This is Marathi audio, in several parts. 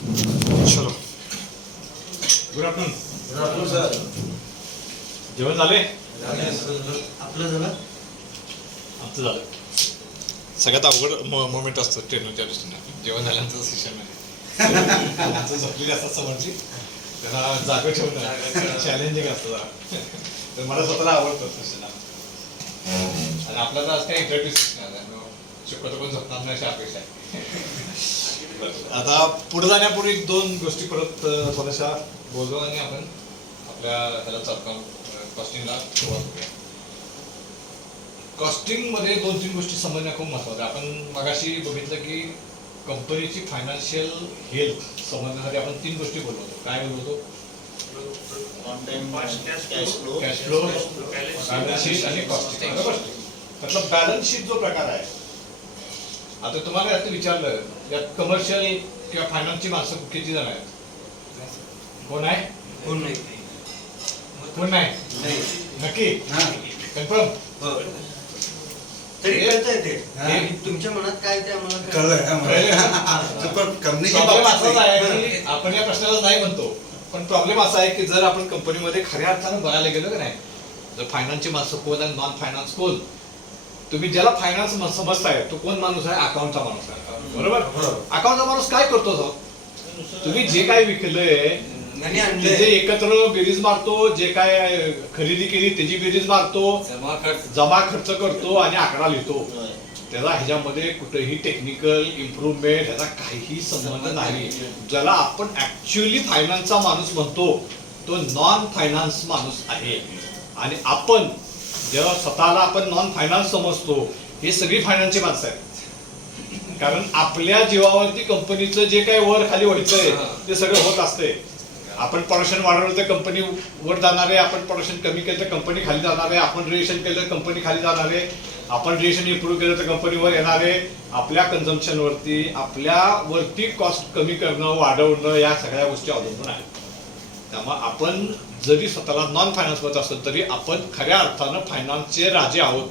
चलो गुड आफ्टरनून. सर. जेवण झाले? आपलं झालं? आमचं झालं. सगळ्यात अवघड मोमेंट असतं ट्रेनच्या दृष्टीने जेवण झाल्यानंतर सेशन मध्ये आमचं झोपलेली असतात समोरची त्याला जागा ठेवणं चॅलेंजिंग असतं जरा. तर मला स्वतःला आवडतं सेशन आणि आपल्याला आज काही इंटरव्ह्यू शक्यतो कोण झोपणार नाही अशी अपेक्षा आहे. आता पुढे जाण्यापूर्वी दोन गोष्टी परत थोड्याशा बोलू आणि आपण आपल्या ह्याला कॉस्टिंगला सुरुवात करूया. कॉस्टिंग मध्ये दोन तीन गोष्टी समजणं खूप महत्त्वाचं आहे. आपण मगाशी बघितलं की कंपनीची फायनान्शियल हेल्थ समजण्यासाठी आपण तीन गोष्टी बोललो होतो. काय बोललो होतो? कॅश फ्लो, बॅलन्स शीट आणि कॉस्टिंग. बरोबर. मतलब बॅलन्स शीट जो प्रकार आहे, आता तुम्हाला यात विचारलं यात कमर्शियल किंवा फायनान्सची माणसं किती जण आहेत? कोण आहे? कोण नाही. कोण नाही? नक्की कन्फर्म? तरी कळतंय ते तुमच्या मनात काय ते आम्हाला आपण या प्रश्नाला नाही म्हणतो, पण प्रॉब्लेम असा आहे की जर आपण कंपनीमध्ये खऱ्या अर्थानं बघायला गेलो की नाही, जर फायनान्सची माणसं कोण आणि नॉन फायनान्स कोण, तुम्ही ज्याला फायनान्स समजताय तो कोण माणूस आहे? अकाउंटचा माणूस आहे. बरोबर. अकाउंटचा माणूस काय करतो सर? तुम्ही जे काय विकलंय त्याचे एकत्र बेरीज मारतो, जे काय खरेदी केली त्याची बेरीज मारतो, जमा खर्च करतो आणि आकडा लिहितो. त्याचा ह्याच्यामध्ये कुठेही टेक्निकल इम्प्रूव्हमेंट ह्याचा काहीही संबंध नाही. ज्याला आपण ऍक्च्युअली फायनान्सचा माणूस म्हणतो तो नॉन फायनान्स माणूस आहे. आणि आपण जेव्हा स्वतःला आपण नॉन फायनान्स समजतो, हे सगळी फायनान्सची माणसं आहेत. कारण आपल्या जीवावरती कंपनीचं जे काही वर खाली व्हायचंय ते सगळं होत असते. आपण प्रोडक्शन वाढवलं तर कंपनी वर जाणार आहे, आपण प्रोडक्शन कमी केलं तर कंपनी खाली जाणार आहे, आपण रिएक्शन केलं तर कंपनी खाली जाणार आहे, आपण रिएक्शन इम्प्रूव्ह केलं तर कंपनी वर येणार आहे. आपल्या कन्झम्पशनवरती आपल्यावरती कॉस्ट कमी करणं वाढवणं या सगळ्या गोष्टी अवलंबून आहेत. त्यामुळे आपण जरी स्वतःला नॉन फायनान्स म्हणत असेल तरी आपण खऱ्या अर्थानं फायनान्सचे राजे आहोत.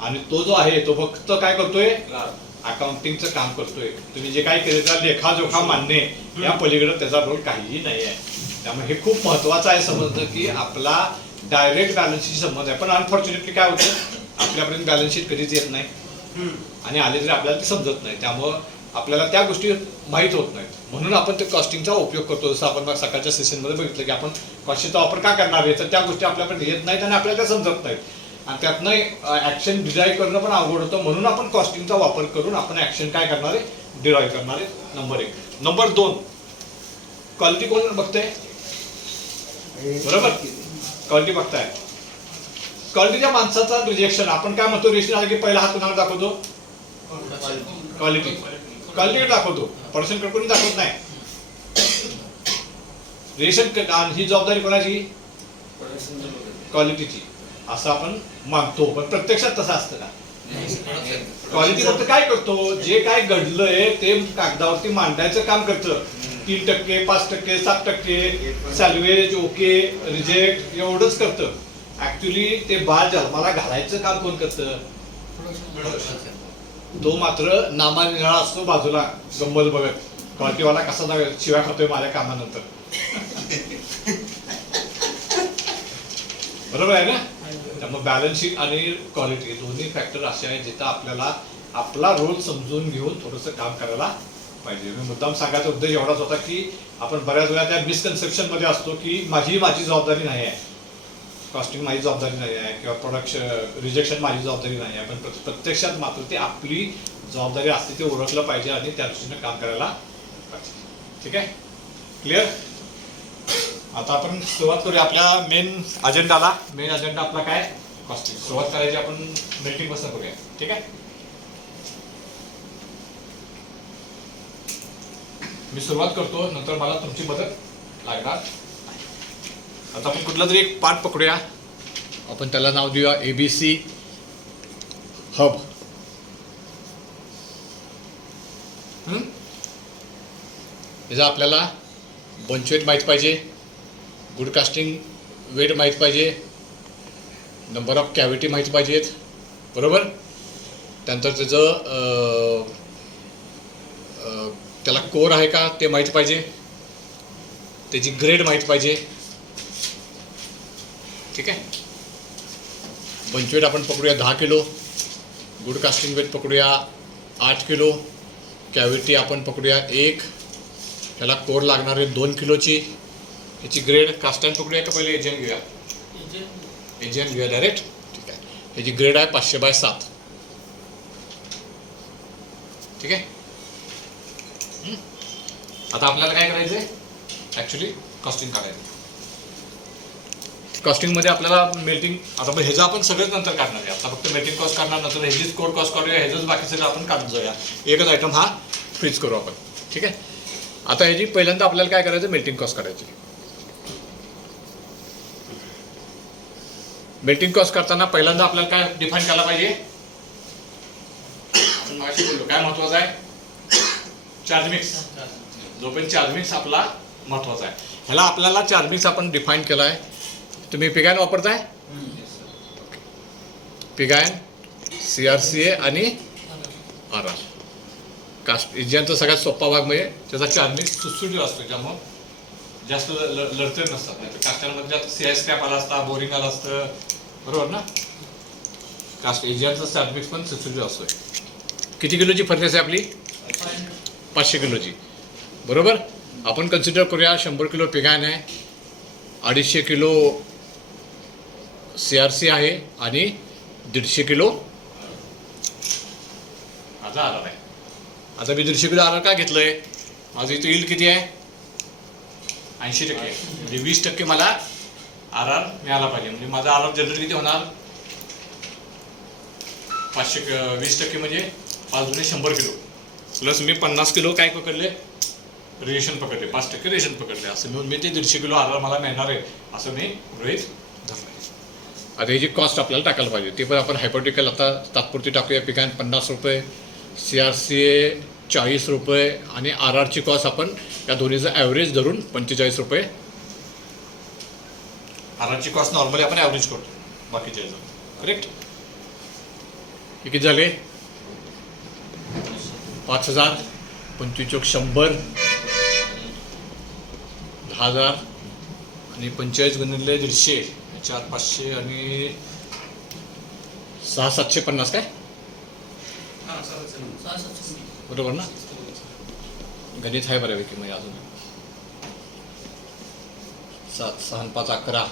आणि तो जो आहे तो फक्त काय करतोय? अकाउंटिंगचं काम करतोय. तुम्ही जे काय केलं त्या लेखाजोखा मांडणे या पलीकडे त्याचा रोल काहीही नाही आहे. त्यामुळे हे खूप महत्वाचं आहे समजणं की आपला डायरेक्ट बॅलन्स शीट संबंध आहे. पण अनफॉर्च्युनेटली काय होतं, आपल्यापर्यंत बॅलन्स शीट कधीच येत नाही आणि आले तरी आपल्याला ते समजत नाही. त्यामुळं आपल्याला त्या गोष्टी माहीत होत नाहीत. म्हणून आपण ते कॉस्टिंगचा उपयोग करतो. जसं आपण सकाळच्या सेशनमध्ये बघितलं की आपण कॉस्टिंगचा वापर का करणार आहे, तर त्या गोष्टी आपल्यापर्यंत येत नाहीत आणि आपल्याला त्या समजत नाहीत. आणि त्यातनं ऍक्शन डिराईव्ह करणं पण अवघड होतं. म्हणून आपण कॉस्टिंगचा वापर करून आपण ऍक्शन काय करणार आहे? डिराईव्ह करणार आहे. नंबर 1. नंबर 2, क्वालिटी कोण बघतंय? बरोबर. क्वालिटी बघताय. क्वालिटीच्या माणसाचा रिजेक्शन आपण काय म्हणतो? रेशन आले की पहिला हात कुणाला दाखवतो? क्वालिटी. क्वालिटीकडे दाखवतो, प्रोडक्शन कोणी दाखवत नाही. रेशन ही जबाबदारी कोणाची? क्वालिटीची असं आपण मानतो, पण प्रत्यक्षात तसं असतं का? क्वालिटी फक्त काय करतो? जे काय घडलंय ते कागदावरती मांडायचं काम करतं. 3%, 5%, 7%, सॅल्वेज, ओके, रिजेक्ट एवढंच करतं. ऍक्च्युली ते बाळ जन्माला घालायचं काम कोण करतं? तो मात्र नामानिळा असतो बाजूला गंमत बघत, क्वालिटीवाला कसा शिव्या खातोय माझ्या कामानंतर. बरोबर आहे ना? त्यामुळे बॅलन्स शीट आणि क्वालिटी दोन्ही फॅक्टर असे आहेत जिथं आपल्याला आपला रोल समजून घेऊन थोडंसं काम करायला पाहिजे. मी मुद्दाम सांगायचा उद्देश एवढाच होता की आपण बऱ्याच वेळा त्या मिसकन्सेप्शन मध्ये असतो की माझी जबाबदारी नाही आहे, कॉस्टिंग माझी जबाबदारी नाही आहे किंवा प्रोडक्शन रिजेक्शन माझी जबाबदारी नाही आहे. पण प्रत्यक्षात मात्र ते आपली जबाबदारी असते, ते ओळखलं पाहिजे आणि त्या दृष्टीने काम करायला पाहिजे. ठीक आहे? क्लिअर? आता आपण सुरुवात करूया आपल्या मेन अजेंडाला. मेन अजेंडा आपला काय? कॉस्टिंग. सुरुवात करायची आपण मेल्टिंग पासून करूया. ठीक आहे? मी सुरुवात करतो, नंतर मला तुमची मदत लागणार. आता आपण कुठला तरी एक पार्ट पकडूया, आपण त्याला नाव देऊया ABC हब. त्याचा आपल्याला बंच वेट माहीत पाहिजे, गुड कास्टिंग वेट माहीत पाहिजे, नंबर ऑफ कॅव्हिटी माहीत पाहिजेत. बरोबर. त्यानंतर त्याचं त्याला कोर आहे का ते माहीत पाहिजे, त्याची ग्रेड माहीत पाहिजे. ठीक आहे. पंच वेट आपण पकडूया 10 किलो, गुड कास्टिंग वेट पकडूया 8 किलो, कॅव्हिटी आपण पकडूया 1, त्याला कोर लागणार आहे 2 किलोची. ह्याची ग्रेड कास्टाईन पकडूया का पहिले एजियन घेऊया? एजियन घेऊया डायरेक्ट. ठीक आहे. ह्याची ग्रेड आहे 500/7. ठीक आहे. आता आपल्याला काय करायचं आहे, ॲक्च्युली कॉस्टिंग काढायचं. कॉस्टिंगमध्ये आपल्याला मेल्टिंग, आता ह्याचं आपण सगळंच नंतर काढणार आहे. आता फक्त मेल्टिंग कॉस्ट काढणार, नंतर ह्याचीच कोड कॉस्ट काढूया, ह्याचंच बाकी सगळं आपण काढून जाऊया. एकच आयटम हा फ्रीज करू आपण. ठीक आहे. आता ह्याची पहिल्यांदा आपल्याला काय करायचं, मेल्टिंग कॉस्ट काढायची. मेल्टिंग कॉस्ट करताना पहिल्यांदा आपल्याला काय डिफाईन करायला पाहिजे, आपण मागाशी बोललो काय महत्वाचं आहे, चार्ज मिक्स. जोपर्यंत चार्ज मिक्स आपला महत्वाचा आहे. ह्याला आपल्याला चार्ज मिक्स आपण डिफाईन केला आहे. तुम्ही पिगायन वापरताय? पिगायन, CRCA आणि RR. कास्ट एजियनचा सगळ्यात सोपा भाग म्हणजे त्याचा चार्ज मिक्स सुटसुटीत असतो, त्यामुळं जास्त लढतरी नसतात. नाही तर कास्टांमध्ये जास्त CI स्क्रॅप आला असता, बोरिंग आला असतं, बरोबर ना. कास्ट एजियनचा चार्ज मिक्स पण सुटसुटीत असतोय. किती किलोची फर्नेस आहे आपली? 500 किलोची. बरोबर. आपण कन्सिडर करूया 100 किलो पिगायन आहे, 250 किलो CRC आहे आणि 150 किलो माझा RR आहे. आता मी 150 किलो RR का घेतलंय, माझं इथं यील्ड किती आहे? 80%. म्हणजे 20% मला RR मिळाला पाहिजे. म्हणजे माझा RR जनरल किती होणार? 20% म्हणजे 5 गुणे 100 किलो प्लस मी 50 किलो काय पकडले, रेशन पकडले, 5% रेशन पकडले, असं मिळून मी ते 150 किलो RR मला मिळणार आहे असं मी गृहीत धरलं. आता ह्याची कॉस्ट आपल्याला टाकायला पाहिजे, ते पण आपण हायपोथेटिकल आता तात्पुरती टाकूया. पिकायन 50 रुपये, CRCA 40 रुपये आणि RRची कॉस्ट आपण या दोन्हीचं ॲव्हरेज धरून 45 रुपये. RRची कॉस्ट नॉर्मली आपण ॲव्हरेज करतो बाकीच्या ह्याचं. करेक्ट. हे किती झाले? 5000, 25 100, 10,000 आणि 45 गुणिले 150, 4,500 आणि 6,750 काय? बरोबर ना. गणित आहे बऱ्यापैकी म्हणजे अजून. 7, 6 आणि 5 11,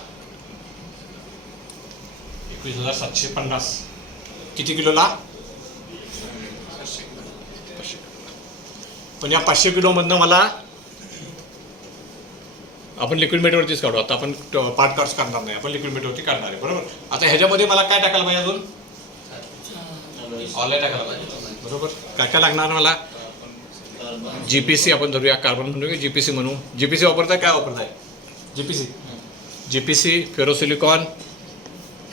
21,750. किती किलोला? पण या 500 किलोमधनं मला आपण लिक्विड मेटवरतीच काढू. आता आपण पार्ट कार्ड्स काढणार नाही, आपण लिक्विड मेटवरती काढणार आहे. बरोबर. आता ह्याच्यामध्ये मला काय टाकायला पाहिजे, अजून ऑनलाईन टाकायला पाहिजे. बरोबर. काय काय लागणार मला? GPC आपण धरूया, कार्बन म्हणू की GPC म्हणू. GPC वापरताय, काय वापरताय? GPC, ferrosilicon,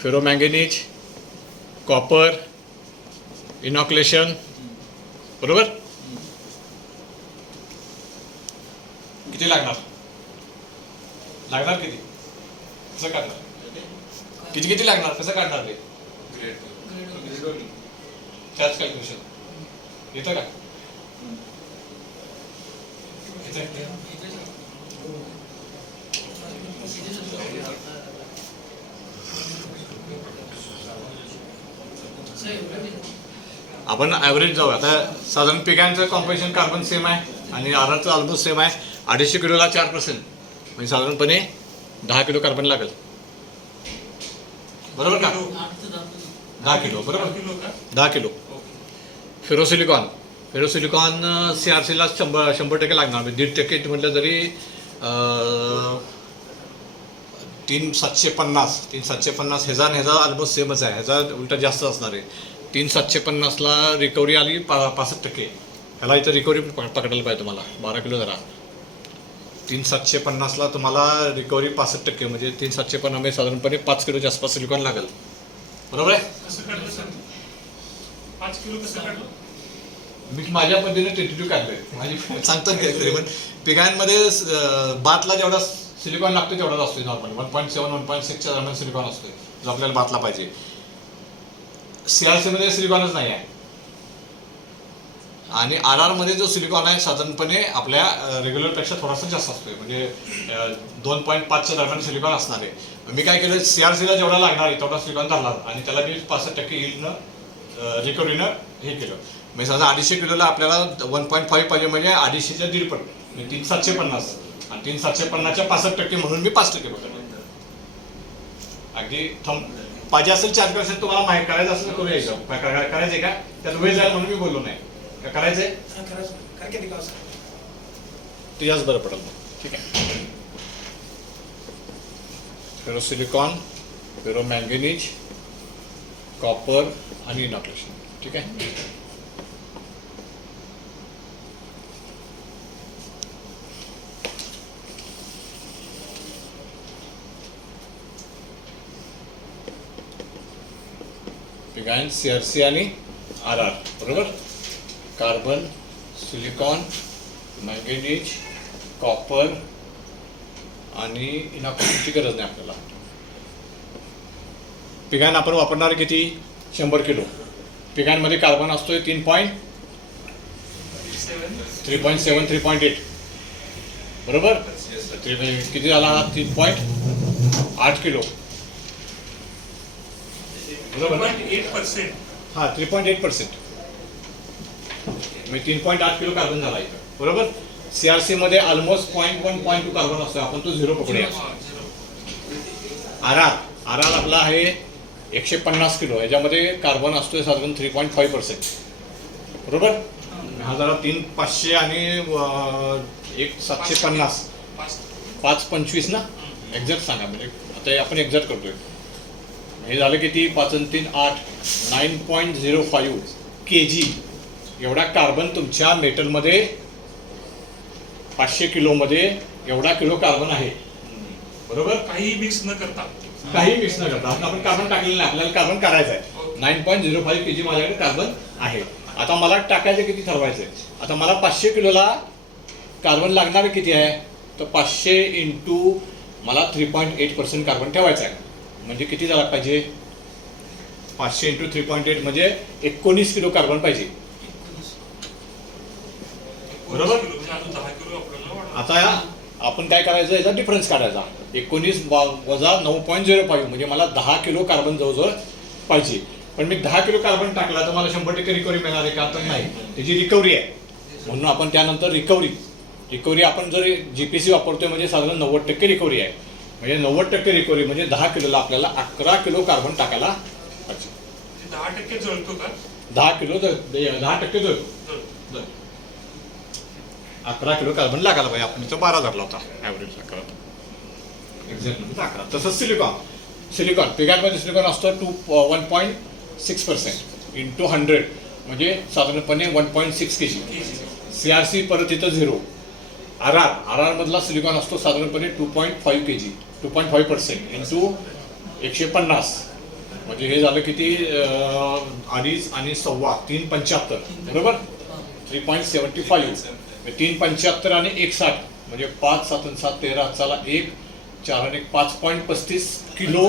ferromanganese, copper, inoculation. बरोबर. किती लागणार किती? कसं काढणार? किती लागणार, कसं काढणार ते? चार्ज कॅल्क्युलेशन येतं का? आपण ॲव्हरेज जाऊया. आता साधारण पिकांचं कॉम्पोजिशन कार्बन सेम आहे आणि RRचं ऑलमोस्ट सेम आहे. 250 किलोला 4%, म्हणजे साधारणपणे 10 किलो कार्बन लागेल. बरोबर का? 10 किलो. बरोबर. 10 किलो. फेरोसिलिकॉन CRCला 100% लागणार. म्हणजे 1.5% म्हटलं तरी 3,750 ह्याचा ऑलमोस्ट सेमच आहे. ह्याचा उलटा जास्त असणार आहे. 3,750ला रिकव्हरी आली 65%. ह्याला इथं रिकव्हरी पकडायला पाहिजे तुम्हाला. 12 किलो जरा. 3,750ला तुम्हाला रिकव्हरी 65%, म्हणजे 3,750 मध्ये साधारणपणे 5 किलोच्या आसपास सिलिकॉन लागेल. बरोबर आहे. मी माझ्या पद्धतीने टेंटेटिव्ह काढलंय, माझी सांगतो काहीतरी. पण पिगांमध्ये बातला जेवढा सिलिकॉन लागतो तेवढाच असतो नॉर्मली. 1.7 1.6च्या दरम्यान सिलिकॉन असतो जो आपल्याला बातला पाहिजे. CRC मध्ये सिलिकॉनच नाही आहे. आणि RR मध्ये जो सिलिकॉन आहे साधारणपणे आपल्या रेग्युलरपेक्षा थोडासा जास्त असतोय, म्हणजे 2.5च्या दरम्यान सिलिकॉन असणार आहे. मी काय केलं, CRCला जेवढा लागणार आहे तेवढा सिलिकॉन धरला आणि त्याला मी 65% यील्डनं रिकव्हरीनं हे केलं. म्हणजे समजा 250 किलोला आपल्याला 1.5 पाहिजे, म्हणजे 250च्या 1.5 पट, म्हणजे 3750 आणि 3750च्या 65% म्हणून मी 5% पकडलं. अगदी पाहिजे असेल 4% तुम्हाला माहिती करायचं असेल तर करू यायचं. करायचंय का? त्यात वेळ जाईल म्हणून मी बोललो नाही. का करायचंय? ते जास्त बरं पडेल. ठीक आहे. फेरोसिलिकॉन, फेरोमॅंगनीज, कॉपर आणि इनॉक्युलेशन. ठीक आहे. पिगाइन, CRC आणि RR बरोबर. कार्बन, सिलिकॉन, मॅंगनीज, कॉपर आणि इनॉक्युलेशनची गरज नाही आपल्याला. पिगाइन आपण वापरणार किती? 100 किलो. पिगाइनमध्ये कार्बन असतोय 3.7 3.8 बरोबर. किती झाला? 3.8 किलो बरोबर. 3.8%. हा 3.8%, म्हणजे 3.8 किलो कार्बन झाला इथं बरोबर. CRC मध्ये ऑलमोस्ट 0.1 0.2 कार्बन असतो, आपण तो 0 पकडूया. RR आपला आहे 150 किलो, याच्यामध्ये कार्बन असतोय साधारण 3.5% बरोबर. हा जरा 3,500 आणि 1,750 5.25 ना, एक्झॅक्ट सांगा, म्हणजे आता आपण एक्झॅक्ट करतोय. हे झालं किती? 5 आणि 3 8, 9.05 kg एवढा कार्बन तुमच्या मेटलमध्ये 500 किलोमध्ये एवढा किलो कार्बन आहे बरोबर. काही मिक्स न करता आपण कार्बन टाकलेलं नाही, आपल्याला कार्बन करायचं आहे. 9.05 kg माझ्याकडे कार्बन आहे. आता मला टाकायचं किती ठरवायचंय. आता मला 500 किलोला कार्बन लागणार किती आहे, तर 500 इंटू मला 3.8% कार्बन ठेवायचं आहे. म्हणजे किती झाला पाहिजे? 500 इंटू 3.8 म्हणजे 19 किलो कार्बन पाहिजे बरोबर. आता आपण काय करायचं, याचा डिफरन्स काढायचा. 19 वजा 9.05 म्हणजे मला 10 किलो कार्बन जवळजवळ पाहिजे. पण मी 10 किलो कार्बन टाकला तर मला 100% रिकव्हरी मिळणार आहे का? तर नाही, त्याची रिकव्हरी आहे. म्हणून आपण त्यानंतर रिकव्हरी आपण जर GPC वापरतोय म्हणजे साधारण 90% रिकव्हरी आहे. म्हणजे 90% रिकव्हरी म्हणजे 10 किलोला आपल्याला 11 किलो कार्बन टाकायला पाहिजे. 10% जळतो का? 10% जळतो. 11 किलो कार्बन लागायला पाहिजे. आपण इथं 12 धरला होता ॲव्हरेज. एक्झॅक्ट म्हणजे 11. तसंच सिलिकॉन पिगाइनमध्ये सिलिकॉन असतो 1.6% इंटू 100 म्हणजे साधारणपणे 1.6 kg. CRC परत इथं 0. RR मधला सिलिकॉन असतो साधारणपणे 2.5 kg 2.5% इंटू 150 म्हणजे हे झालं किती? 2.5 आणि 1.25 3.75 बरोबर. 3.75 3.75 आणि 1.60 म्हणजे 5 7 7 13 चला 1 4 आणि 5.35 किलो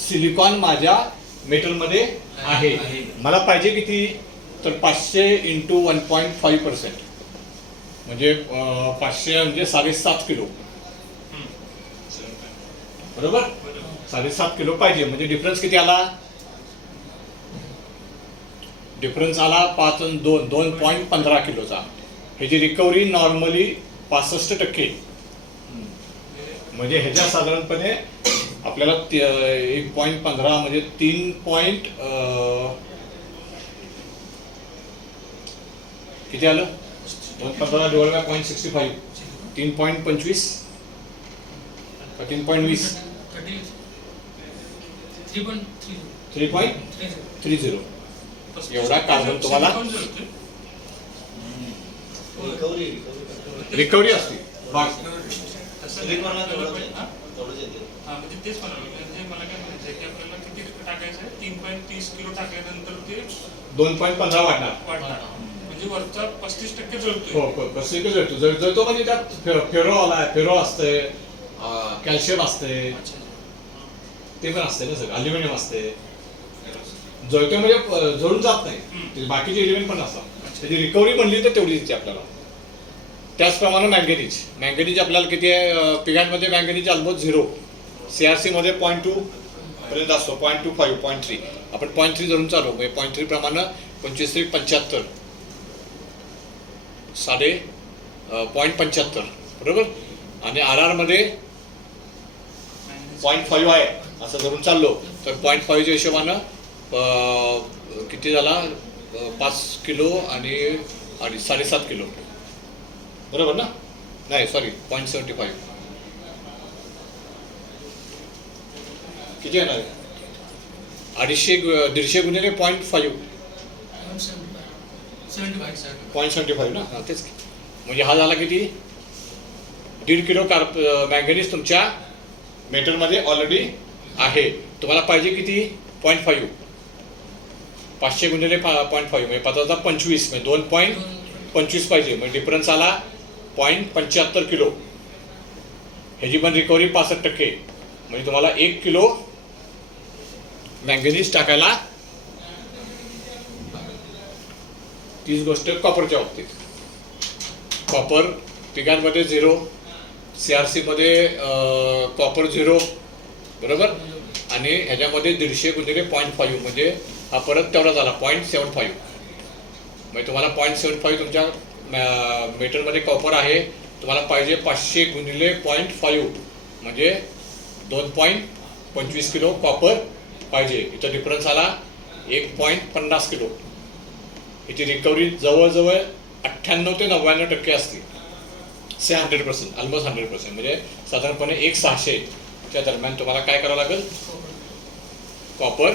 सिलिकॉन माझ्या मेटलमध्ये आहे. मला पाहिजे किती? तर 500 इंटू 1.5% म्हणजे 500 म्हणजे 7.5 किलो बरोबर. 7.5 किलो पाहिजे. म्हणजे डिफरन्स किती आला? डिफरन्स आला 5 आणि 2 2.15 किलोचा. ह्याची रिकव्हरी नॉर्मली 65%. म्हणजे ह्याच्या साधारणपणे आपल्याला 1.15 म्हणजे 3. किती आलं? 2.15 डिवाइड बाय 0.65 3.25 3.20 3.30 एवढा कार्बन तुम्हाला रिकव्हरी असते. म्हणजे तेच म्हणजे मला काय म्हणायचं की आपल्याला किती टाकायचं आहे? 3.30 किलो टाकल्यानंतर ते 2.15 वाढणार. म्हणजे वरचा 35% जळतोय. हो 35% जळतो म्हणजे त्यात फेरो असते, कॅल्शियम असते, ते पण असते ना सगळं, अल्युमिनियम असते. जळतोय म्हणजे जळून जात नाही, बाकीचे एलिमेंट पण असतात. त्याची रिकव्हरी म्हणली तर तेवढीच येते आपल्याला. त्याचप्रमाणे मॅंगनीज आपल्याला किती आहे, पिगांमध्ये मॅंगनीज ऑलमोस्ट 0, CRC मध्ये 0.2 पर्यंत असतो, 0.25, 0.3. आपण 0.3 धरून चालू, म्हणजे 0.3 प्रमाणे 25-75 0.75 बरोबर. आणि RR मध्ये 0.5 आहे असं धरून चाललो तर 0.5च्या हिशोबानं किती झाला, 5 किलो आणि 7.5 किलो बरोबर ना. नाही सॉरी 0.75 किती येणार, 150 गुणिले 0.5 0.75 ना. हा तेच, म्हणजे हा झाला किती, 1.5 किलो मॅंगनीज तुमच्या मेटलमध्ये ऑलरेडी आहे. तुम्हाला पाहिजे किती, 0.5, 500 गुणिले 0.5 म्हणजे 5,25 म्हणजे 2.25 पाहिजे. म्हणजे डिफरन्स आला 0.75 किलो. ह्याची पण रिकव्हरी 65%, म्हणजे तुम्हाला 1 किलो मॅंगनीज टाकायला. तीच गोष्ट कॉपरच्या बाबतीत. कॉपर पिगांमध्ये 0, CRC मध्ये कॉपर 0 बरोबर. आणि ह्याच्यामध्ये 150 गुणिले 0.5 म्हणजे हा परत तेवढा झाला 0.75. म्हणजे तुम्हाला 0.75 तुमच्या मीटरमध्ये कॉपर आहे. तुम्हाला पाहिजे 500 गुणिले 0.5 म्हणजे 2.25 किलो कॉपर पाहिजे. इथं डिफरन्स आला 1.50 किलो. याची रिकव्हरी जवळजवळ 98 ते 99% असते. 100%, ऑलमोस्ट 100%. म्हणजे साधारणपणे 1,600च्या दरम्यान तुम्हाला काय करावं लागेल, कॉपर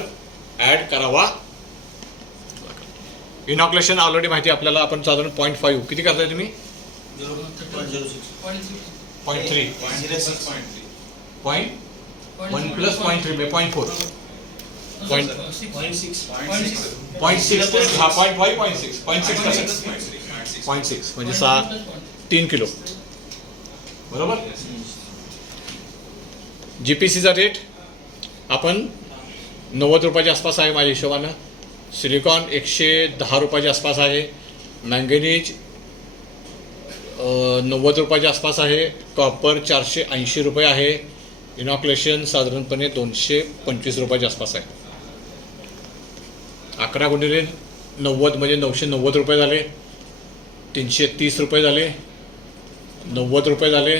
ॲड करावा. इनॉक्युलेशन ऑलरेडी माहिती आपल्याला. आपण साधारण 0.5 किती करताय तुम्ही, 0.3 0.1 प्लस 0.3 म्हणजे 0.4 0.6 हा 0.5 0.6 0.6 म्हणजे 3 किलो बरोबर. GPCचा रेट आपण 90 रुपयाच्या आसपास आहे माझ्या हिशोबानं. सिलिकॉन 110 रुपयाच्या आसपास आहे. मॅंगनीज 90 रुपयाच्या आसपास आहे. कॉपर 480 रुपये आहे. इनॉक्युलेशन साधारणपणे 225 रुपयाच्या आसपास आहे. 11 गुणिले 90 म्हणजे 990 रुपये झाले. 330 रुपये झाले. 90 रुपये झाले.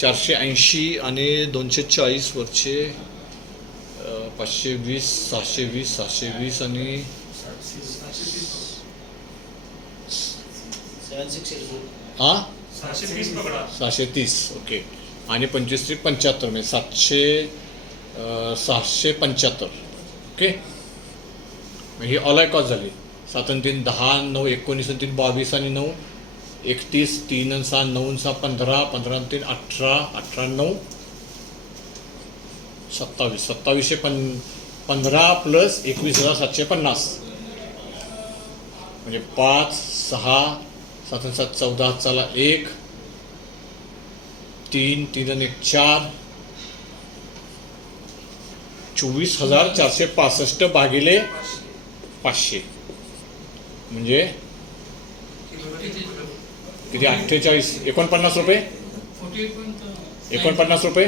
480 आणि 240 वरचे 520 720 आणि 730 ओके. आणि 25 75 म्हणजे 675 okay. He all I cost झाली. 7 आणि 3 10, 9 19 आणि 3 22 आणि 9 31, 3 आणि 6 9 आणि 6 15, 15 आणि 3 18, 18 9 27, 2715 प्लस 21,750 म्हणजे 5 6 7 आणि 7 14 चला 1 3 3 आणि 1 4 24,465 भागिले 500 म्हणजे किती 48 49 रुपये 49 रुपये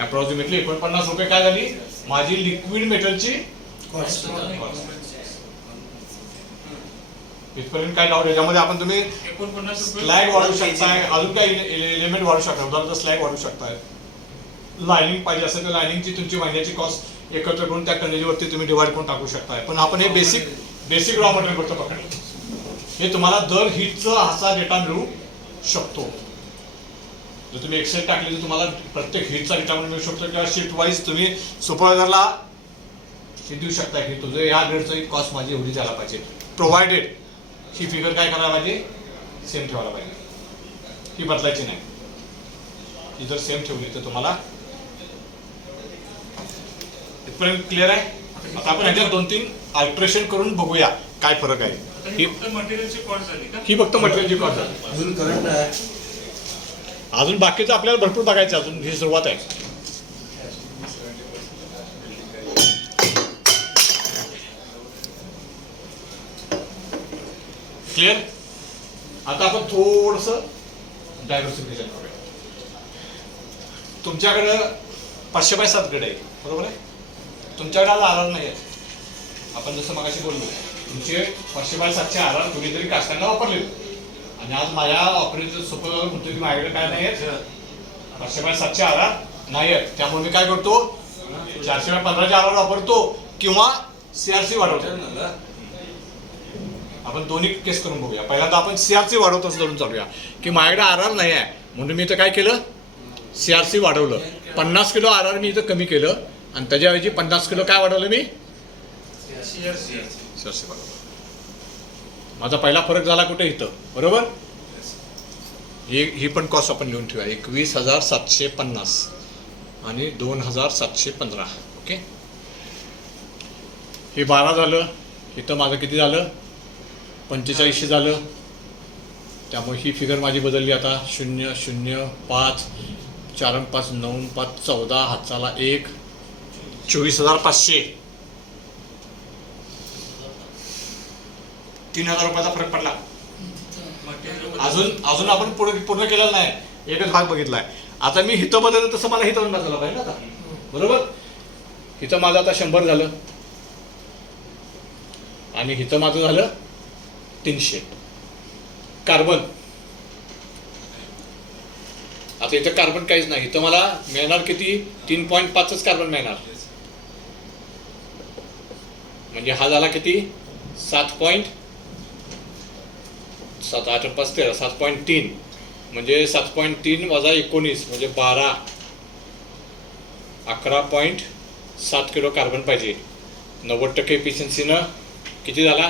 अप्रॉक्सिमेटली 49 रुपये काय झाली माझी लिक्विड मेटलची कॉस्ट. इथपर्यंत काय लावलं. याच्यामध्ये आपण तुम्ही 49 रुपये स्लॅग वाढू शकताय, अजून काही एलिमेंट वाढू शकता. उदाहरणार्थ स्लॅग वाढू शकताय. लायनिंग पाहिजे असेल तर लायनिंगची तुमची महिन्याची कॉस्ट एकत्र करून त्या टनेजवरती तुम्ही डिवाइड करून टाकू शकताय. पण आपण हे बेसिक रॉ मटेरियल फक्त पकडलं. हे तुम्हाला दर हीटचा असा डेटा मिळू शकतो. जर तुम्ही एक्सेल टाकले तर तुम्हाला प्रत्येक हीटचा डेटा मिळू शकतो किंवा शिफ्ट वाईज तुम्ही सुपरवायझरला हे देऊ शकता की तुझं या ग्रेडचं कॉस्ट माझी एवढी द्यायला पाहिजे. प्रोव्हायडेड ही फिगर काय करायला पाहिजे सेम ठेवायला पाहिजे. ही बदलायची नाही. ही जर सेम ठेवली तर तुम्हाला इथपर्यंत क्लिअर आहे. आता आपण ह्याच्यात 2-3 अल्ट्रेशन करून बघूया काय फरक आहे. ही फक्त मटेरियलची कॉस्ट झाली का? ही फक्त मटेरियलची कॉस्ट आहे. अजून करंट आहे. अजून बाकीचं आपल्याला भरपूर बघायचं. अजून ही सुरुवात आहे. क्लिअर? आता आपण थोडस डायव्हर्सिफिकेशन करूया. तुमच्याकडं 500 बाय 7 गड आहे, बरोबर आहे? तुमच्याकडे आज आर नाही आहे. आपण जसं मगाशी बोललो, तुमचे 500 बाय 7चे आर कुणीतरी कास्टांना वापरले, आणि आज माझ्या ऑपरेटर सुपर म्हणतो की माझ्याकडे काय नाही आहेत, 500 बाय 7चे आर नाही आहेत. त्यामुळे मी काय करतो, 400 बाय 15चे आर वापरतो किंवा CRC वाढवतो. आपण दोन्ही केस करून बघूया. पहिल्यांदा आपण CRC वाढवतच धरून चालूया की माझ्याकडे आर नाही आहे, म्हणून मी इथं काय केलं, CRC वाढवलं. 50 किलो आर मी इथं कमी केलं आणि त्याच्याऐवजी 50 किलो काय वाढवलं मी, CRC वाढवलं. माझा पहिला फरक झाला कुठे, इथं, बरोबर? ही पण कॉस्ट आपण लिहून ठेवूया, 21,750 आणि 2,715. ओके, हे 12 झालं. इथं माझं किती झालं, 45 झालं. त्यामुळे ही फिगर माझी बदलली आता. 0 0 5 4 5 9 5 14 हाताला 1, 24,500. 3,000 रुपयाचा फरक पडला. अजून आपण पूर्ण केलेला नाही, एकच भाग बघितलाय. आता मी हिथं बदललं तसं मला हिथं बदललं पाहिजे ना आता, बरोबर? हिथं माझं आता 100 झालं आणि हिथं माझं झालं 300. कार्बन, आता इथं कार्बन काहीच नाही. इथं मला मिळणार किती, 3.5च कार्बन मिळणार. म्हणजे हा झाला किती, 7.7 8 5 13 7.3. म्हणजे 7.3 वजा 19 म्हणजे 12, 11.7 किलो कार्बन पाहिजे. 90% एफिशियन्सीनं किती झाला,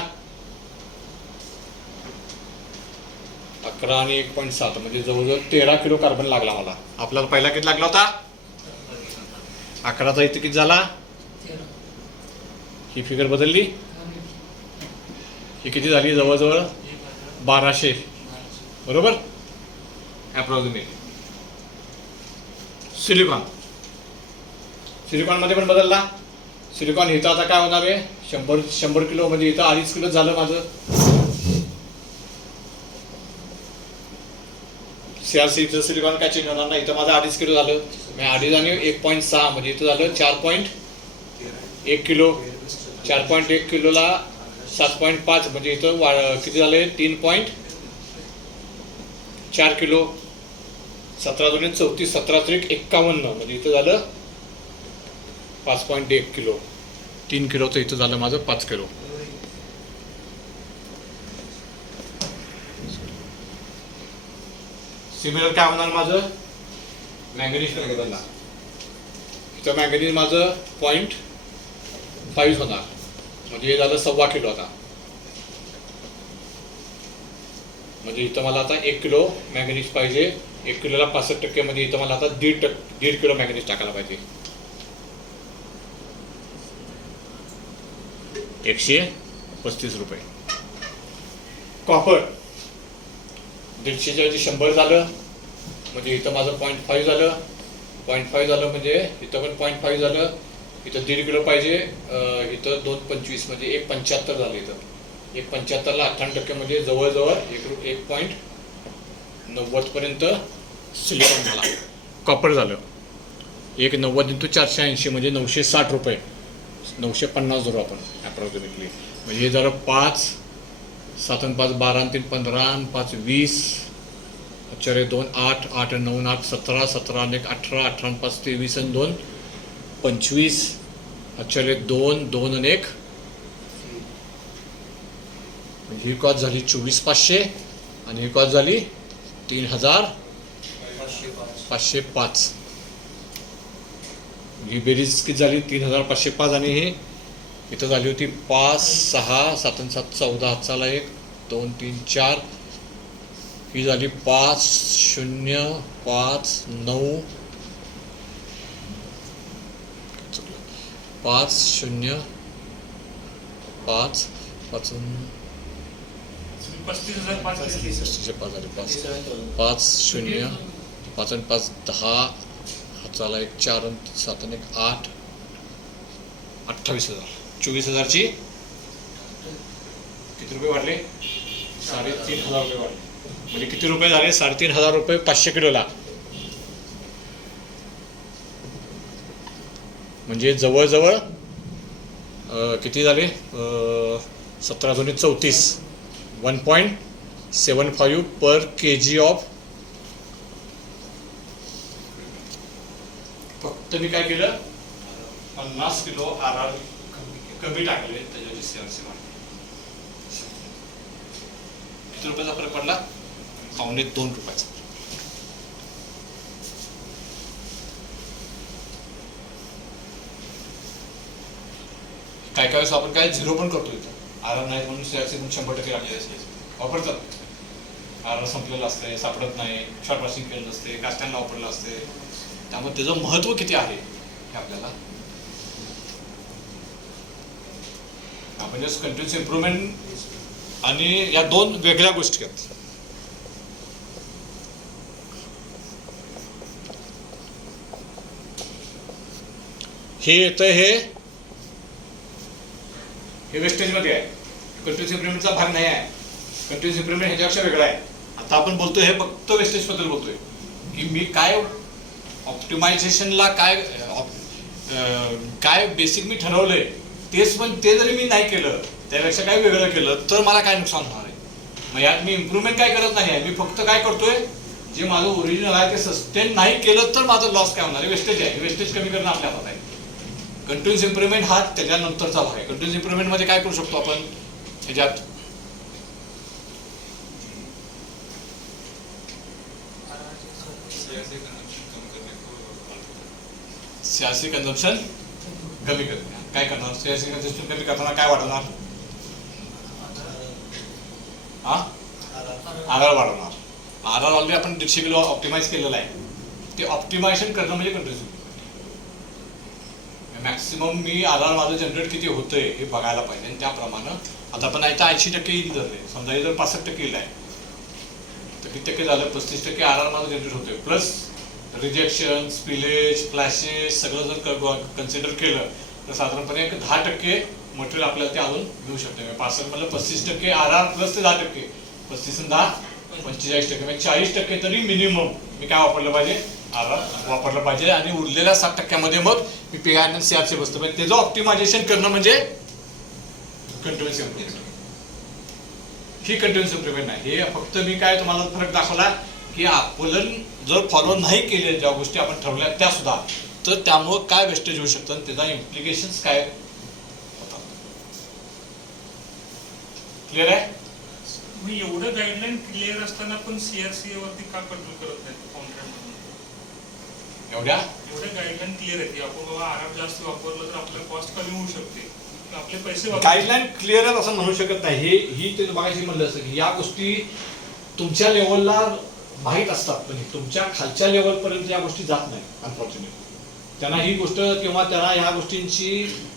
11 आणि 1.7 म्हणजे जवळजवळ 13 किलो कार्बन लागला मला. आपल्याला पहिला किती लागला होता, 11चा. इथे किती झाला, ही फिगर बदलली. ही किती झाली, जवळजवळ 1200, बरोबर? अप्रॉक्सिमेट. सिलिकॉन मध्ये पण बदलला. सिलिकॉन इथं आता काय होणार आहे, 100 किलो म्हणजे इथं 2.5 किलो झालं माझं. CRC सिलिकॉन काय चेंज होणार नाही. इथं माझं 2.5 किलो झालं. 2.5 आणि 1.6 म्हणजे इथं झालं 4.1 किलो. 4.1 किलोला 7.5 म्हणजे इथं किती झाले, 3.4 किलो. 17 2 34, 17 3 51 म्हणजे इथं झालं 5.1 किलो. 3 किलोचं इथं झालं माझं 5 किलो. सिमिलर काय होणार माझं, मॅंगनीज बदलला. इथं मॅंगनीज माझं 0.5 होणार म्हणजे हे झालं 1.25 किलो. आता म्हणजे इथं मला आता 1 किलो मॅंगनीज पाहिजे. 1 किलोला 65% म्हणजे इथं मला आता 1.5 किलो मॅंगनीज टाकायला पाहिजे. 135 रुपये. कॉपर 150च्या 100 झालं म्हणजे इथं माझं 0.5 झालं. 0.5 झालं म्हणजे इथं पण 0.5 झालं. इथं 1.5 किलो पाहिजे. इथं 2.25 म्हणजे 1.75 झालं. इथं 1.75ला 98% म्हणजे जवळजवळ 1.90 पर्यंत सिलिकॉन झाला. कॉपर झालं 1.90 × 480 म्हणजे 960 रुपये. 950 धरू आपण अप्रॉक्सिमेटली. म्हणजे हे झालं 5 7 आणि 5 12 आणि 3 15 आणि 5 20 4 2 8 8 9 8 17 17 आणि 1 18 18 आणि 5 23 आणि 2 25 4 2 2 आणि 1 म्हणजे ही कॉस्ट झाली 24,500 आणि ही कॉस्ट झाली 3,505. ही बेरीज किती झाली, 3,505 आणि हे इथं झाली होती 5 6 7 आणि 7 14 हाताला 1 2 3 4. ही झाली 5 0 5 9 5 0 5 5 35,500 5 झाले 5 5 0 5 आणि 5 10 हाताला 1 4 आणि 7 आणि 1 8 28,000. 24,000ची किती रुपये वाढले, ₹3,500 वाढले. म्हणजे किती रुपये झाले? ₹3,500 500 किलोला. म्हणजे जवळजवळ किती झाले? 17 × 34 1.75 पर kg ऑफ. फक्त मी काय केलं? 50 किलो RR कमी टाकले, त्याच्याची CRC वाढली. किती रुपयाचा फरक पडला? ₹2.25. काय काय वेळेस आपण काय झिरो पण करतो इथं. RR नाही म्हणून CRC 100% लागले वापरतात. RR संपलेलं असते, सापडत नाही, शॉर्ट वॉशिंग केलं नसते, कास्टॅनला वापरलं असते. त्यामुळे त्याचं महत्व किती आहे हे आपल्याला आपण जस्ट कंटिन्युअस इम्प्रूव्हमेंट आणि या दोन वेगळ्या गोष्टी आहेत. हे येतं हे वेस्टेजमध्ये आहे. कंटिन्युअस इम्प्रूव्हमेंटचा भाग नाही आहे. कंटिन्युअस इम्प्रूव्हमेंट ह्याच्यापेक्षा वेगळा आहे. आता आपण बोलतोय हे फक्त वेस्टेज बद्दल बोलतोय की मी काय ऑप्टिमायझेशनला काय बेसिक मी ठरवलंय तेच, पण ते जरी मी नाही केलं त्यापेक्षा काय वेगळं केलं तर मला काय नुकसान होणार आहे. मग यात मी इम्प्रूव्हमेंट काय करत नाही आहे. मी फक्त काय करतोय, जे माझं ओरिजिनल आहे ते सस्टेन नाही केलं तर माझं लॉस काय होणार आहे? वेस्टेज आहे. वेस्टेज कमी करणं आपल्या हातात आहे. कंटिन्युअस इम्प्रूव्हमेंट हा त्याच्यानंतरचा भाग आहे. कंटिन्युअस इम्प्रूव्हमेंटमध्ये काय करू शकतो आपण? ह्याच्यात CRC कन्झम्पशन कमी करणे. काय करणार? CRC कन्झम्पशन कमी करताना काय वाढवणार? RR वाढवणार. RR ऑलरेडी आपण 150 किलो ऑप्टिमाइज केलेलं आहे. ते ऑप्टिमायझेशन करणं म्हणजे कंटिन्युअस. मॅक्सिमम मी RR माझं जनरेट किती होतंय हे बघायला पाहिजे आणि त्याप्रमाणे आता आपण आता 80% येईल धरले. समजा हे जर 65% येईल आहे तर किती टक्के झालं? 35% RR माझं जनरेट होतोय. प्लस रिजेक्शन, स्पिलेज, फ्लॅशेस सगळं जर कन्सिडर केलं तर साधारणपणे 10% मटेरियल आपल्याला ते अजून मिळू शकते. 65 म्हणलं 35% RR प्लस ते 10%. 35 आणि 10 45% म्हणजे 40% तरी मिनिमम मी काय वापरलं पाहिजे? RR वापरलं पाहिजे. आणि उरलेल्या 60% मग मी PI आणि CRC बसतो. म्हणजे त्याचं ऑप्टिमायझेशन करणं म्हणजे कंटिन्युअस इम्प्रूव्हमेंट. ही कंटिन्युअस इम्प्रूव्हमेंट नाही. हे फक्त मी काय तुम्हाला फरक दाखवला की आपण जर फॉलो नाही केले ज्या गोष्टी आपण ठरवल्या त्या सुद्धा, तर त्यामुळं काय वेस्टेज होऊ शकतं आणि त्याचा इम्प्लिकेशन्स काय होतात. क्लिअर आहे? मी एवढं गाईडलाईन क्लिअर असताना पण CRC वरती का कंट्रोल करत नाही कॉन्ट्रॅक्ट? एवढ्या गाईडलाईन क्लिअर आहे की आपण बाबा RR जास्त वापरलं तर आपलं कॉस्ट कमी होऊ शकते, आपले पैसे गाईडलाईन क्लिअर आहे असं म्हणू शकत नाही. ही ते बघायची म्हणलं असं की या गोष्टी तुमच्या लेवलला माहीत असतात पण तुमच्या खालच्या लेवलपर्यंत या गोष्टी जात नाही. अनफॉर्च्युनेटली त्यांना ही गोष्ट किंवा त्यांना ह्या गोष्टींची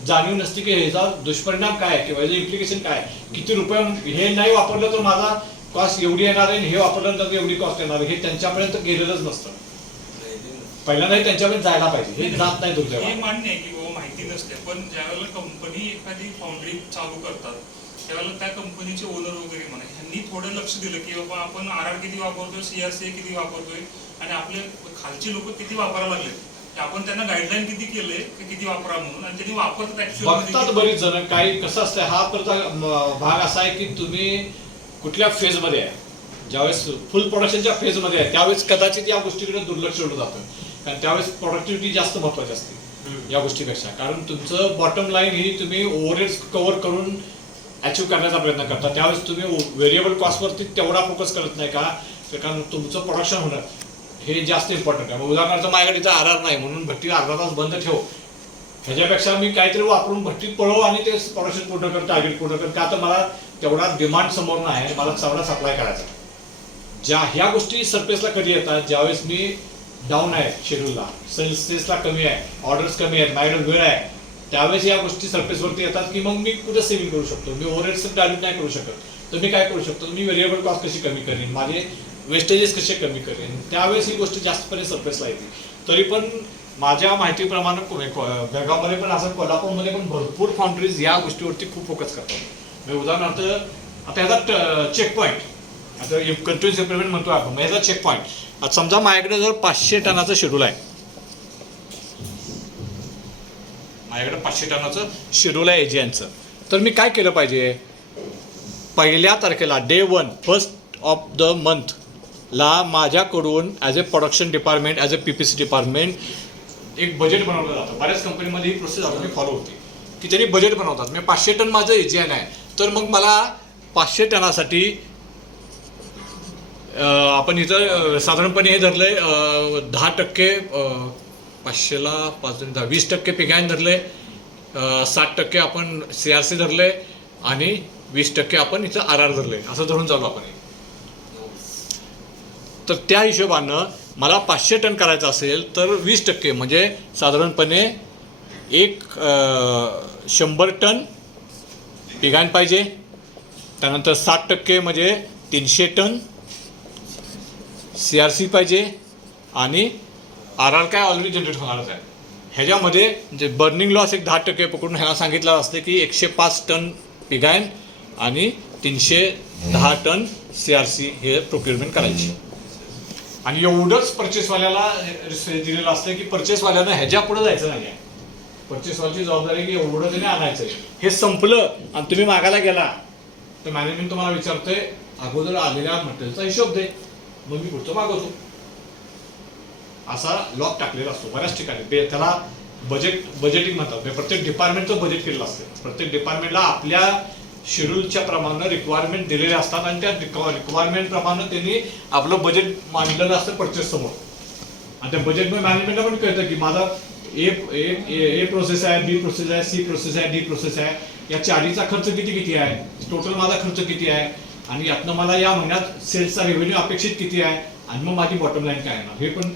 जाणीव नसते की ह्याचा दुष्परिणाम काय किंवा ह्याचं इम्प्लिकेशन काय. किती रुपये हे नाही वापरलं तर माझा कॉस्ट एवढी येणार आहे, हे वापरलं तर एवढी कॉस्ट येणार आहे, हे त्यांच्यापर्यंत गेलेलंच नसतं. पहिल्यांदा त्यांच्यापर्यंत जायला पाहिजे. हे जात नाही तुमच्या. हे मान्य आहे की बाबा माहिती नसते, पण ज्यावेळेला कंपनी एखादी फाउंड्री चालू करतात त्यावेळेला त्या कंपनीचे ओनर वगैरे म्हणा ह्यांनी थोडं लक्ष दिलं की बाबा आपण RR किती वापरतोय, CRC किती वापरतोय आणि आपले खालची लोक किती वापरायला लागले, आपण त्यांना गाईडलाईन किती केले किती वापरा म्हणून आणि त्यांनी वापरतात. बघतात बरीच जण. काही कसं असतं, हा भाग असा आहे की तुम्ही कुठल्या फेजमध्ये आहे. ज्यावेळेस फुल प्रोडक्शनच्या फेजमध्ये आहे त्यावेळेस कदाचित या गोष्टीकडे दुर्लक्ष होतं जातं. कारण त्यावेळेस प्रोडक्टिव्हिटी जास्त महत्वाची असते या गोष्टीपेक्षा. कारण तुमचं बॉटम लाईन ही तुम्ही ओव्हरहेड्स कव्हर करून अचीव्ह करण्याचा प्रयत्न करता. त्यावेळेस तुम्ही व्हेरिएबल कॉस्टवरती तेवढा फोकस करत नाही का, कारण तुमचं प्रोडक्शन होणं हे जास्त इम्पॉर्टंट आहे. उदाहरणार्थ माझ्याकडे इथं RR नाही म्हणून भट्टी अर्धा तास बंद ठेव, ह्याच्यापेक्षा मी काहीतरी वापरून भट्टीत पळव आणि ते प्रोडक्शन पूर्ण कर, टार्गेट पूर्ण कर. का तर मला तेवढा डिमांड समोर नाही आहे, मला तेवढा सप्लाय करायचा. ह्या गोष्टी सरफेसला कधी येतात ज्यावेळेस मी डाऊन आहे शेड्यूलला, सेल्सला कमी आहे, ऑर्डर्स कमी आहेत, माझ्याकडे वेळ आहे, त्यावेळेस या गोष्टी सरफेसवरती येतात की मग मी कुठं सेव्हिंग करू शकतो. मी ओव्हरहेड्स डायल्यूट नाही करू शकत, तर मी काय करू शकतो, मी व्हेरिएबल कॉस्ट कशी कमी करेन, माझे वेस्टेजेस कसे कमी करेन. त्यावेळेस ही गोष्ट जास्तपणे सरफेसला येते. तरी पण माझ्या माहितीप्रमाणे बेळगावमध्ये पण असं, कोल्हापूरमध्ये पण भरपूर फाउंड्रीज या गोष्टीवरती खूप फोकस करतात. म्हणजे उदाहरणार्थ आता ह्याचा चेक पॉईंट, आता कंटिन्युअस इम्प्लिमेंट म्हणतो आपण, मग ह्याचा चेक पॉईंट. आता समजा माझ्याकडे जर 500 टनाचं शेड्यूल आहे, माझ्याकडे 500 टनाचं शेड्यूल आहे एजीएनचं, तर मी काय केलं पाहिजे, पहिल्या तारखेला डे 1 फर्स्ट ऑफ द मंथला माझ्याकडून as a production department, as a PPC department एक बजेट बनवलं जातं. बऱ्याच कंपनीमध्ये ही प्रोसेस अजूनही फॉलो होते की त्यांनी बजेट बनवतात. मी 500 टन माझं एजीएन आहे, तर मग मला 500 टनासाठी आपण इथं साधारणपणे हे धरलं आहे 10%, 500ला 5 20% पिगायन धरले, 60% आपण CRC धरले आणि 20% आपण इथं RR धरले, असं धरून चालू आपण. तर त्या हिशोबानं मला 500 टन करायचं असेल तर 20% म्हणजे साधारणपणे 100 टन पिगायन पाहिजे. त्यानंतर 60% म्हणजे 300 टन CRC पाहिजे आणि RR काय ऑलरेडी जनरेट होणारच आहे. ह्याच्यामध्ये जे बर्निंग लॉस एक 10% पकडून ह्याला सांगितलं असते की 105 टन पिगायन आणि 310 टन CRC हे प्रोक्युरमेंट करायची. आणि एवढंच परचेसवाल्याला दिलेलं असतं की परचेसवाल्यानं ह्याच्या पुढे जायचं नाही आहे. परचेसवाल्याची जबाबदारी की एवढं त्याने आणायचं आहे. हे संपलं आणि तुम्ही मागायला गेला तर मॅनेजमेंट तुम्हाला विचारतोय अगोदर आलेल्या मटेरियलचा हिशोब दे, मग मी पुढचं मागवतो. असा लॉक टाकलेला असतो बऱ्याच ठिकाणी. त्याला बजेटिंग म्हणतात. प्रत्येक डिपार्टमेंटचं बजेट केलेलं असतं. प्रत्येक डिपार्टमेंटला आपल्या शेड्यूलच्या प्रमाणे रिक्वायरमेंट दिलेले असतात आणि त्या रिक्वायरमेंट प्रमाणे त्यांनी आपलं बजेट मांडलेलं असतं परचेस समोर. आणि त्या बजेटमध्ये मॅनेजमेंटला पण कळतं की माझा ए प्रोसेस आहे, बी प्रोसेस आहे, सी प्रोसेस आहे, डी प्रोसेस आहे, या चारीचा खर्च किती आहे, टोटल माझा खर्च किती आहे आणि यातनं मला या महिन्यात सेल्सचा रेव्हेन्यू अपेक्षित किती आहे आणि मग माझी बॉटम लाईन काय आहे, हे पण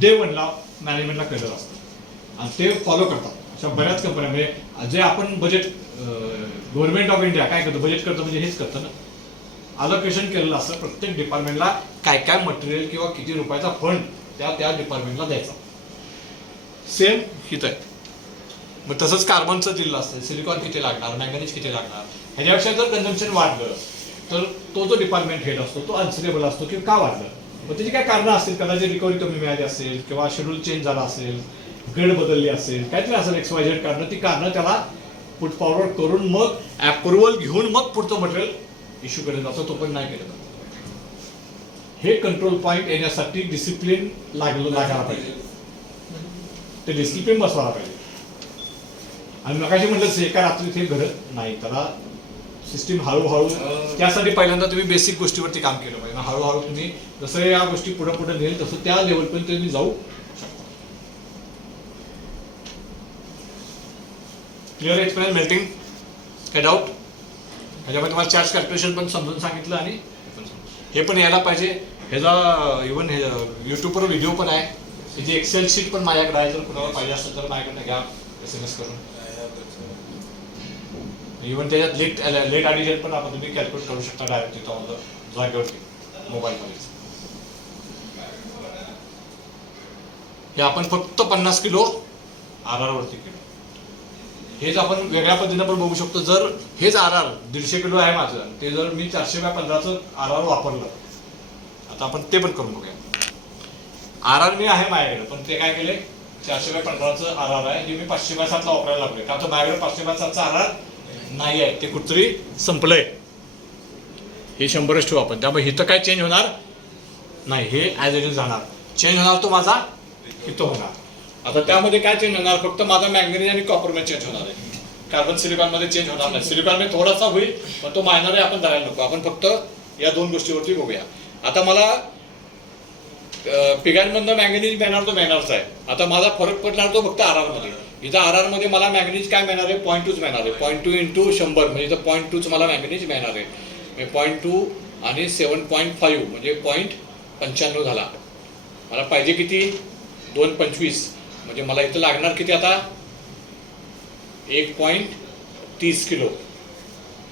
डे 1ला मॅनेजमेंटला कळलं असतं आणि ते फॉलो करतात. अशा बऱ्याच कंपन्या म्हणजे जे आपण बजेट गव्हर्नमेंट ऑफ इंडिया काय करतं, बजेट करतं म्हणजे हेच करतं ना, अलोकेशन केलेलं असतं प्रत्येक डिपार्टमेंटला काय काय मटेरियल किंवा किती रुपयाचा फंड त्या डिपार्टमेंटला द्यायचा. सेम हित आहे. मग तसंच कार्बनचं दिलं असतं, सिलिकॉन किती लागणार, मॅंगनीज किती लागणार. ह्याच्यापेक्षा जर कन्झम्पशन वाढलं तर तो जो डिपार्टमेंट हेड असतो तो अनसरेबल असतो की का वाढलं, मग त्याची काय कारणं असतील. कदाचित रिकव्हरी कमी मिळाली असेल किंवा शेड्यूल चेंज झाला असेल, ग्रेड बदलली असेल, काहीतरी असेल XYZ कारणं. ती कारणं त्याला पुट फॉरवर्ड करून मग अप्रुव्हल घेऊन मग पुढचं मटेरियल इश्यू केलं जातं. तो पण नाही केलं जातं. हे कंट्रोल पॉईंट येण्यासाठी डिसिप्लिन लागायला पाहिजे. ते डिसिप्लिन बसवायला पाहिजे. आणि मगाशी म्हटलं एका रात्रीत हे घडत नाही. त्याला सिस्टीम हळूहळू, त्यासाठी पहिल्यांदा तुम्ही बेसिक गोष्टीवरती काम केलं पाहिजे. हळूहळू तुम्ही जसं या गोष्टी पुढे नेल तसं त्या लेवलपर्यंत तुम्ही जाऊ शकता. क्लिअर एक्सपिरियन्स मेल्टिंग, काय डाऊट? ह्याच्यामध्ये तुम्हाला चार्ज कॅल्क्युलेशन पण समजून सांगितलं आणि हे पण यायला पाहिजे. ह्याचा इव्हन हे यूट्यूबवर व्हिडिओ पण आहे. त्याची एक्सेल शीट पण माझ्याकडे आहे. जर कुणाला पाहिजे असेल तर माझ्याकडनं घ्या SMS करून. इव्हन त्याच्यात लेट ॲडिशन पण आपण तुम्ही कॅल्क्युलेट करू शकता डायरेक्ट तिथं जागेवरती मोबाईलमध्ये. हे आपण फक्त 50 किलो RR वरती केलं. हेच आपण वेगळ्या पद्धतीने पण बघू शकतो. जर हेच RR 150 किलो आहे माझं, ते जर मी 400/15चं RR वापरलं, आता आपण ते पण करून बघूया. RR मी आहे माझ्याकडे, पण ते काय केले 400/15चं RR आहे, हे मी 500/7ला वापरायला लागले. का तर माझ्याकडे 500/7चं RR नाही आहे, ते कुठतरी संपलंय. हे 100च ठेवू आपण. त्यामुळे इथं काय चेंज होणार नाही, हे ॲज इट इज जाणार. चेंज होणार तो माझा इथं होणार. आता त्यामध्ये काय चेंज होणार, फक्त माझा मॅंगनीज आणि कॉपरमध्ये चेंज होणार आहे. कार्बन सिलिकॉनमध्ये चेंज होणार नाही. सिलिकॉनमध्ये थोडासा होईल, पण तो मायनर आहे, आपण धरायला नको. आपण फक्त या 2 गोष्टीवरती बघूया. आता मला पिगांमधनं मॅंगनीज मिळणार, तो मिळणारच आहे. आता माझा फरक पडणार तो फक्त RR मध्ये. इथं RR मध्ये मला मॅंगनीज काय मिळणार आहे, 0.2 मिळणार आहे. 0.2 × 100 म्हणजे इथं 0.2 मला मॅंगनीज मिळणार आहे. 0.2 आणि 7.5 म्हणजे 0.95 झाला. मला पाहिजे किती, 2.25 म्हणजे मला इथं लागणार किती आता 1.30 किलो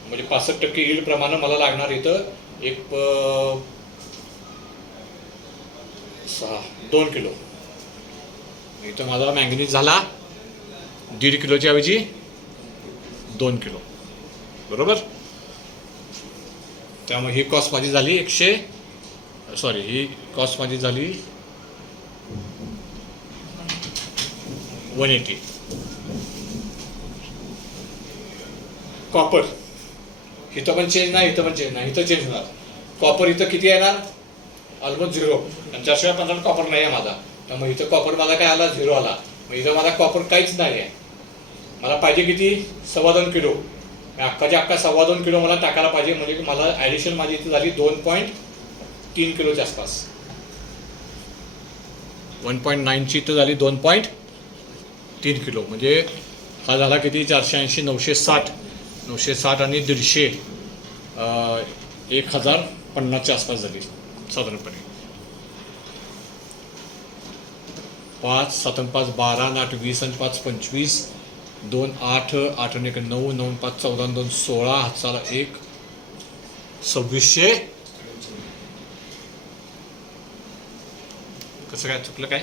म्हणजे 65% यील्ड प्रमाणे मला लागणार इथं 2 किलो. इथं माझा मॅंगनीज झाला 1.5 किलोच्या ऐवजी 2 किलो. बरोबर. त्यामुळे ही कॉस्ट माझी झाली ही कॉस्ट माझी झाली 180. कॉपर इथं पण चेंज नाही, इथं पण चेंज नाही, इथं चेंज होणार. कॉपर इथं किती येणार? ऑलमोस्ट 0. आणि 450 कॉपर नाही आहे माझा, त्यामुळे इथं कॉपर माझा काय आला? 0 आला. मग इथं माझा कॉपर काहीच नाही आहे. मला पाहिजे किती? 2.25 किलो. अख्खाच्या अख्खा 2.25 किलो मला टाकायला पाहिजे. म्हणजे मला ॲडिशन माझी इथे झाली 2.3 किलोच्या आसपास. 1.9ची इथं झाली 2.3 किलो. म्हणजे हा झाला किती? 480, 960 आणि 150, 1050च्या आसपास झाली साधारणपणे. 5, 7, 5, 12, 8, 20 आणि 5, 25, 2, 8, 8, 1, 9, 9, 5, 14, 2, 16, हाताला 1, 2600. कसं काय चुकलं काय?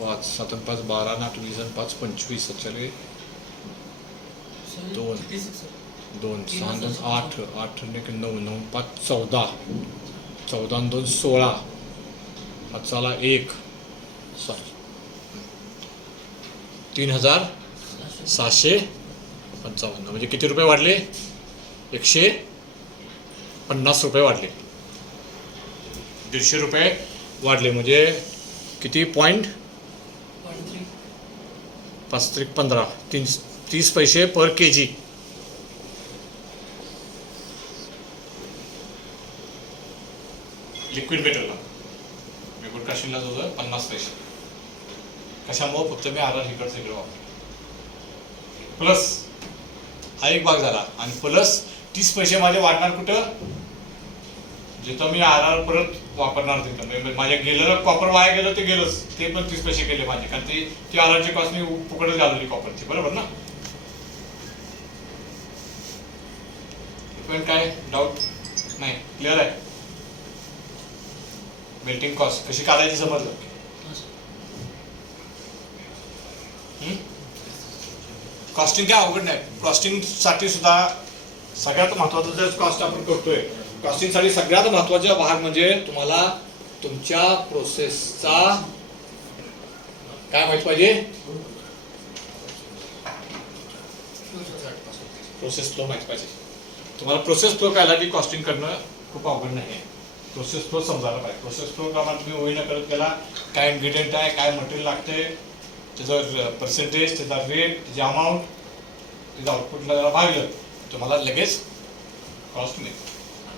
पाच, 7, 5, 12, 8, 20 आणि 5, 25. चले 2, 2, 6, 2, 8, 8, 1, 9, 9, 5, 14, 14, 2, 16, हाताला 1, 3755. म्हणजे किती रुपये वाढले? 150 रुपये वाढले. 150 रुपये वाढले. म्हणजे किती? 5.15, 30 पैसे पर kg. लिक्विड मेटलला लिक्विड कास्टिंगला जवळ 50 पैसे. कशामुळं? फक्त मी आर इकडचं इकडे वापरतो. प्लस हा एक भाग झाला. आणि प्लस 30 पैसे माझे वाढणार कुठं? जिथं मी आर परत वापरणार तिथं. माझ्या गेलेलं कॉपर वाया गेलं ते गेलंच, ते पण 30 पैसे गेले माझे. कारण ती आरची कॉस्ट मी फुकटच घालवली कॉपरची. बरोबर ना? पण काय डाऊट नाही? क्लिअर आहे? मेल्टिंग कॉस्ट कशी काढायची समजलं? कॉस्टिंग काय अवघड नाही. कॉस्टिंगसाठी सुद्धा सगळ्यात महत्त्वाचं जर कॉस्ट आपण करतोय, कॉस्टिंगसाठी सगळ्यात महत्त्वाचा भाग म्हणजे तुम्हाला तुमच्या प्रोसेसचा काय माहित पाहिजे? प्रोसेस फ्लो माहित पाहिजे. तुम्हाला प्रोसेस फ्लो कळला की कॉस्टिंग करणं खूप अवघड नाही आहे. प्रोसेस फ्लो समजायला पाहिजे. प्रोसेस फ्लो प्रमाणे तुम्ही ओळी न करत गेला, काय इन्ग्रेडियंट आहे, काय मटेरियल लागते, त्याचं पर्सेंटेज, त्याचा रेट, त्याची अमाऊंट, त्याचं आउटपुटला जरा भागलं तुम्हाला लगेच कॉस्ट मिळते.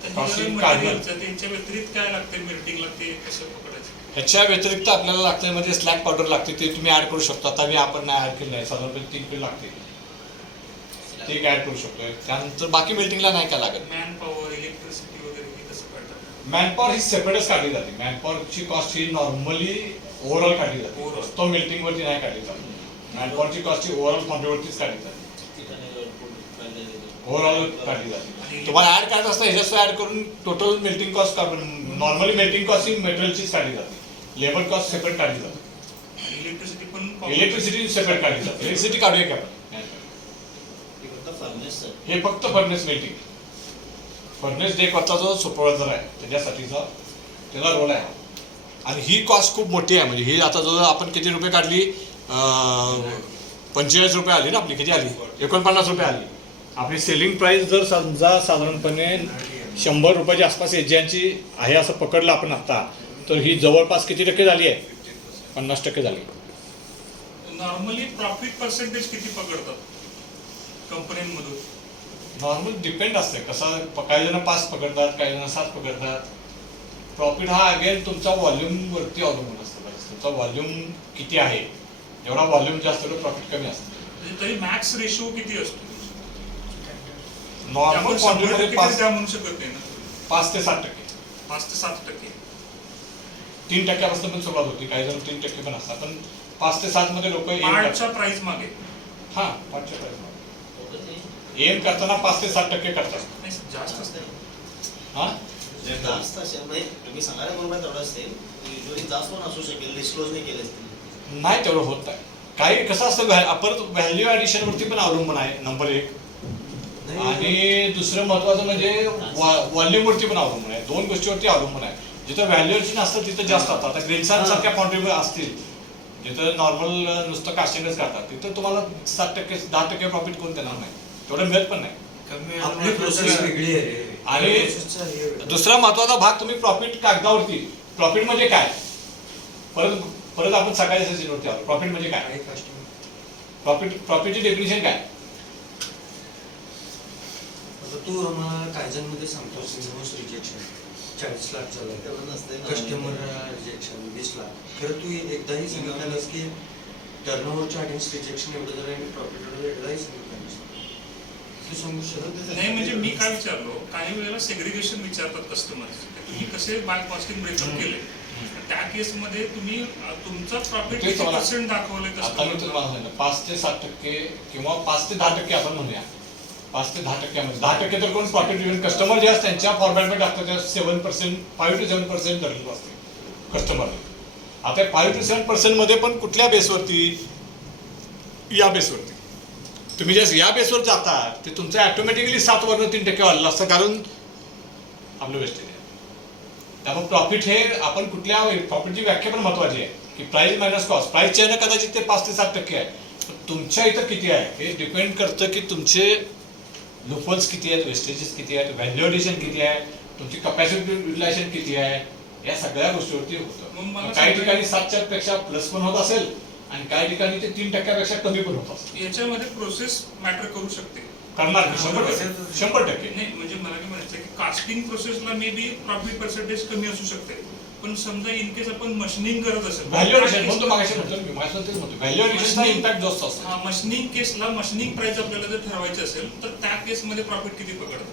त्यांच्या व्यतिरिक्त काय लागते? मेल्टिंग लागते, कसं पकडायचं? ह्याच्या व्यतिरिक्त आपल्याला लागते म्हणजे स्लॅग पावडर लागते. ते तुम्ही ऍड करू शकता. आता मी आपण नाही ऍड केलं नाही. साधारणपणे 3 किलो लागते, ते ऍड करू शकतो. त्यानंतर बाकी मेल्टिंगला नाही काय लागत. मॅन पॉवर, इलेक्ट्रिसिटी वगैरे हे कसं काढतात? मॅनपॉवर ही सेपरेटच काढली जाते. मॅनपॉवरची कॉस्ट ही नॉर्मली ओव्हरऑल काढली जाते. तो मेल्टिंग वरती नाही काढली जाते. मॅनपॉवरची कॉस्ट ही ओव्हरऑल क्वांटिटीवरतीच काढली जाते. ओव्हरऑल काढली जाते. तुम्हाला ऍड करायचं असतं ह्याच्यात ऍड करून टोटल मेल्टिंग कॉस्ट काढून नॉर्मली मेल्टिंग कॉस्ट ही मटेरियलचीच काढली जाते. लेबर कॉस्ट सेपरेट काढली जाते. इलेक्ट्रिसिटी पण इलेक्ट्रिसिटी सेपरेट काढली जाते. इलेक्ट्रिसिटी काढूया की आपण. हे फक्त फर्नेस मेल्टिंग. फर्नेस डेकवरचा जो सुपरवायझर आहे त्याच्यासाठीचा त्याचा रोल आहे. आणि ही कॉस्ट खूप मोठी आहे. म्हणजे ही आता जो आपण किती रुपये काढली? 45 रुपये आली ना आपली. किती आली? 49 रुपये आली. आपली सेलिंग प्राइस जर समजा साधारणपणे 100 रुपयाच्या आसपास एजंटची आहे असं पकडलं आपण आत्ता, तर ही जवळपास किती टक्के झाली आहे? 50% झाली. नॉर्मली प्रॉफिट पर्सेंटेज किती पकडतात कंपन्यांमधून? नॉर्मल डिपेंड असते कसं. काही जण 5 पकडतात, काही जण 7 पकडतात. प्रॉफिट हा अगेन तुमच्या व्हॉल्यूमवरती अवलंबून असतं. तुमचा व्हॉल्यूम किती आहे, जेवढा व्हॉल्यूम जास्त तेवढं प्रॉफिट कमी असतं. तरी मॅक्स रेशो किती असतो? नॉर्मल क्वांटिटीमध्ये म्हणू शकत नाही ना. 5 ते 7%. 5 ते 7%. 3% पण सुरुवात होती. काही जण 3% पण असतात. पण 5 ते 7 मध्ये लोक पार्टच्या प्राइस मागे. हा, पार्टच्या प्राइस मागे एम करताना 5 ते 7% करतात. जास्त असते. हा, जास्त असेल म्हणजे तुम्ही सांगायला बरोबर तेवढं असेल युजली जास्त पण असू शकेल डिस्क्लोज नाही केले असतील. नाही तेवढं होत नाही. काही कसं असतं परत व्हॅल्यू ॲडिशन वरती पण अवलंबून आहे नंबर 1. आणि दुसरं महत्वाचं म्हणजे व्हॉल्यूम वरती पण अवलंबून आहे. 2 गोष्टीवरती अवलंबून आहे. जिथं व्हॅल्यू ॲडिशन असतं तिथं जास्त असतात. आता ग्रेनसान सारख्या फाउंड्री असतील जिथं नॉर्मल नुसतं कास्टिंगच करतात तिथं तुम्हाला 7% 10% प्रॉफिट कोण देणार नाही, तेवढं मिळत पण नाही. आपली प्रोसेस वेगळी आहे रे. आणि प्रोसेसचा हे वेगळं. दुसरा महत्वाचा भाग तुम्ही प्रॉफिट कागदावरती. प्रॉफिट म्हणजे काय, परत आपण सकाळी सेशनवरती आलो. प्रॉफिट म्हणजे काय, काही कास्टिंग प्रॉफिटची डेफिनेशन काय. आता तू आम्हाला कायझनमध्ये सांगतोस इनव्हॉइस रिजेक्शन 40 लाख झालं, तेवढं नसते ना. Customer rejection 20 lakh. खरं तू एकदाही सांगितलं नाहीस की टर्नओव्हरच्या अगेन्स्ट रिजेक्शन एवढं झालं आणि प्रॉफिट एवढं, एकदाही सांगितलं नाहीस. तू सांगू शकत नाही म्हणजे मी काय विचारलो, काही वेळेला सेग्रिगेशन विचारतात कस्टमर्स, तुम्ही कसे बाय कॉस्टिंग ब्रेकअप केले. त्या केसमध्ये तुम्ही तुमचा प्रॉफिट तेच मला- 50% दाखवलंय आता मी तुम्हाला कस्टमर. सांगितलं 5 ते 7% किंवा 5 ते 10% आपण म्हणूया. 5 ते 10% 10% तर कोण प्रॉफिट इव्हन कस्टमर जे असतात त्यांच्या फॉर्मॅटमध्ये टाकतात त्या 7%, 5 to 7% धरलेलं असते कस्टमर. आता 5 to 7% मध्ये पण कुठल्या बेसवरती, या बेसवरती तुम्ही जे या बेसवर जाता ते तुमचं ऑटोमॅटिकली 7 वरून 3% वाढलं असतं, कारण आपलं वेस्टेज आहे. त्यामुळे प्रॉफिट हे आपण कुठल्या प्रॉफिटची व्याख्या पण महत्वाची आहे की प्राइस मायनस कॉस्ट. प्राइसच्या ना कदाचित ते 5 ते 7% आहे, पण तुमच्या इथं किती आहे हे डिपेंड करतं की तुमचे लुपल्स किती आहेत, वेस्टेजेस किती आहेत, व्हॅल्यू ॲडिशन किती आहे, तुमची कपॅसिटी युटिलायझेशन किती आहे, या सगळ्या गोष्टीवरती मग होतं. मला काही ठिकाणी 7% पेक्षा प्लस पण होत असेल आणि काही ठिकाणी ते 3% पेक्षा कमी पण होत असेल. याच्यामध्ये प्रोसेस मॅटर करू शकते. करणार नाही, 100%. नाही म्हणजे मला काय म्हणायचं की कास्टिंग प्रोसेसला मे बी प्रॉफिट पर्सेंटेज कमी असू शकते, पण समजा इन केस आपण मशिनिंग करत असेल, व्हॅल्यू ॲडिशन म्हणतो मागाशी म्हटलं मी, माझं तेच म्हणतो व्हॅल्यू ॲडिशनचा इम्पॅक्ट जास्त असतो. मशिनिंग केसला मशिनिंग प्राइस आपल्याला जर ठरवायची असेल तर त्या केसमध्ये प्रॉफिट किती पकडतं.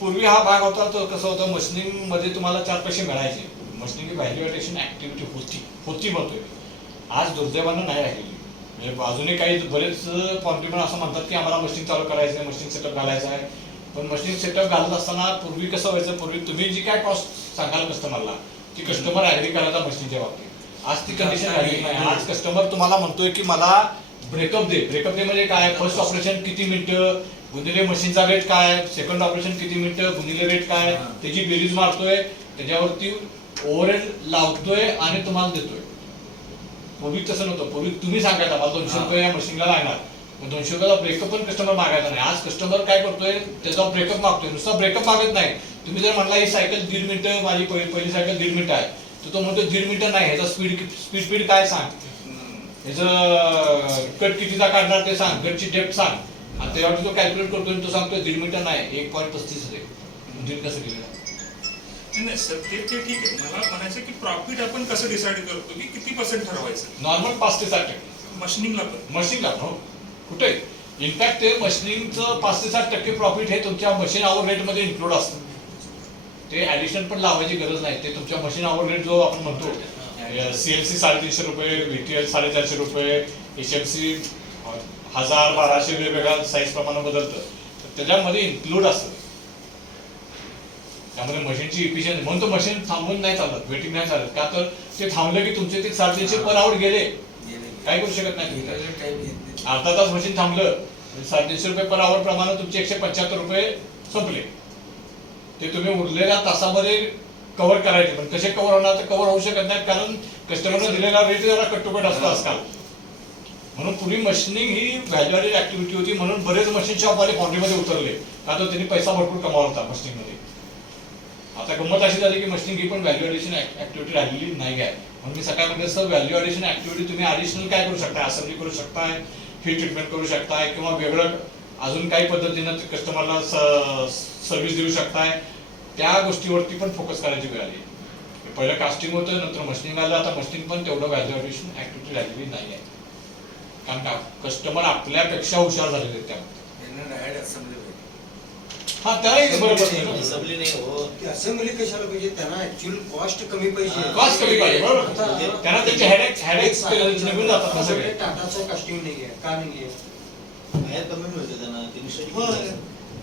पूर्वी हा भाग होता तो कसं होतं, मशिनिंग मध्ये तुम्हाला 4 पैसे मिळायचे. मशिनिंग ही व्हॅल्यू ॲडिशन ऍक्टिव्हिटी होती म्हणतोय. आज दुर्दैवानं नाही राहिलेली. म्हणजे अजूनही काही बरेच पॉइंट पण असं म्हणतात की आम्हाला मशीन चालू करायचं आहे, मशीन सेटअप घालायचं आहे. पण मशीन सेटअप घालत असताना पूर्वी कसं व्हायचं, पूर्वी तुम्ही जी काय कॉस्ट सांगाल कस्टमरला ती कस्टमर ॲग्री करायचा मशीनच्या बाबतीत. आज ती कंडिशन राहिली नाही. आज कस्टमर तुम्हाला म्हणतोय की मला ब्रेकअप दे. ब्रेकअप दे म्हणजे काय, फर्स्ट ऑपरेशन किती मिनिटं गुणिले मशीनचा रेट काय, सेकंड ऑपरेशन किती मिनिटं गुणिले रेट काय, त्याची बेरीज मारतोय, त्याच्यावरती ओव्हरहेड लावतोय आणि तुम्हाला देतोय. पूर्वी तसं नव्हतं. पूर्वी तुम्ही सांगायचा मला 200 रुपये या मशीनला लागणार, मग 200 रुपयाचा ब्रेकअप पण कस्टमर मागायचा नाही. आज कस्टमर काय करतोय, त्याचा ब्रेकअप मागतोय. नुसता ब्रेकअप मागत नाही. तुम्ही जर म्हणला ही सायकल 1.5 मिनिटं, माझी पहिली सायकल 1.5 मिनिटं आहे, तर तो म्हणतो 1.5 मिनिटं नाही, ह्याचा स्पीड काय सांग, ह्याचं कट कितीचा काढणार ते सांग, कटची डेप्थ सांग, आणि त्याच्यावरती तो कॅल्क्युलेट करतोय. तो सांगतोय 1.5 मिनिटं नाही 1.35 आहे. दीड कसं केलं नाही सर ते ठीक आहे. मला म्हणायचं की प्रॉफिट आपण कसं डिसाईड करतो की किती पर्सेंट ठरवायचं. नॉर्मल 5 ते 7%. मशिनिंगला पण मशीनला हो कुठे इनफॅक्ट ते मशीनिंगचं 5 ते 7% प्रॉफिट हे तुमच्या मशीन आवर रेटमध्ये इन्क्लूड असतं. ते ऍडिशन पण लावायची गरज नाही. ते तुमच्या मशीन आवर रेट जो आपण म्हणतो CLC 350 रुपये, VTL 450 रुपये, HMC 1000 1200 वेगवेगळ्या साईज प्रमाणे बदलतं, तर त्याच्यामध्ये इन्क्लूड असतं. त्यामध्ये मशीनची इफिशियन्सी म्हणून तो मशीन थांबून नाही चालत, वेटिंग नाही चालत. का तर ते थांबलं की तुमचे ते 350 पर आवर गेले, काय करू शकत नाही. अर्धा तास मशीन थांबलं 350 रुपये पर आवर प्रमाणे तुमचे 175 रुपये संपले. ते तुम्ही उरलेल्या तासामध्ये कव्हर करायचे, पण कसे कव्हर होणार, तर कव्हर होऊ शकत नाही, कारण कस्टमरने दिलेला रेट जरा कट्टोकट असतो आजकाल. म्हणून पूर्वी मशीनिंग ही व्हॅल्यू ॲडेड ऍक्टिव्हिटी होती, म्हणून बरेच मशीन शॉपवाले फाउंड्रीमध्ये उतरले, का तर त्यांनी पैसा भरपूर कमावला होता मशीनिंगमध्ये. आता गंमत अशी झाली की मशीनिंग ही पण व्हॅल्यू ॲडिशन ऍक्टिव्हिटी राहिलेली नाही आहे. म्हणून मी सकाळी म्हणजे सर व्हॅल्यू ॲडिशन ऍक्टिव्हिटी तुम्ही ॲडिशनल काय करू शकताय, असेंब्ली करू शकताय, हीट ट्रीटमेंट करू शकताय, किंवा वेगळं अजून काही पद्धतीनं कस्टमरला सर्व्हिस देऊ शकताय. त्या गोष्टीवरती पण फोकस करायची वेळ आली. पहिलं कास्टिंग होतं, नंतर मशीनिंग आलं. आता मशीनिंग पण तेवढं व्हॅल्यू ॲडिशन ऍक्टिव्हिटी राहिलेली नाही आहे, कारण का कस्टमर आपल्यापेक्षा हुशार झालेले आहेत त्यामध्ये. हा त्याही बरोबर असेंब्ली नाही हो. असेंब्ली कशाला पाहिजे, त्यांना ऍक्च्युअल कॉस्ट कमी पाहिजे. कॉस्ट कमी पाहिजे, बरोबर. त्यांना त्याचे हेडेक निघून जातात ना सगळे. टाटाचं कास्टिंग नाहीये, का नाहीये? बाहेर कमी मिळते त्यांना 300.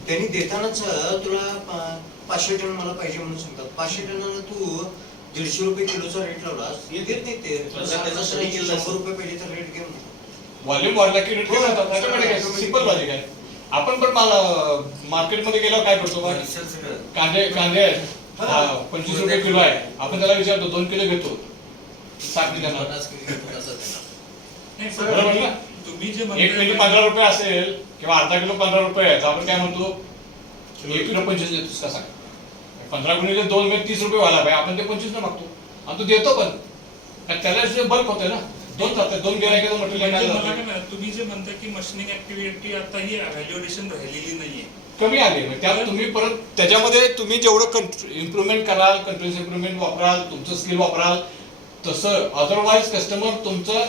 त्यांनी देतानाच तुला 500 टन मला पाहिजे म्हणून सांगतात. 500 टनाला तू 150 रुपये किलोचा रेट लावलास देत नाही ते. पण सर, त्याचा study केलेला 100 रुपये पाहिजे तर रेट घे. व्हॉल्यूम वाढला की रेट कमी होतात. ऑटोमॅटिक आहे, सिंपल लॉजिक आहे. आपण पण मला मार्केटमध्ये गेल्यावर काय करतो मग? कांदे आहेत 25 रुपये किलो आहे, आपण त्याला विचारतो 2 किलो घेतो, 60 देणार. 50 किलो घेतो असं देणार. नाही, बरोबर ना? तुम्ही जे 1 किलो 15 रुपये असेल किंवा अर्धा किलो 15 रुपये आहे, तर आपण काय म्हणतो 1 किलो 25 देतोस का सांग. 15 गुणिले 2 म्हणजे 30 रुपये व्हायला पाहिजे, आपण ते 25 न मागतो आणि तो देतो पण. कारण त्याला बल्क होतोय ना, 2 जातात, 2 गिरायकाचं मटेरियल म्हणजे मला जातं. काय म्हणा, तुम्ही जे म्हणता की मशीनिंग ऍक्टिव्हिटी आता ही व्हॅल्युएशन राहिलेली नाहीये. कमी आले मग त्यात तुम्ही परत त्याच्यामध्ये तुम्ही जेवढं इम्प्रुव्हमेंट कराल, कंटिन्युअस इम्प्रुव्हमेंट वापराल, तुमचं स्किल वापराल, तसं अदरवाईज कस्टमर तुमचं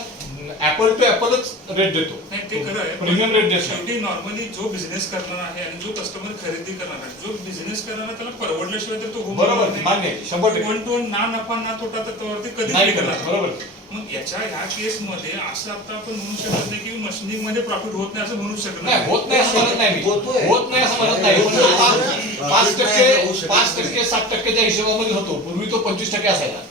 ऍपल टू ऍपलच रेट देतो, नाही, ते खरं आहे. प्रीमियम रेट देतो. शेवटी नॉर्मली जो बिझनेस करणार आहे आणि जो कस्टमर खरेदी करणार आहे, जो बिझनेस करणार आहे, त्याला परवडल्याशिवाय तर तो होऊ बरोबर, शकत मान्य आहे, 100%. वन टू वन ना नफा ना तोटा तर त्यावरती कधीच नाही नाही करणार, करणार. बरोबर. मग ह्या केसमध्ये असं आता आपण म्हणू शकत नाही की मशीनिंग मध्ये प्रॉफिट होत नाही असं म्हणू शकत नाही होत नाही असं म्हणत नाही मी, होतोय. होत नाही असं म्हणत नाही, पण होतोय. 5% 60%च्या हिशोबामध्ये होतो. पूर्वी तो 25% असायचा,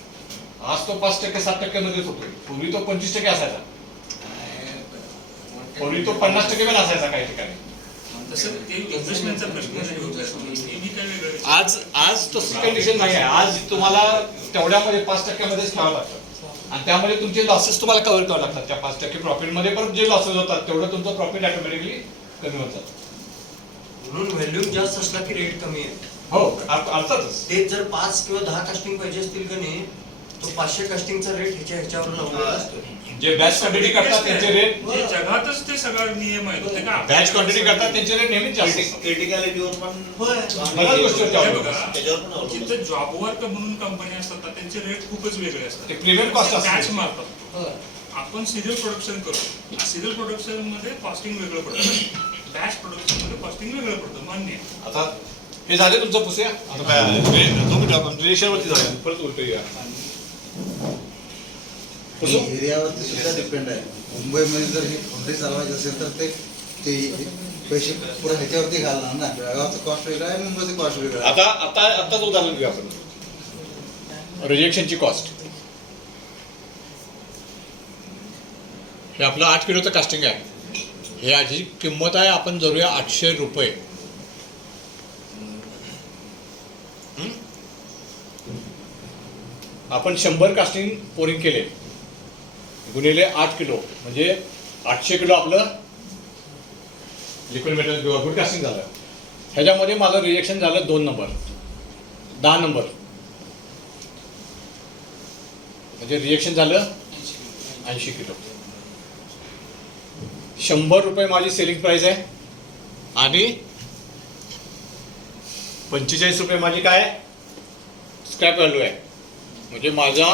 आज तो 5% 60% मध्येच होतो. पूर्वी तो 25% असायचा, पूर्वी तो 50% पण असायचा काही ठिकाणी. तसं ते इन्व्हेस्टमेंटचा प्रश्न नाही. मी काय वेगळं आज तशी कंडिशन नाही आहे. आज तुम्हाला तेवढ्यामध्ये 5% मध्येच ठेवावं लागतं आणि त्यामध्ये तुमचे लॉसेस तुम्हाला कव्हर करावे लागतात. त्या 5% प्रॉफिटमध्ये पण जे लॉसेस होतात तेवढं तुमचं प्रॉफिट ऑटोमॅटिकली कमी होत जातं. म्हणून व्हॅल्यूम जास्त असला की रेट कमी आहे. हो अर्थातच. ते जर 5 किंवा 10 कास्टिंग पाहिजे असतील का नाही, तो 500 कास्टिंगचा रेट ह्याच्यावर लावलेला असतो. जे बॅच क्वांटिटी करतात त्यांचे रेट, जे जगातच ते सगळं नियम आहेत ते का बॅच क्वांटिटी करतात त्यांचे रेट नेहमीच जास्त असतात. क्रिटिकॅलिटीवर पण होय. बऱ्याच गोष्टी हे त्यावर बघा, त्याच्यावर पण अवलंबून जिथं जॉब वर्क म्हणून कंपनी असतात ना, त्यांचे रेट खूपच वेगळे असतात. ते प्रीमियम कॉस्ट बॅच असते. मारतात. होय. आपण सिरियल प्रोडक्शन करतो, सिरियल प्रोडक्शन मध्ये कॉस्टिंग वेगळं पडतं, बॅच प्रोडक्शन मध्ये कॉस्टिंग वेगळं पडतं. मान्य आहे. आता हे झाले तुमचं पुसे. आता काय 2 मिनिटं आपण रिलेशनवरती जाऊया, परत उलटं येऊया. पुसू? एरियावरती सुद्धा डिपेंड आहे. मुंबईमध्ये जर ही फाउंड्री चालवायची असेल तर ते पैसे पुढे ह्याच्यावरती घालणार ना. बेळगावचं कॉस्ट वेगळं आहे, मुंबईचं कॉस्ट वेगळं आहे. आताच उदाहरण घेऊ आपण. रिजेक्शनची कॉस्ट, हे आपलं 8 किलोचं कास्टिंग आहे. हे याची किंमत आहे, आपण धरूया 800 रुपये. आपण 100 कास्टिंग पोरिंग केले गुणिले 8 किलो म्हणजे 800 किलो आपलं लिक्विड मेटल गुड कास्टिंग झालं. ह्याच्यामध्ये माझं रिजेक्शन झालं 2 नंबर, 10 नंबर, म्हणजे रिजेक्शन झालं 80 किलो. 100 रुपये माझी सेलिंग प्राइस आहे आणि 45 रुपये माझी काय स्क्रॅप व्हॅल्यू आहे. म्हणजे माझा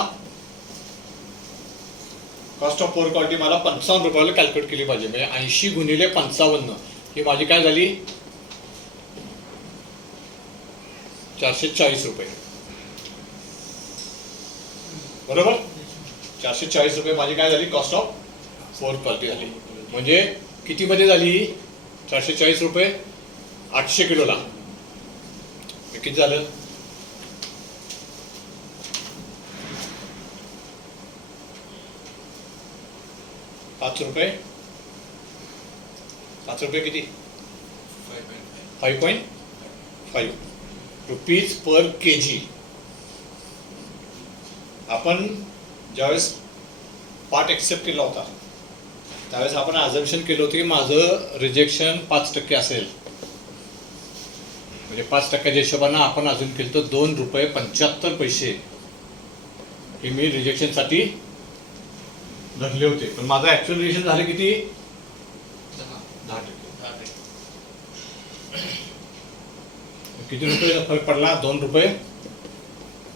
कॉस्ट ऑफ पोअर क्वालिटी मला 55 रुपयाला कॅल्क्युलेट केली पाहिजे. म्हणजे 80 गुणिले 55 ही माझी काय झाली 440 रुपये. बरोबर, 440 रुपये माझी काय झाली कॉस्ट ऑफ पोअर क्वालिटी झाली. म्हणजे कितीमध्ये झाली 440 रुपये 800 किलोला किती झालं? पाच रुपये किती? 5.5 रुपीज पर केजी. आपण ज्यावेळेस पार्ट एक्सेप्ट केला होता त्यावेळेस आपण अझम्पशन केलं होतं की माझं रिजेक्शन 5% असेल. म्हणजे 5%च्या हिशोबानं आपण अजून केलं तर 2 रुपये 75 पैसे हे मी रिजेक्शनसाठी धरले होते. पण माझं ऍक्च्युअल रिजेक्शन झालं किती 10%. किती रुपये फरक पडला? 2 रुपये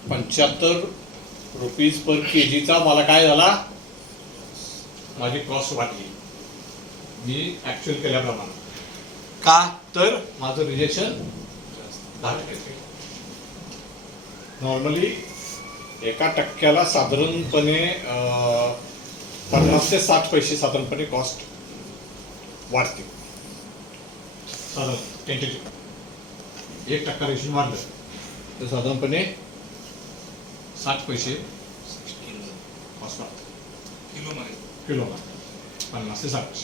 75 रुपीज पर केजीचा मला काय झाला माझी कॉस्ट वाटली मी ऍक्च्युअल केल्याप्रमाणे. का तर माझं रिजेक्शन 10%. नॉर्मली 1% साधारणपणे 50 ते 60 पैसे साधारणपणे कॉस्ट वाढते. साधारण टेंटेटिव्ह 1% रेशन वाढलं तर साधारणपणे 60 पैसे असतात किलोमध्ये. किलोला, 50 ते 60.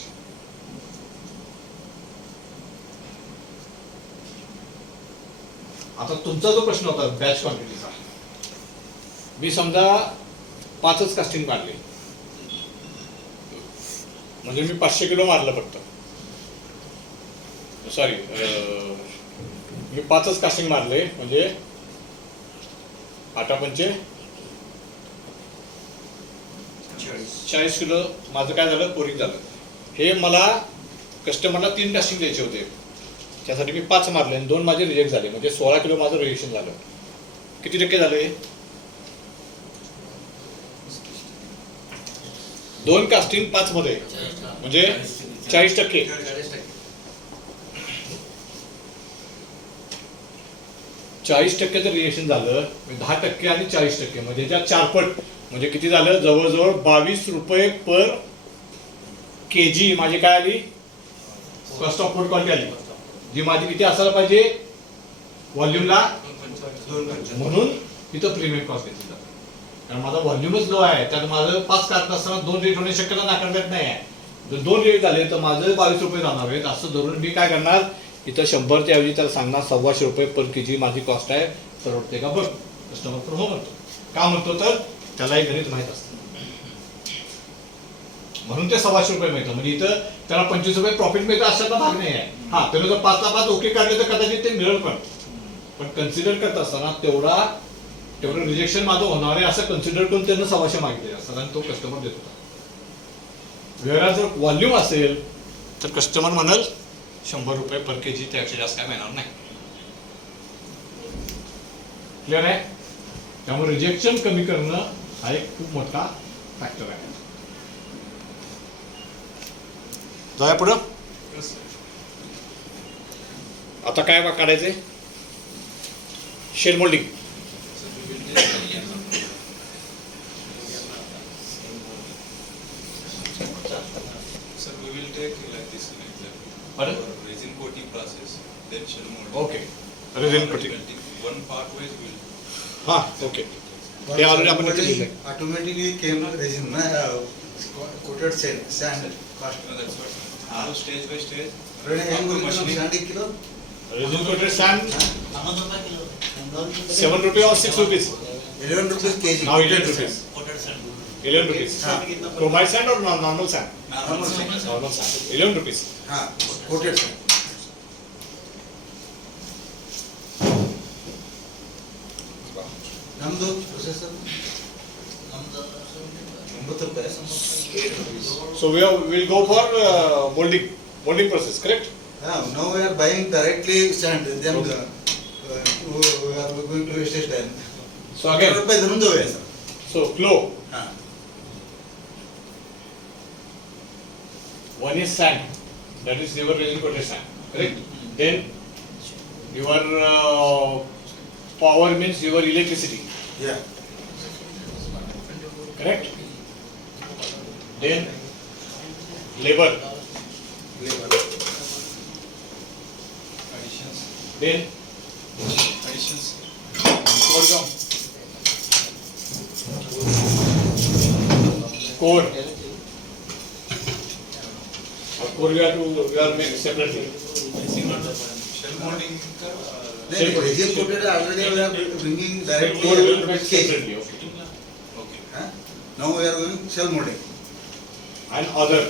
आता तुमचा जो प्रश्न होता बॅच क्वांटिटीचा, मी समजा 5च कास्टिंग मारली, म्हणजे मी 500 किलो मारलं फक्त, सॉरी मी 5च कास्टिंग मारले, म्हणजे 8 पंचे 40 किलो माझं काय झालं, पोरिंग झालं. हे मला कस्टमरला 3 कास्टिंग द्यायचे होते, त्यासाठी मी 5 मारले आणि 2 माझे रिजेक्ट झाले, म्हणजे 16 किलो माझं रिजेक्शन झालं. किती टक्के झाले? 2 कास्टिंग 5 मध्ये म्हणजे 40%. 40% जर रिएक्शन झालं, 10% आणि 40% म्हणजे त्या 4 पट, म्हणजे किती झालं, जवळजवळ 22 रुपये पर केजी माझी काय आली, कॉस्ट ऑफ फूड क्वालिटी आली, जी माझी किती असायला पाहिजे व्हॉल्यूमला, 2.5. म्हणून इथं प्रीमियम कॉस्ट घेतली जाते. कारण माझा व्हॉल्यूमच लो आहे, त्यात माझं 5 काढत असताना 2 रेट होण्याची शक्यता नाकारता येत नाही आहे. जर 2 रेट झाले तर माझं 22 रुपये जाणार आहेत. असं धरून मी काय करणार, इथं 100 च्या ऐवजी त्याला सांगणार 1,200 रुपये पर केजी माझी कॉस्ट आहे, परवडते का बघ. कस्टमर पण हो म्हणतो. का म्हणतो, तर त्याला एक गणित माहित असतं, म्हणून ते 1,200 रुपये मिळतं. म्हणजे इथं त्याला 25 रुपये प्रॉफिट मिळतं अशाचा भाग नाही आहे. हा, त्याला जर 5 ला 5 ओके काढले तर कदाचित ते मिळेल, पण कन्सिडर करत असताना तेवढं रिजेक्शन माझं होणार आहे असं कन्सिडर करून त्यांना 1,200 मागितले असतात आणि तो कस्टमर देत होता. वेळा जर व्हॉल्यूम असेल तर कस्टमर म्हणाल 100 रुपये पर केजी, त्यापेक्षा जास्त काय मिळणार नाही. क्लिअर आहे? त्यामुळे रिजेक्शन कमी करणं हा एक खूप मोठा फॅक्टर आहे. जाऊया पुढं. आता काय काढायचे, shell moulding. Sir, we will take like this an example. Pardon? Resin coating process, then shell molding. Okay, resin coating. One part wise will. हा, ओके. ते ऑलरेडी आपण इथे लिहिलंय. ऑटोमॅटिकली केम रेझिन ना coated sand cost No, that's what. Now stage by stage. Sand 1 kilo resin coated sand 50 रुपये किलो. 7 रुपये और 6 rupees. 11 rupees KG. Now 11 rupees. Coated sand. 11 rupees. Chromite sand और normal sand. Normal stage. Normal sand 11 rupees. हां, कोटेड सँड. ನಮ್ದು ಪ್ರೊಸೆಸ್ 90 ರೂಪಾಯಿ. So we'll go for molding process, correct? Now we are buying directly sand, then Okay. we are going to waste time. So again, 11 रुपये धरून जाऊया सर. so flow. हां. One is sand, that is your resin coated sand, correct? Then your power means your electricity, Yeah. correct? Then labor, Additions. then Additions. code, core. Core we are make separately. Shell molding. नाही, resin coated already we are bringing directly Core will make 100 kg. separately, okay. Okay. Huh? Now we are going shell molding. And other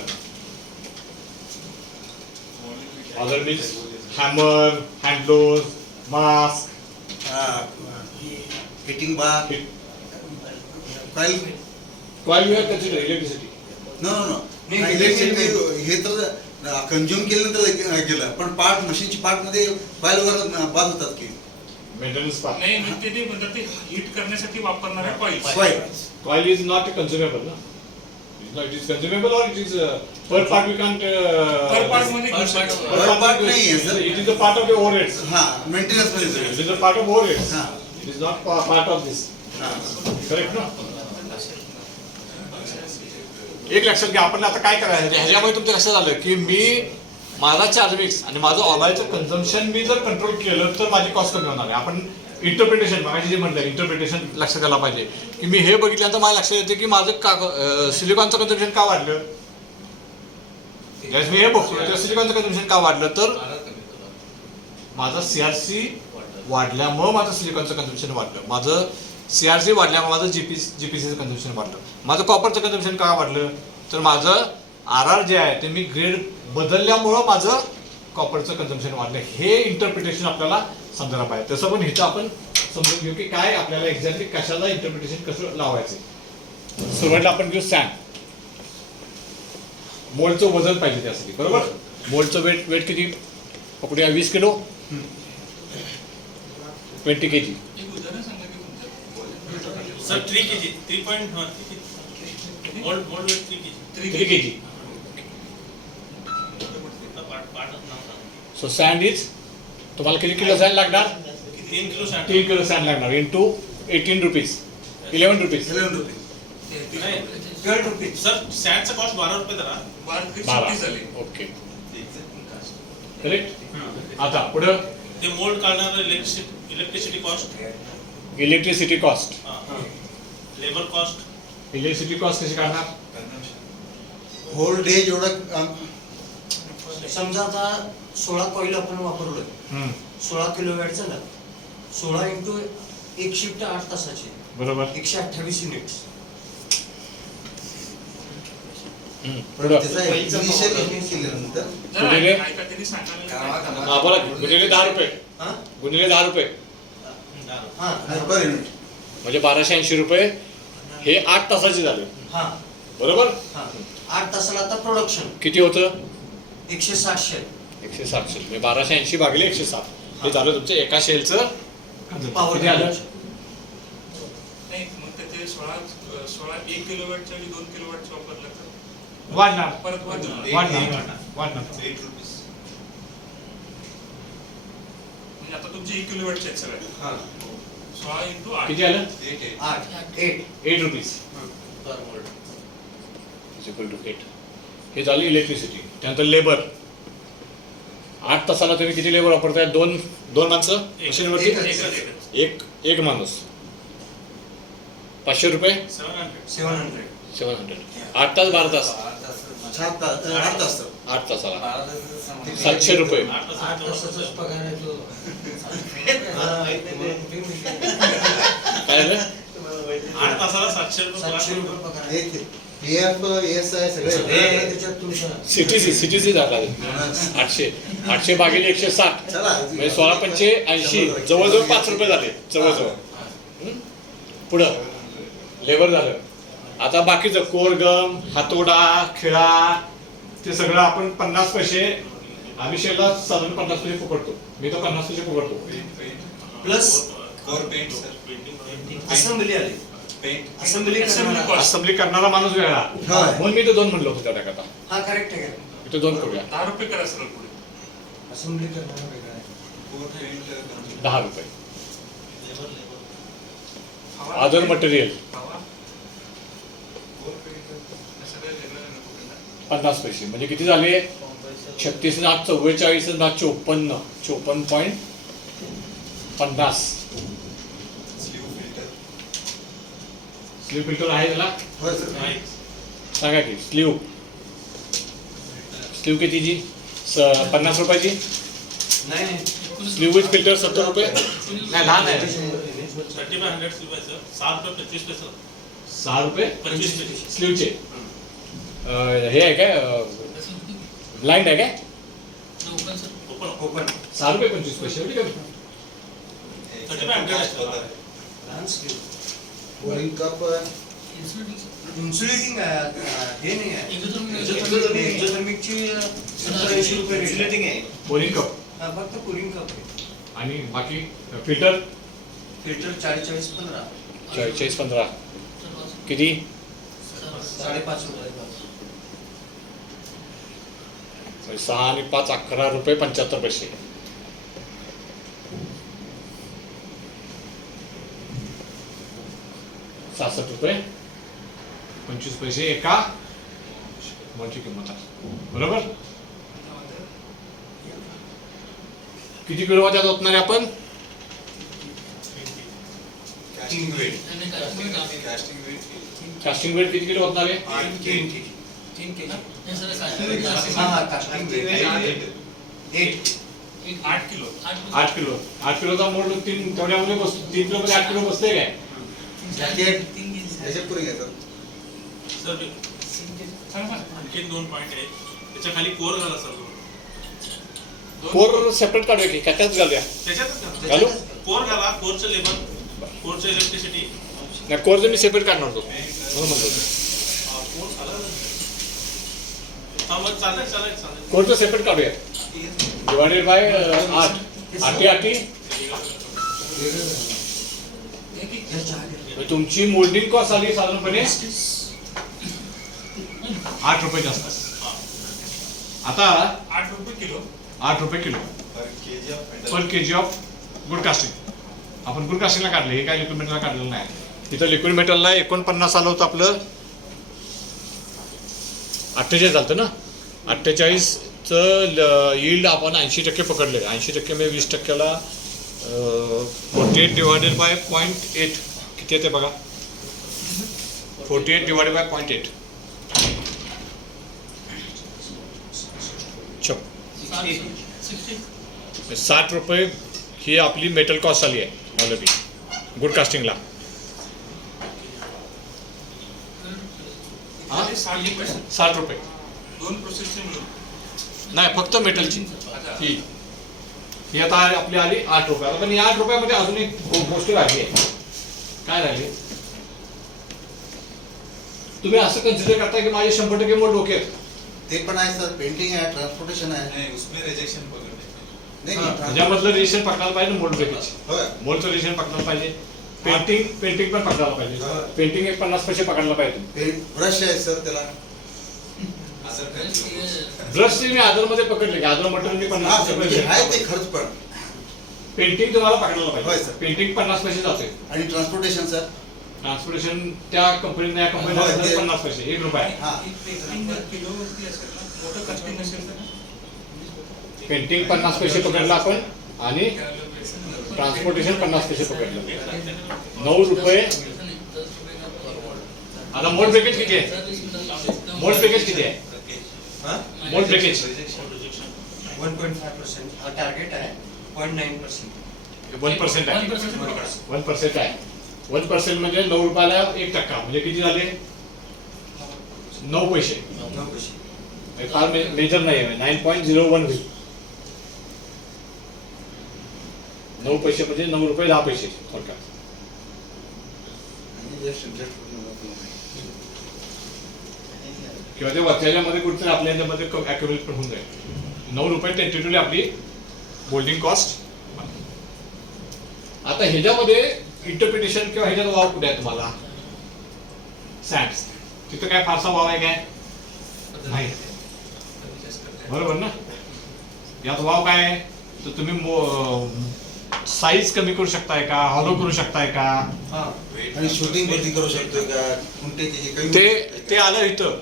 means hammer, hand blows, mask, Hitting bar. Coil. coil you have considered electricity. No. Electricity हे तर कंझ्युम केल्यानंतर केलं, पण पार्ट मशीनची पार्ट मध्ये कॉईल वगैरे बाद होतात की. Maintenance part. नाही, म्हणजे ते म्हणतात ते हीट करण्यासाठी वापरणाऱ्या coils. Coil. Coil is not consumable, no? It is consumable or it is per part we can't. Per part मध्ये Per part. per part नाही आहे, sir. It is a part of the overheads. हां, मेंटेनन्स मध्ये It is a part of overheads. हां. It is not part of this. हां. Correct, no? एक लक्षात घ्या, आपण आता काय करायचं, ह्याच्यामुळे तुमचं लक्षात आलं की मी माझा चार्ज मिक्स आणि माझं ऑइलचं कन्झम्पशन मी जर कंट्रोल केलं तर माझी कॉस्ट कमी होणार आहे. आपण इंटरप्रिटेशन मागाशी जे म्हटलं इंटरप्रिटेशन लक्षात यायला पाहिजे की मी हे बघितल्यानंतर मला लक्षात येते की माझं सिलिकॉनचं कन्झम्पशन का वाढलं. ज्यावेळेस मी हे बघतो तेव्हा सिलिकॉनचं कन्झम्पशन का वाढलं तर माझं सीआरसी वाढल्यामुळं माझं सिलिकॉनचं कन्झम्पशन वाढलं. माझं सीआरसी वाढल्यामुळे माझं जीपीसीचं कन्झम्पशन वाढलं. माझं कॉपरचं कन्झम्पशन का वाढलं तर माझं आर जे आहे ते मी ग्रेड बदलल्यामुळं माझं कॉपरचं कन्झम्पशन वाढलं. हे इंटरप्रिटेशन आपल्याला समजायला पाहिजे. तसं पण हिचं आपण समजून घेऊ की काय आपल्याला एक्झॅक्टली कशाला इंटरप्रिटेशन कसं लावायचं. सुरुवातीला आपण घेऊ सॅन. मोल्डचं वजन पाहिजे त्यासाठी बरोबर. मोल्डचं वेट किती पकडूया 20 किलो 20 kg. एक उदाहरण सांगा की तुमचं. Sir 3 kg 3.1 mould weight 3 kg 3 kg. So sand is तुम्हाला किती किलो सँड लागणार 3 किलो सँड 3 किलो सँड लागणार इंटू 18 रुपीज 11 रुपीज 11 रुपये. 12 रुपीज. सर सँडचा कॉस्ट 12 रुपये धरा. 12 झाली. Okay correct. आता पुढं ते मोल्ड काढणार electricity cost electricity cost. Labour cost electricity cost कशी काढणार. होल डे जेवढं समजा आता 16 कॉईल आपण वापरलोय, 16 किलोवॅट झाला, 16 इंटू एक शिफ्ट 8 तासाची बरोबर. 128 युनिट्स. पुढं त्याचा इनिशियल केल्यानंतर जरा गुणिले? ऐका त्यांनी सांगायला हा बोला गुणिले 10 रुपये हा गुणिले 10 रुपये हा पर युनिट म्हणजे 1280 रुपये हे 8 तासाचे झाले हा बरोबर. हा 8 तासाला आता प्रोडक्शन किती होतं 160 शेल 160 म्हणजे 1280 भागिले 160 हे झालं तुमचं एका शेलचं पॉवर. किती आलं. नाही मग त्याचे 16 1 किलोवॅटच्या ऐवजी 2 किलोवॅटचं वापरलं तर वाढणार परत वाढणार. वाढणार. म्हणजे आता तुमचे 1 किलोवॅटचे आहेत सगळे. हा 16 इंटू 8 किती आलं 8 8 rupees per mould. Equal to 8. हे झालं इलेक्ट्रिसिटी. त्यानंतर लेबर 8 तासाला तुम्ही किती लेबर वापरताय. दोन माणसं मशीनवरती एक माणूस 500 रुपये 700 700 8 तास 12 तास 8 तास 8 तासाला 700 रुपये 8 तासाचाच पगार आहे तो. काय झालं. 8 तासाला 700 रुपये 700 रुपये पगार आहे. एक EF ESI सगळे हे त्याच्यात तुमचं सिटीसी झाला 800 भागिले 160 चला म्हणजे 16 पंचे 80 जवळजवळ 5 रुपये झाले जवळजवळ. पुढं लेबर झालं. आता बाकीचं कोरगम हातोडा खिळा ते सगळं आपण 50 पैसे आम्ही शेला साधारण 50 पैसे पकडतो. मी तो 50 पैसे पकडतो. Plus core paint sir assembly आली. Paint assembly Assembly cost. Assembly करणारा माणूस वेगळा हा. म्हणून मी तो 2 म्हणलो होतो त्या टाकाता. हा करेक्ट आहे. मी तो 2 करूया 10 रुपये करा सरळ पुढे. असेंबली करणारा वेगळा आहे. कोर पेंट 10 रुपये. हवा अदर मटेरियल हवा कोर पेंट सगळं वेगळं नको केलं. 50 पैसे म्हणजे किती झाले 36 ना 44 ना 54 54.50. स्लीव फिल्टर स्लीव फिल्टर आहे त्याला होय सर. नाही. सांगा की स्लीव कितीची 50 रुपयाची. नाही स्लीव विथ फिल्टर 70 रुपये. नाही लहान आहे 3500 रुपये सर 7 रुपये 25 पैसे 6 रुपये 25 पैसे स्लीवचे. हे आहे काय ब्लाइंड आहे काय ओपन 6 रुपये 25 पैसे एवढी कमी. 3500 आहे सर. लहान स्लीव. बोरिंग कप इन्सुलेटिंग आहे. हे नाही आहे. एक्झोथर्मिकची 70-80 रुपये रेट आहे. बोरिंग कप हा, फक्त कुलिंग कप आहे. आणि बाकी फिल्टर फिल्टर 40-40-15 40-15 किती 5.5 रुपये. 6 आणि 5 11 रुपये 75 पैसे. ₹67 25 पैसे एका मोलची किंमत आहे बरोबर. किती किलो त्यात ओतणार आहे आपण casting weight casting weight casting weight किती किलो होणार आहे? 3 kg. हा कास्टिंग वेट 8 8 किलो 8 किलो 8 किलोचा मोड 3 तेवढ्यामध्ये बसतो 3 किलो मध्ये 8 किलो बसते काय? जॅकेट त्याच्यात पुढे घ्यायचं सर सांगा आणखीन 2 पॉईंट आहे त्याच्या खाली कोर घाला सर कोर सेपरेट काढूया की त्याच्याच घालूया. त्याच्यातच घालू? कोर घाला कोरचं लेबर कोरचं इलेक्ट्रिसिटी नाही कोरचं मी सेपरेट काढणार होतो म्हणून म्हणतो होतो. कोर घाला हा मग चालेल कोरचं सेपरेट काढूया डिवायडेड बाय 8 8 तुमची मोल्डिंग कॉस्ट आली साधारणपणे 8 रुपये जास्त. आता 8 रुपये किलो 8 रुपये kilo per KG of per KG of good casting. आपण गुड कास्टिंगला काढले हे काय लिक्विड मेटलला काढलेलं नाही. तिथं लिक्विड मेटलला 49 आलं होतं आपलं 48 झालं ना 48चं यील्ड आपण 80% पकडले 80% म्हणजे 20%ला 48 डिवायडेड बाय 0.8 किती येते बघा 48 डिवायडेड बाय 0.8 60 रुपये ही आपली मेटल कॉस्ट आली आहे ऑलरेडी गुड कास्टिंगला. हा? 60 रुपये 2 प्रोसेसचे मिळून नाही फक्त मेटलची अच्छा ही आता आपली आली 8 रुपये. आता पण या 8 रुपयामध्ये अजून एक गोष्ट राहिली आहे. काय राहिली? तुम्ही असं कन्सिडर करता की माझे 100% मोड डोके आहेत. ते पण आहे सर पेंटिंग आहे ट्रान्सपोर्टेशन आहे नहीं उसमें रिजेक्शन पकड़ने नाही त्याच्यामधलं रिजेक्शन पकडायला पाहिजे मोल्ड ब्रेकेज होय मोल्डचं रिजेक्शन पकडायला पाहिजे. पेंटिंग पण पकडायला पाहिजे. पेंटिंग एक 50 पैसे पकडायला पाहिजे. पेंट ब्रश आहे सर त्याला ब्रश मी आदरमध्ये पकडले की आदर मटेरियल मी 50 हा पैसे सर आहे ते खर्च पण पेंटिंग तुम्हाला पकडायला होय, पाहिजे. सर. पेंटिंग 50 पैसे जाते. आणि ट्रान्सपोर्टेशन सर ट्रान्सपोर्टेशन त्या कंपनीने या कंपनीला होय, ते- 50 पैसे 1 रुपया. हा किलो वरती असेल ना मोठं कास्टिंग असेल तर पेंटिंग 50 पैसे पकडलं आपण आणि ट्रान्सपोर्टेशन 50 पैसे पकडलं 9 रुपये. आता मोड ब्रेकेज किती आहे? मोड ब्रेकेज किती आहे? मोड ब्रेकेज 1.5% टार्गेट आहे 0.9%. 1% आहे 1% आहे 1% म्हणजे 9 रुपयाला 1% म्हणजे किती झाले 9 पैसे. 9 पैसे. हे फार मेजर नाही आहे 9.01 होईल. 9 पैसे म्हणजे 9 रुपये 10 पैसे थोडक्यात. आणि just interest पूर्ण दाखवलं नाही. किंवा ते वरच्यामध्ये कुठेतरी आपल्या याच्यामध्ये अॅक्युरेट पण होऊन जाईल. 9 रुपये टेंटेटिव्हली आपली होल्डिंग कॉस्ट. आता ह्याच्यामध्ये इंटरप्रिटेशन किंवा ह्याच्यात वाव कुठे आहे तुम्हाला? सँड्स तिथं काय फारसा वाव आहे काय? नाही बरोबर ना. यात वाव काय आहे? तर तुम्ही साईज कमी करू शकताय का? हॉलो करू शकताय का? हा आणि शूटिंग वरती करू शकतो का कुंटेची हे कमी ते आलं इथं.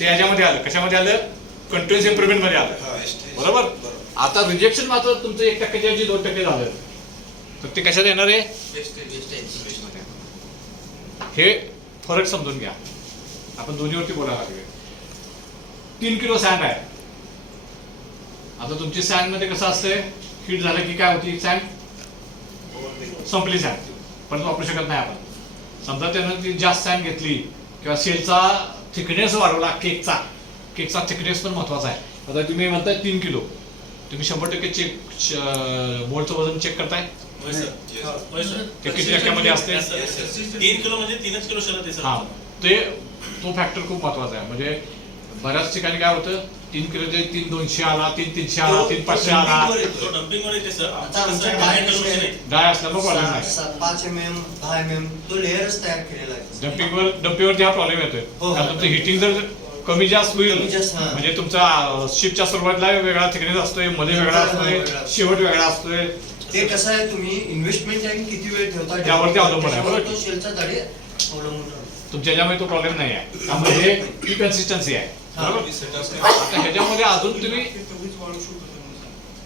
ते ह्याच्यामध्ये आलं. कशामध्ये आलं? कंटिन्युअस इम्प्रुव्हमेंट मध्ये आलं. बरोबर. आता रिजेक्शन मात्र तुमचं 1%च्या ऐवजी 2% झालं तर ते कशात येणार आहे? हे फरक समजून घ्या. आपण दोन्हीवरती बोलायला लागले. 3 किलो सँड आहे. आता तुमची सँड मध्ये कसं असतंय हिट झालं की काय होती सँड संपली. सँड परत वापरू शकत नाही आपण. समजा त्यानं ती जास्त सँड घेतली किंवा सेलचा थिकनेस वाढवला केकचा थिकनेस पण महत्वाचा आहे. आता तुम्ही म्हणताय 3 किलो तुम्ही 100% चेक मोल्डचं वजन चेक करताय ते किती टक्क्यामध्ये असते? 3 किलो म्हणजे 3 किलो शरद आहे सर. हा तो फॅक्टर खूप महत्वाचा आहे. म्हणजे बऱ्याच ठिकाणी काय होतं 3 किलोचे 3,200 आला 3,300 आला 3,500 आला. तो डम्पिंग वर येते सर. आता आमचा बाहेर करू शकत नाही. डाय असल्यामुळे प्रॉब्लेम नाही. 5 mm 10 mm तो लेअरच तयार केलेला आहे. डम्पिंगवरती हा प्रॉब्लेम येतोय. हो. कारण तुमचं हिटिंग जर कमी जास्त होईल कमी जास्त, हा. म्हणजे तुमचा शिपच्या सुरुवातीला वेगळा थिकनेस असतोय मध्ये वेगळा असतोय शेवट वेगळा असतोय. ते कसं आहे तुम्ही इन्व्हेस्टमेंट टाइम किती वेळ ठेवता त्यावरती अवलंबून आहे. त्याच्यावर तो शेलचा जाडी अवलंबून राहतो. तुमच्या ह्याच्यामध्ये तो प्रॉब्लेम नाही आहे. त्यामुळे ही कन्सिस्टन्सी आहे. हा. बरोबर. आता ह्याच्यामध्ये अजून तुम्ही तेवढीच वाढू शकतो.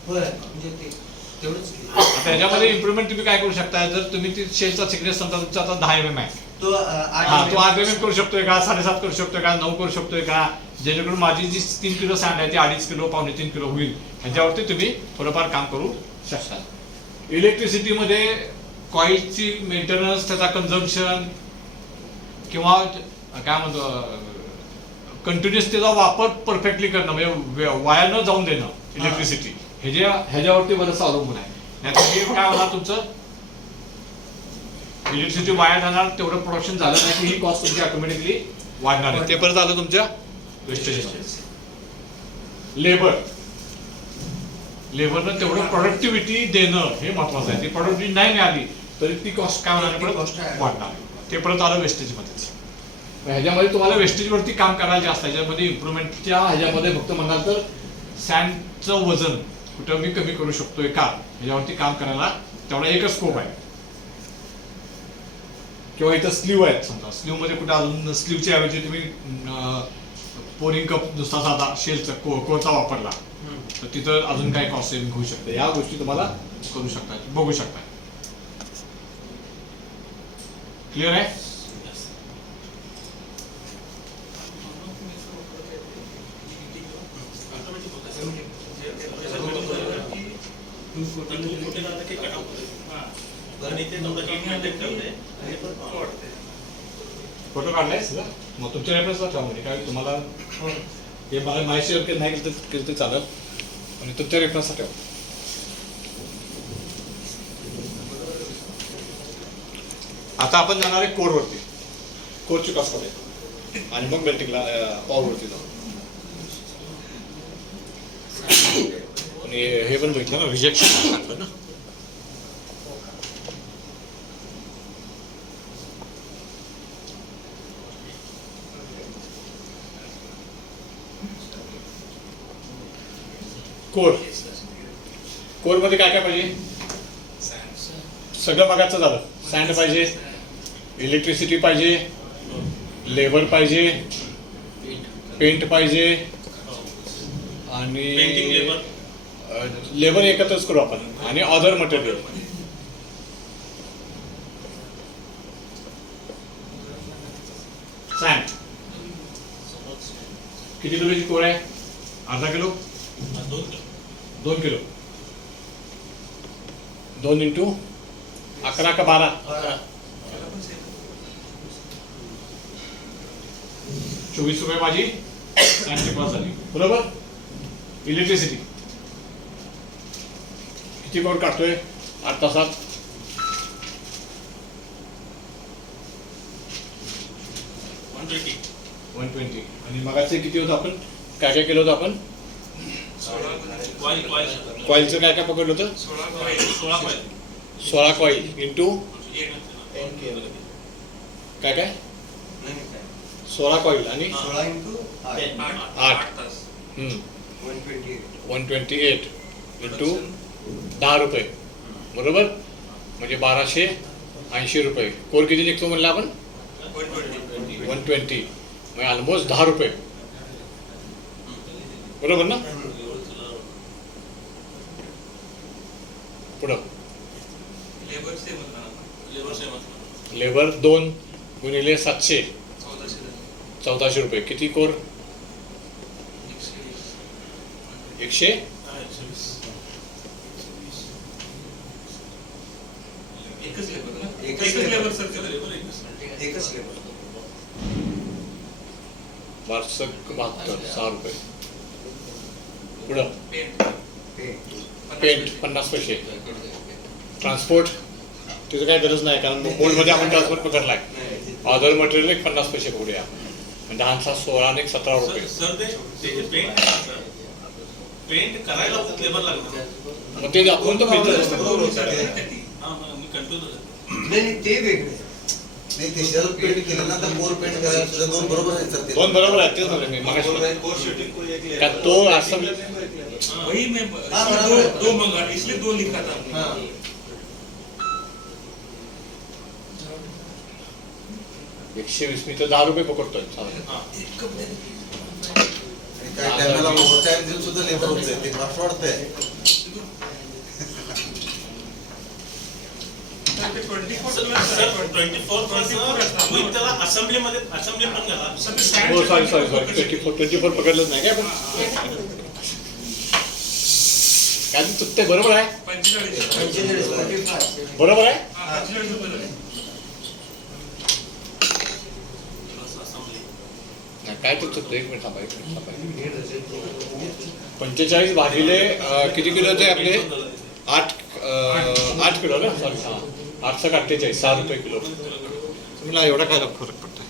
होय म्हणजे ते तेवढंच की. आता ह्याच्यामध्ये इम्प्रुव्हमेंट तुम्ही काय करू शकता, जर तुम्ही ती शेलचा थिकनेस समजा तुमचा आता 10 mm आहे, तो हा तो 8 mm करू शकतोय का, 7.5 करू शकतोय का, 9 करू शकतोय का, जेणेकरून माझी जी 3 किलो सँड आहे ती 2.5 किलो 2.5 किलो होईल, ह्याच्यावरती तुम्ही थोडंफार काम करू शकता. इलेक्ट्रिसिटीमध्ये कॉईलची मेंटेनन्स, त्याचा कन्झम्पशन किंवा काय म्हणतो कंटिन्युअस त्याचा वापर परफेक्टली करणं, म्हणजे वाया न जाऊन देणं इलेक्ट्रिसिटी, ह्याच्यावरती बरंच अवलंबून आहे. नाहीतर काय होणार, तुमचं इलेक्ट्रिसिटी वाया जाणार, तेवढं प्रोडक्शन झालं नाही की ही कॉस्ट तुमची ऑटोमॅटिकली वाढणार आहे. ते परत आलं तुमच्या वेस्टेज. लेबरनं तेवढं प्रोडक्टिव्हिटी देणं हे महत्वाचं आहे. ती प्रोडक्टिव्हिटी नाही मिळाली तरी ती कॉस्ट काय होणार, परत वाढणार. ते परत आलं वेस्टेजमध्येच. ह्याच्यामध्ये तुम्हाला वेस्टेजवरती काम करायला जास्त, ह्याच्यामध्ये इम्प्रुव्हमेंटच्या ह्याच्यामध्ये फक्त म्हणाल तर सँडचं वजन कुठं मी कमी करू शकतोय का, ह्याच्यावरती काम करायला तेवढा एकच स्कोप आहे. किंवा इथं स्लीव आहेत, समजा स्लीव मध्ये कुठे अजून स्लीवच्या ऐवजी तुम्ही पोरिंग कप नुसता साधा शेलचा कोळचा वापरला तर तिथं अजून काय कॉस्ट सेव्हिंग होऊ शकते. या गोष्टी तुम्हाला करू शकता, बघू शकता. क्लिअर आहे? फोटो काढलाय सगळं, मग तुमच्या रेफरन्सला ठेवा. म्हणजे काय तुम्हाला हे मला माहिती शेअर नाही केलं तर चालेल, आणि तुमच्या रेफरन्सला ठेवा. आता आपण जाणार आहे कोरवरती, कोरची कॉस्ट मध्ये, आणि मग बेल्टिंगला पॉवरवरती जाऊ. आणि हे पण बघितलं ना, रिजेक्शन सांगलं ना. कोर मध्ये काय काय पाहिजे, सगळं बघायचं झालं. सँड पाहिजे, इलेक्ट्रिसिटी पाहिजे, लेबर पाहिजे, पेंट पाहिजे, आणि लेबर एकत्रच करू आपण, आणि अदर मटेरियल. सँड किती किलोची कोर आहे, अर्धा किलो, 2 किलो, 2 इंटू 11 का 12, 24 रुपये माझी सँडची कॉस्ट झाली. बरोबर. इलेक्ट्रिसिटी किती कोर काढतोय 8 तासात, 120. आणि मगाचे किती होतं, आपण काय काय केलं होतं, आपण कॉईलचं काय काय पकडलं होतं, 16 कॉईल इंटू काय काय 16 कॉईल आणि 16 इंटू 8 128 इंटू 10 रुपये. बरोबर. म्हणजे 1280 रुपये. कोर किती निघतो म्हणलं आपण, 120. म्हणजे ऑलमोस्ट 10 रुपये. बरोबर ना. पुढं लेबर 2 गुणिले 700, 1400 रुपये. किती कोर, 100. एकच लेबर. वार्षिक 72, 6 रुपये. पुढं पेंट 50 पैसे. ट्रान्सपोर्ट तिचं काही गरज नाही, कारण बोर्डमध्ये आपण ट्रान्सपोर्ट पकडलाय. अदर मटेरियल एक 50 पैसे पकडूया, म्हणजे 10 16 आणि 17 रुपये. सर ते पेंट करायला खूप लेबर लागतं. मग ते आपण तर बिझनेस मी कंट्रोल नाही ते वेगळे. नाही ते शेल्फ पेंट केलं ना तर कोर पेंट करायला सुद्धा 2 बरोबर आहेत सर. ते 2 बरोबर आहेत. तेच म्हणलं मी मगाशी. का तो असं वही में दो मंगा, इसलिए 2 लिखा था हमने. हाँ. 120 मी तर 10 रुपये पकडतोय. आणि काही टायमाला ओव्हर टाइम देऊन सुद्धा लेबर होते, ते कॉस्ट वाढतंय. ते 24 सर plus सर आहे. 24 तुम्ही त्याला असेंब्लीमध्ये असेंब्ली पण घाला. सर, ते sand हो चे सॉरी 24 24 पकडलं नाही काय आपण काय ते चुकते बरोबर आहे 45. बरोबर आहे हा, 45 रुपये झाले. असेंब्ली. नाही, काय तर चुकतं एक मिनिट थांबा 45 भागिले किती किलो ते आपले 8 किलो ना सॉरी हां 8 × 48 6 रुपये किलो तुम्हाला एवढा काय फरक पडतोय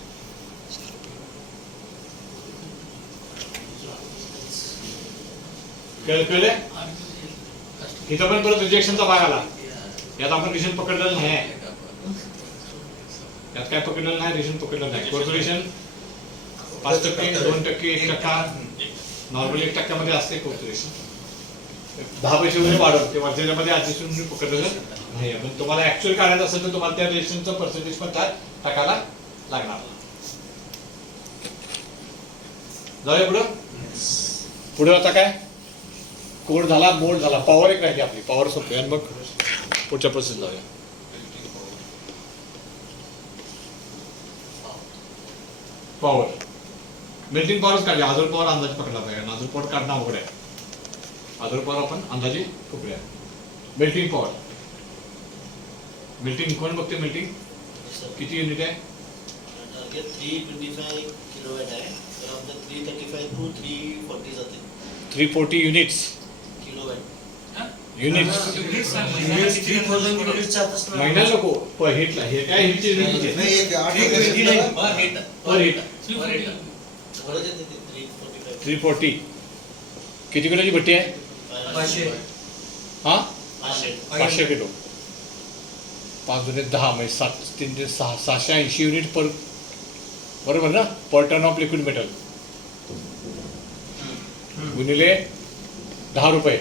कळले इथं पण परत रिजेक्शनचा भाग आला यात आपण रिजेक्शन पकडलेलं नाही यात काय पकडलेलं नाही रिजेक्शन पकडलेलं नाही कॉर्पोरेशन 5%, 2%, 1%, नॉर्मली 1% मध्ये असते कॉर्पोरेशन 10 पैसे वगैरे वाढवून ते वर्षाच्यामध्ये ऍडजस्टमेंट पकडलेलं नाही पण तुम्हाला ऍक्च्युअल काढायचं असेल तर तुम्हाला त्या रिजेक्शनचं पर्सेंटेज पण त्यात टाकायला लागणार जाऊया पुढे आता काय कोड झाला मोड झाला पॉवर एक राहिली आपली पॉवर सोपी आणि मग पुढच्या प्रोसेस जाऊया पॉवर मेल्टिंग पॉवरच काढली आदर पॉवर अंदाजे पकडला पाहिजे आदर पॉवर काढणं अवघड आहे आदर पॉवर आपण अंदाजे पकडूया मेल्टिंग पॉवर मेल्टिंग कोण बघते मेल्टिंग किती युनिट आहे टार्गेट 325 किलोवॅट आहे तर आमचं 335 to 340 जाते 340 युनिट्स किलोवॅट युनिट्स Units आहे, युनिट्स महिन्याला किती 3000 युनिट्स युनिट्सच्या आत असणार. महिन्याला नको पर हिटला हे काय हिटचे युनिट नाही एक 8 पर हिट पर हिट बरोबर आहे ते 345 340 किती किलोची भट्टी आहे 500 हा 500 500 किलो 5 दुने 10 म्हणजे 7 3 ते 6 680 युनिट पर बरोबर ना पर टन ऑफ लिक्विड मेटल गुणिले 10 रुपये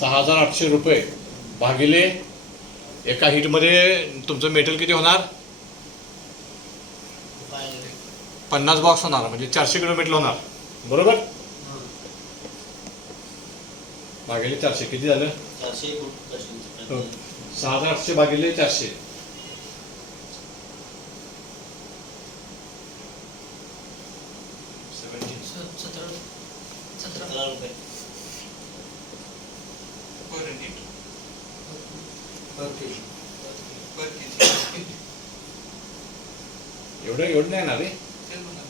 6800 रुपये भागिले एका हिटमध्ये तुमचं मेटल किती होणार 50 बॉक्स होणार म्हणजे 400 किलो मेटल होणार बरोबर भागिले 400 किती झालं 400 हो. 6800 भागिले 400 17 रुपये per unit, per kg. per kg. एवढं नाही ना रे तेच म्हणा.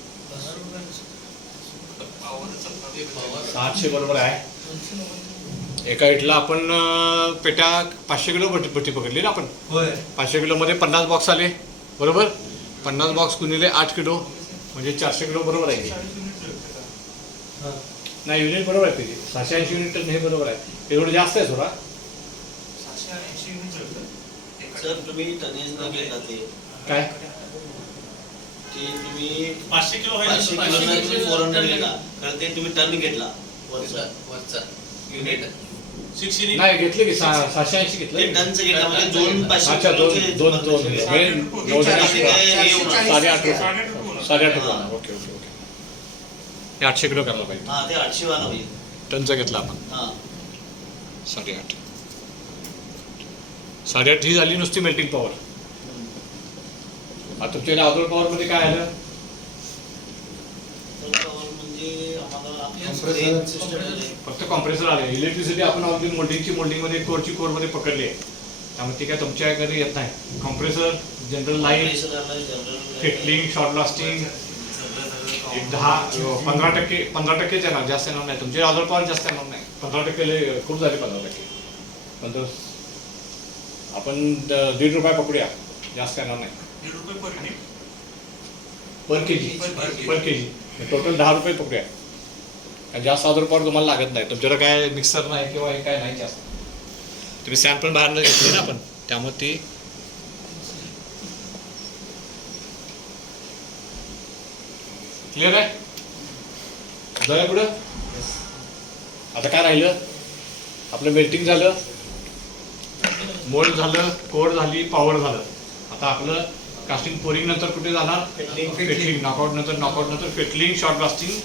Power च आपला. 700 बरोबर आहे एका हिटला आपण पेट्या 500 किलो भट्टी पकडली ना आपण होय 500 किलोमध्ये 50 बॉक्स आले बरोबर 50 बॉक्स गुणिले 8 किलो म्हणजे 400 किलो बरोबर आहे 40 unit जळतं का? हा. नाही युनिट बरोबर आहे त्याची 680 युनिट तर हे बरोबर आहे ते थोडं जास्त आहे थोडा 780 unit जळतं. एका सर तुम्ही टनेज न घेता ते काय तुम्ही 500 किलो 500 आहे किलो नाही तुम्ही 400 घेता कारण ते तुम्ही टन घेतला वरचा युनिट 6 नाही घेतले की 680 ते घेतलं टनचं घेतला म्हणजे दोन 500 अच्छा किलोचे दोन तुम्हाला म्हणजे त्याचे- 9 चारशे काय हे होणार. 8.5 रुपये 8.5 रुपये होणार. 8.5 रुपये होणार. ओके ओके ओके हे 800 किलो करायला पाहिजे हा ते 800 वाला होईल टनचा घेतला आपण हा 8.5 8.5 ही झाली नुसती मेल्टिंग पॉवर आता तुमच्या आउटडोर पॉवर मध्ये काय आलं तर power म्हणजे आम्हाला Compressor. सिस्टम मध्ये फक्त कॉम्प्रेसर आले इलेक्ट्रिसिटी आपण ऑलरेडी मोल्डिंगमध्ये कोरमध्ये पकडली आहे त्यामुळे ती काय तुमच्या घरी येत नाही compressor general light fettling shot blasting एक 15% येणार जास्त येणार नाही तुमचे आउटडोर पॉवर जास्त येणार नाही 15% खूप झाले 15% पण तो आपण 1.5 रुपये पकडूया जास्त येणार नाही 1.5 रुपये per unit. पर के जी पर के जी टोटल 10 रुपये पकडूया आणि जास्त आउटडोर पॉवर तुम्हाला लागत नाही तुमच्याकडे काय मिक्सर नाही किंवा हे काय नाही जास्त तुम्ही सॅन पण बाहेर घेतली ना आपण त्यामुळे ती क्लिअर आहे जाऊया पुढं आता काय राहिलं आपलं मेल्टिंग झालं मोल्ड झालं कोड झाली पॉवर झालं आता आपलं कास्टिंग पोरिंग नंतर कुठे जाणार फेटलिंग नॉकआउट नंतर फेटलिंग शॉर्ट ब्लास्टिंग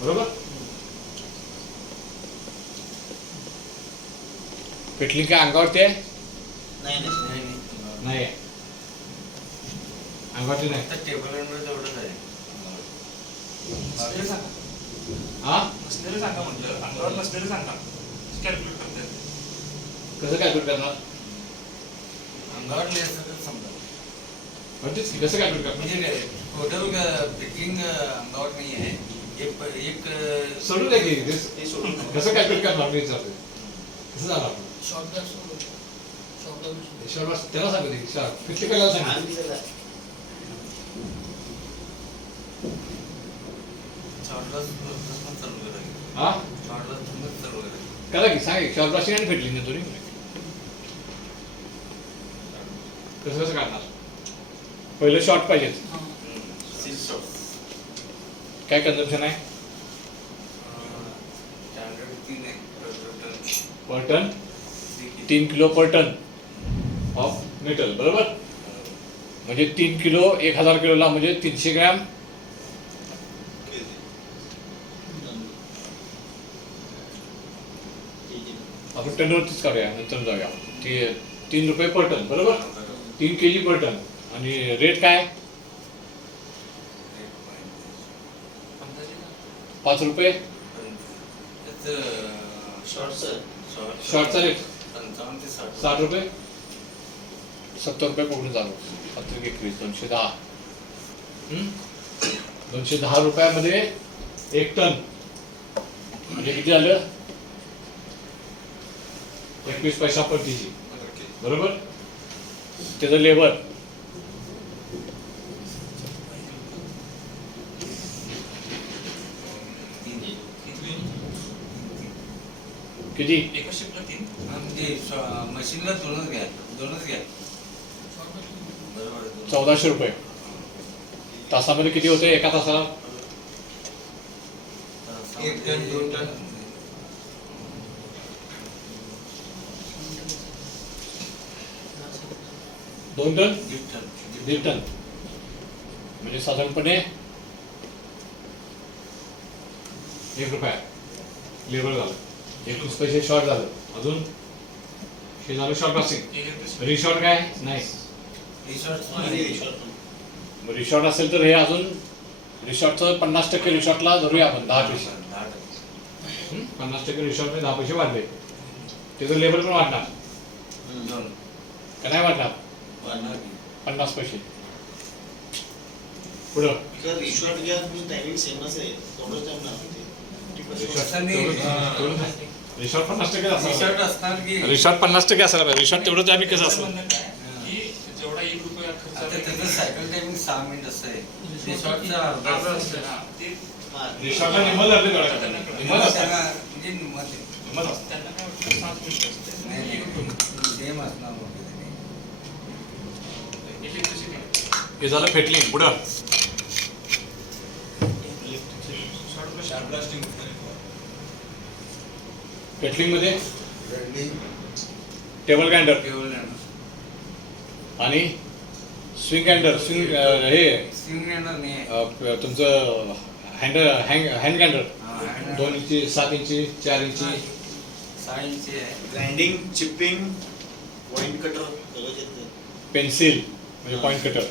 बरोबर फेटलिंग काय अंगावरती आहे नाही नाही नाही नाही नाही अंगावरती नाही आता टेबल मध्ये तेवढंच आहे नसलेलं सांगा हा नसलेलं सांगा म्हटलं अंगावर नसलेलं सांगा कॅल्क्युलेट करता येतं. कसं कॅल्क्युलेट करणार अंगावर लिहायचं तर समजा म्हणतेच की कसं कॅल्क्युलेट करणार म्हणजे काय टोटल फिटिंग अंगावर नाही आहे एक सोडून द्या की ते सोडून कसं कॅल्क्युलेट करणार मी विचारते कसं जाणार शॉर्ट त्याला सांगू दे शॉर्ट 50 पहिला सांग छान दिलेलं आहे. शॉर्टलाच चालू करायचं हा शॉर्टलाच चालू करायचं करा की सांग शॉर्ट ब्लास्टिंग आणि फेटली ना दोन्ही कसं कसं काढणार पहिलं शॉर्ट पाहिजे सिक्स शॉर्ट काय कन्झम्पशन आहे स्टँडर्ड 3 आहे पर टन 3 किलो पर टन ऑफ मेटल बरोबर म्हणजे 3 किलो 1000 किलोला म्हणजे 300 ग्रॅम आपण टनवरतीच काढूया नंतर जाऊया ती 3 रुपये पर टन बरोबर 3 केजी पर टन आणि रेट काय 5 रुपये शॉर्टचं शॉर्टचा रेट 55 ते 60 60 रुपये 70 रुपये पकडून चालू 21 210 210 रुपयामध्ये 1 टन म्हणजे किती झालं 21 पैसा पर केजी बरोबर त्याचं लेबर किती एका शिफ्टला 3 म्हणजे मशीनला दोनच घ्या बरोबर 1400 रुपये तासामध्ये किती होते एका तासाला 1 टन 2 टन दोन टन 1.5 टन 1.5 टन म्हणजे साधारणपणे 1 रुपया लेबर झालं 21 पैसे शॉर्ट झालं अजून हे झालं शॉर्ट ब्लास्टिंग रिशॉर्ट काय नाही रिशॉर्ट असेल तर हे अजून रिशॉर्टचं 50% रिशॉर्टला धरूया आपण 10 पैसे 50% रिशॉर्टने 10 पैसे वाढले त्याचं लेबर पण वाढणार का नाही वाढणार 50 पैसे पुढं रिशॉर्ट घ्या तुम्ही टायमिंग सेमच आहे तेवढंच टाइम रिशॉर्ट 50% रिसॉर्ट असणार की रिशॉर्ट 50% असायला पाहिजे रिशॉर्ट तेवढं टायमिंग कसं माझं असतं म्हणणं काय की जेवढा 1 रुपया खर्च आता त्याचं सायकल टायमिंग 6 मिनिट असं आहे रिसॉर्टचा अर्धा अर्धा तास असतं ना ते रिशॉर्टला निम्मं धरले त्यांना निम्मं असतं त्याला म्हणजे निम्मत आहे. निम्मं असतं त्यांना काय वाटतं 7 मिनिटं असते नाही, सेम असणार वगैरे. इलेक्ट्रिसिटी हे झालं फेटलिंग पुढं शार्प ब्लास्टिंग फेटलिंग मध्ये रंडी टेबल ग्राइंडर केवळ नाही. आणि स्विंग ग्राइंडर स्विंग हे स्विंग येणार नाही आहे. तुमचं हँड ग्राइंडर हा, आणि 2 इंची 7 इंची 4 इंची 6 इंची आहे ग्राइंडिंग चिपिंग पॉइंट कटर सगळं येतं पेन्सिल म्हणजे पॉइंट कटर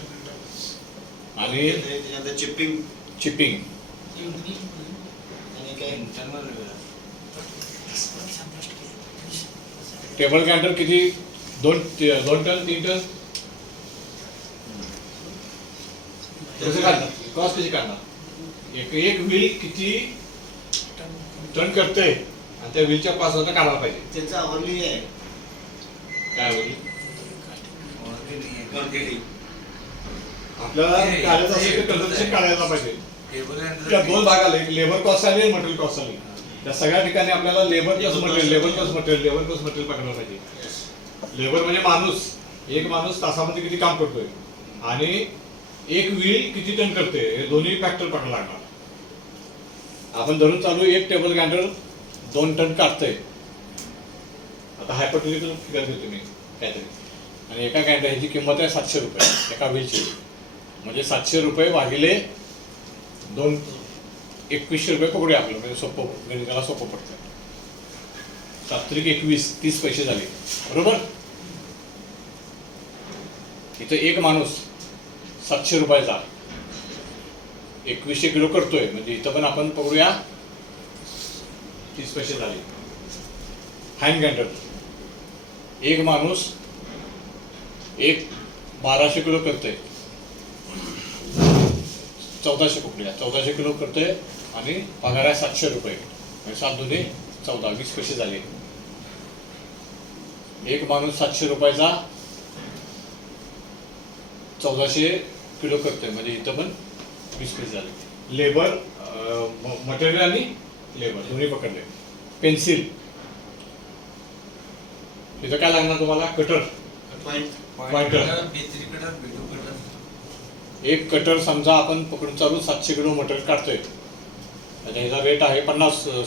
आणि त्याच्यानंतर चिपिंग चिपिंग आणि काय इंटरनल वेगळं. टेबल ग्राइंडर किती 2 टन 3 टन कसं काढणार कॉस्ट कशी काढणार एक व्हील किती टन करते आणि त्या व्हीलच्या कॉस्ट काढायला पाहिजे त्यांचं आवडली आहे काय होईल वरती नाही आहे. क्वांटिटी आपल्याला काढायचं असेल तर कन्झम्पशन काढायला पाहिजे टेबल त्या हँडल 2 भागाला एक लेबर कॉस्ट आली आणि मटेरियल कॉस्ट आली त्या सगळ्या ठिकाणी आपल्याला लेबर प्लस मटेरियल पकडलं पाहिजे लेबर म्हणजे माणूस एक माणूस तासामध्ये किती काम करतोय आणि एक व्हील किती टन करते हे दोन्ही फॅक्टर पकडा लागणार आपण धरून चालू एक टेबल ग्राइंडर 2 टन काढतंय आता हायपोथेटिकल फिगर देतो मी काहीतरी आणि एका ग्राइंडरची किंमत आहे 700 रुपये एका व्हीलची म्हणजे 700 रुपये भागिले 2100 रुपये पकडूया आपलं म्हणजे सोपं गणिताला सोपं पडतं 7 21 30 पैसे झाले बरोबर इथं एक माणूस 700 रुपयाचा 2100 किलो करतोय, म्हणजे इथं पण आपण पकडूया 30 पैसे झाले. हँड ग्राइंडर एक माणूस 1200 किलो करतोय, 1400 पकडूया, 1400 किलो करतोय आणि पगार आहे 700 रुपये, म्हणजे 7 दुने 14, 20 पैसे झाले. एक माणूस 700 रुपयाचा 1400 किलो करतोय, म्हणजे इथं पण 20 पैसे झाले. लेबर, मटेरियल आणि लेबर दोन्ही पकडले. पेन्सिल इथं काय लागणार तुम्हाला? Cutter, pointer. एक कटर समजा आपण पकडून चालू 700 किलो मटेरियल काढतोय, आणि ह्याचा रेट आहे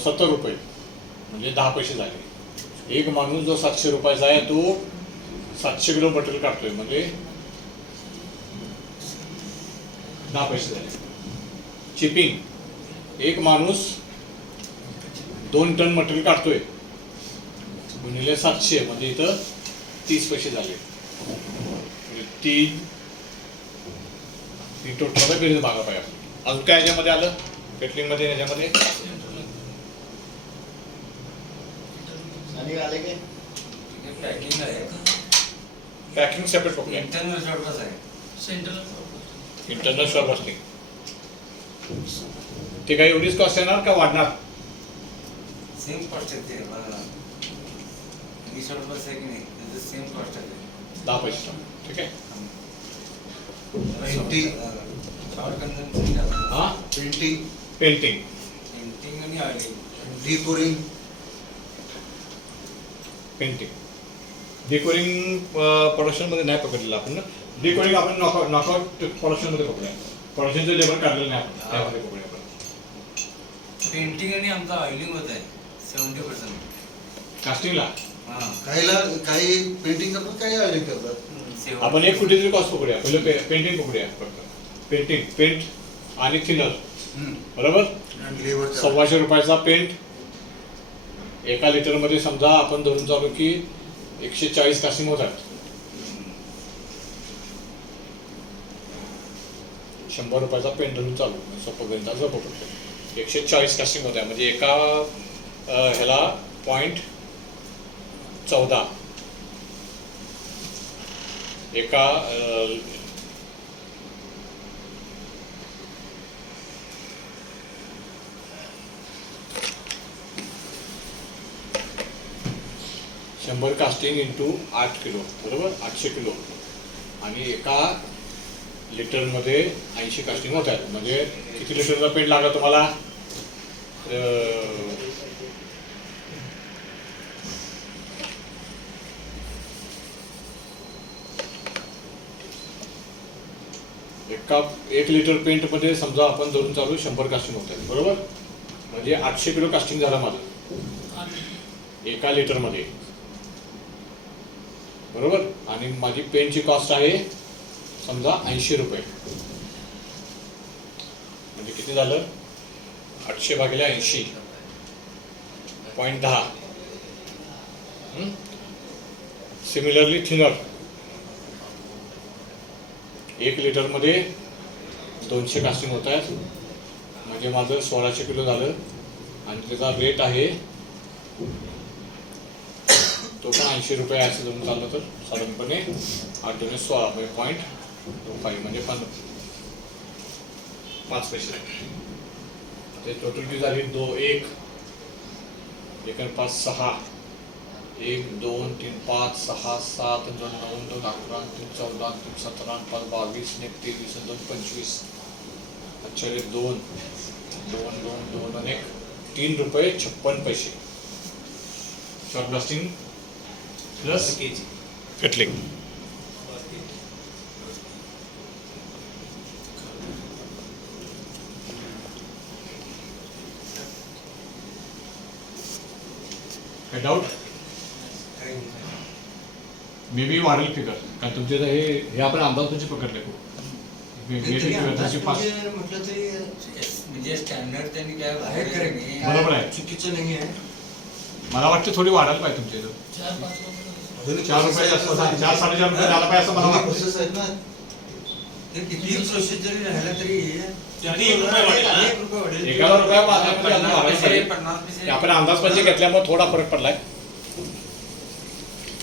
70 रुपये, म्हणजे 10 पैसे झाले. एक माणूस जो 700 रुपयाचा आहे तो 700 किलो मटेरियल काढतोय, म्हणजे 10 पैसे झाले. चिपिंग एक माणूस 2 टन मटेरियल काढतोय गुणिले 700, म्हणजे इथं 30 पैसे झाले. तीन टोटल बेरीज भागा पाहिजे. अजून काय याच्यामध्ये आलं? केटलिंग मध्ये याच्यामध्ये आणि आले की पॅकिंग आहे, पॅकिंग सेपरेट पकडूया. इंटरनल शॉर्टकट आहे. इंटरनल शॉप असते ते काही एवढीच कॉस्ट येणार का वाढणार? सेम कॉस्ट येते बघा. शॉर्टकट आहे की नाही, त्याचं सेम कॉस्ट आहे. 10 पैसे. ठीक आहे. पेंटिंग हा, पेंटिंग पेंटिंग पेंटिंग आणि ऑइलिंग. डेकोरिंग पेंटिंग डेकोरिंग प्रोडक्शन मध्ये नाही पकडलेलं आपण. डेकोरिंग आपण नॉकआउट प्रोडक्शन मध्ये पकडूया. प्रोडक्शनचं लेबर काढलेलं नाही आपण, त्यामध्ये पकडूया आपण. पेंटिंग आणि आमचं ऑइलिंग होत आहे 70%. कास्टिंगला काही पेंटिंग करतात, काही ऑइलिंग करतात. आपण एक कुठेतरी कॉस्ट पकडूया. पहिलं पेंटिंग पकडूया. फक्त पेंटिंग, पेंट आणि थिनर, बरोबर. आणि लेबर 1,400 रुपयाचा पेंट. एका लिटर मध्ये समजा आपण धरून चालू की 140 कास्टिंग होतात. 100 रुपयाचा पेंट धरून चालू, सोपं गणिताचं पकडतो. 140 कास्टिंग होत आहे, म्हणजे एका ह्याला 0.14 एका शंभर कास्टिंग इंटू 8 किलो, बरोबर, 800 किलो. आणि एका लिटरमध्ये 80 कास्टिंग होत आहेत, म्हणजे किती लिटरचा पेंट लागला तुम्हाला? एक लिटर पेंट मध्ये समजा आपण धरून चालू 100 कास्टिंग होत आहेत, बरोबर. म्हणजे 800 किलो कास्टिंग झालं माझं एका लिटर मध्ये, बरोबर. आणि माझी पेंटची कॉस्ट आहे समजा 80 रुपये, म्हणजे किती झालं? 800 भागिले 80 0.10. सिमिलरली थिनर 1 लिटर मध्ये 200 कास्टिंग होत आहेत, म्हणजे माझं 1600 किलो झालं. आणि त्याचा रेट आहे तो पण 80 रुपये असं धरून चाललं तर साधारणपणे 8 दुने 16 0.25, म्हणजे 5 पैसे. ते टोटल किती झाली? 1 1 5 6 1 2 3 5 6 7 2 9 2 11 3 14 3 17 5 22 1 23 2 25 अच्छे 2 2 2 2 आणि 3 रुपये 56 पैसे. Shot blasting plus fettling. काय डाऊट? मे बी वाढेल फिगर, कारण तुमचे हे आपण अंदाज तुमचे पकडले खूप. म्हटलं तरी म्हणजे स्टँडर्ड त्यांनी काय बाहेर बरोबर आहे. चुकीचं नाही आहे. मला वाटतं थोडी वाढायला पाहिजे तुमच्या इथं. दोन्ही 4 रुपये जास्त 4-4.5 रुपये झाला पाहिजे असं मला वाटतं. प्रोसेस आहेत ना. ते कितीही प्रोसेस जरी राहिला तरी त्याने 1 रुपया वाढेल ना? 1 रुपया वाढेल. 1 रुपया वाढल्यामुळे अजून वाढायला पाहिजे. आपण अंदाजपंच घेतल्यामुळे थोडा फरक पडलाय.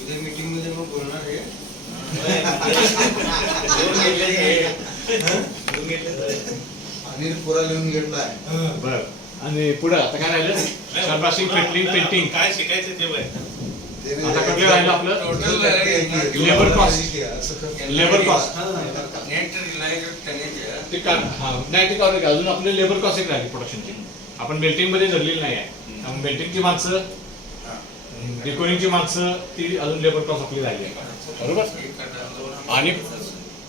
उद्या मीटिंग मध्ये मग बोलणार आहे. आणि पुरा लिहून घेतलाय. बरं. आणि पुढं आता काय राहिलं? शाबाशिंग, पेंटिंग. काय शिकायचं ते बाय. आता कुठलं राहिलं आपलं? Labour cost. Labour cost. नेट रिलायटेड टनेज ते का नाही ते कळलं का अजून आपले लेबर कॉस्ट एक राहिली प्रोडक्शनची. आपण मेल्टिंग मध्ये धरलेली नाही आहे. मेल्टिंगची माणसं, डेकोरिंगची माणसं, ती अजून लेबर कॉस्ट आपली राहिली आहे. बरोबर. आणि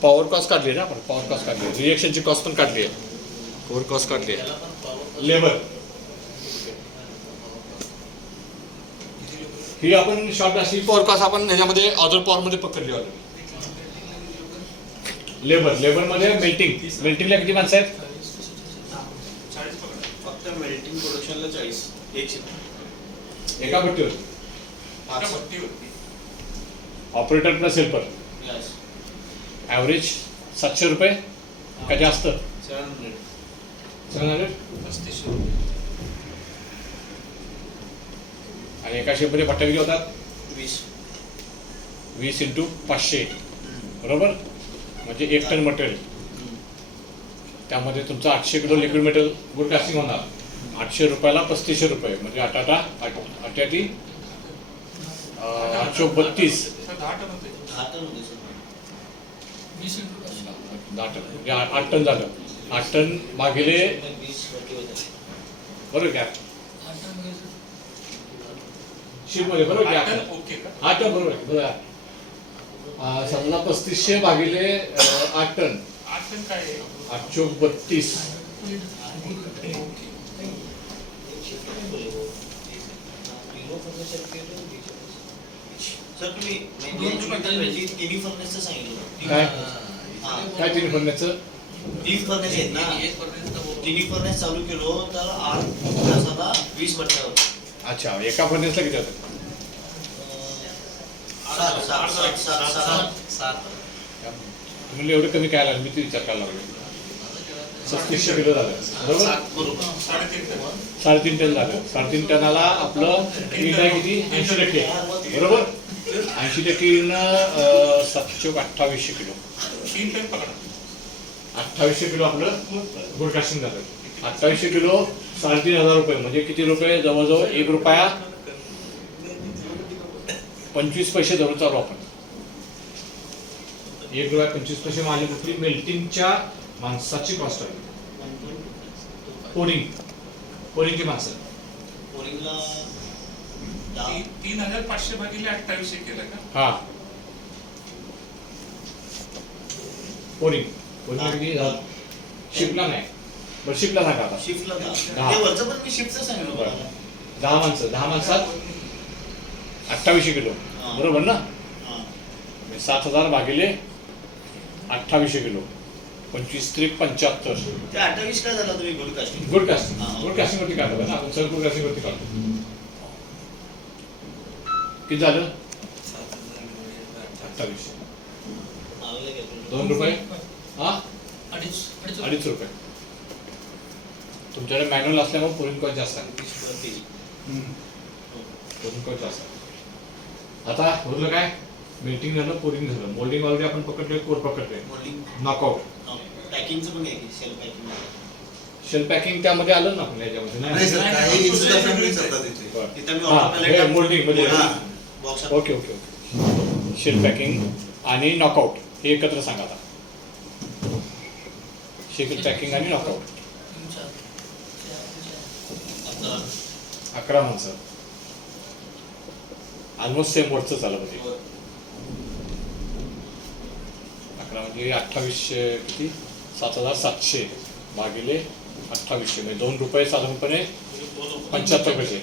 पॉवर कॉस्ट काढली ना आपण. पॉवर कॉस्ट काढली, रिएक्शनची कॉस्ट पण काढली आहे. पॉवर कॉस्ट काढली आहे. लेबर ही आपण शॉर्ट अशी पॉवर कॉस्ट आपण ह्याच्यामध्ये अदर पॉवर मध्ये पकडली ऑलरेडी. लेबर मध्ये मेल्टिंगला किती माणसं आहेत? 40 पकडा. फक्त मेल्टिंग प्रोडक्शनला 40 एक शिफ्ट. एका भट्टीवर. एका भट्टीवरती. Operator plus helper. Yes. Average 700 रुपये का जास्त? 700. 700. 3500 रुपये. आणि एका शिफ्टमध्ये भट्ट्या किती होतात? 20. 20 × 500. बरोबर. म्हणजे 1 टन मटेरियल. त्यामध्ये तुमचं 800 kilo liquid material good casting होणार. 800 रुपयाला 3500 रुपये म्हणजे 8 8 8 832. सर 10 टन होते. 10 टन होते सर. 10 टन म्हणजे 8 टन झालं. 8 टन भागिले 20 वरती होते. बरोबर काय शिपमध्ये बरोबर 8 काय टन ओके का? 8 टन बरोबर आहे. बरोबर. समजा 3500 भागिले 8 टन 8 टन काय आहे? 832. सर तुम्ही म्हणजे तिन्ही फर्नेसचं सांगितलं. काय हां. काय तिने म्हणण्याचं? 3 फर्नेस आहेत ना. तिन्ही फर्नेस चालू केलो तर 8 तासाला 20 भट्ट्या होतात. अच्छा एका फर्नेसला किती होतं? 7. तुम्ही एवढं कमी काय लागलं? मी ते विचार करायला लागलो. 3500 किलो झालं बरोबर. बरोबर. 3.5 टन. 3.5 टन झालं. 3.5 टनाला आपलं ईल्ड आहे किती? 80% बरोबर. 80% 728 किलो. 3 टन पकडा. 2800 किलो आपलं गुड कास्टिंग झालं. 2800 किलो 3500 रुपये म्हणजे किती रुपये? जवळजवळ 1 रुपया 25 पैसे धरून चालू आपण. 1 रुपया 25 पैसे माझी कुठली मेल्टिंगच्या माणसाची कॉस्ट आहे. पोरिंगची माणसं. पोरिंगला 3500 भागिले 2800 केलं का? हा पोरिंग किती झालं? शिफ्टला नाही. बरं शिफ्टला सांगा आता. शिफ्टला दहा. ते वरचं पण मी शिफ्टचं सांगितलं बरं. तुम्हाला. 10 माणसं. 10 माणसात 2800 किलो हा. बरोबर ना. हां. 7000 भागिले 2800 किलो 25 त्रिक 75. ते 28 काय झालं तुम्ही गुड कास्टिंग? Good casting. हा. गुड कास्टिंग वरती काढतो ना आपण. सर गुड कास्टिंग वरती काढतो. किती झालं? 2800. 2 रुपये. हा 2.5 रुपये. तुमच्याकडे मॅन्युअल असल्यामुळे पोरिंग कॉस्ट जास्त आहे. पोरिंग कॉस्ट जास्त आहे. आता उरलं काय? मेल्टिंग झालं, पोरिंग झालं. मोल्डिंग ऑलरेडी आपण पकडले, कोर पकडले. नॉकआउट. पॅकिंगचं पण आहे की सेल पॅकिंग. शेल पॅकिंग त्यामध्ये आलं ना आपल्या याच्यामध्ये नाही सर काही इन्स्टा फॅमिलीज असतात इथे. बरं. इथं मी हा, ऑटो हे मोल्डिंग मध्ये. हां. Box. Okay okay okay. Shell packing आणि नॉकआउट हे एकत्र सांगा आता. शेल पॅकिंग आणि नॉकआउट 11 माणसं. ऑलमोस्ट सेम वर्डचं झालं म्हणजे. 11 म्हणजे 2800 किती? 7700 भागिले 2800 म्हणजे 2 रुपये साधारणपणे 75 पैसे.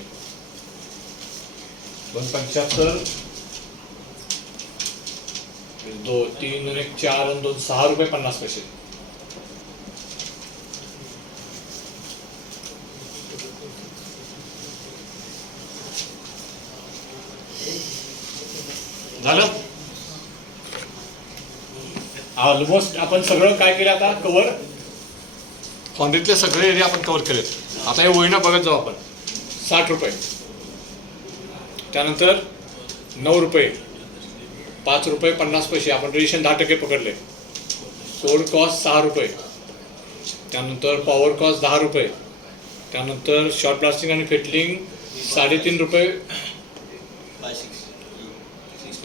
2.75 3 आणि 1 4 आणि 2 6 रुपये 50 पैसे. झालं? ऑलमोस्ट आपण सगळं काय केलं आता कव्हर, फाउंड्रीतले सगळे एरिया आपण कव्हर केलेत. आता हे वहिना बघत जाऊ आपण. 60 रुपये, त्यानंतर 9 रुपये, 5 रुपये 50 पैसे, आपण रेशन 10% पकडले. कोड कॉस्ट 6 रुपये, त्यानंतर पॉवर कॉस्ट 10 रुपये, त्यानंतर शॉर्ट प्लास्टिंग आणि फिटलिंग 3.5 रुपये,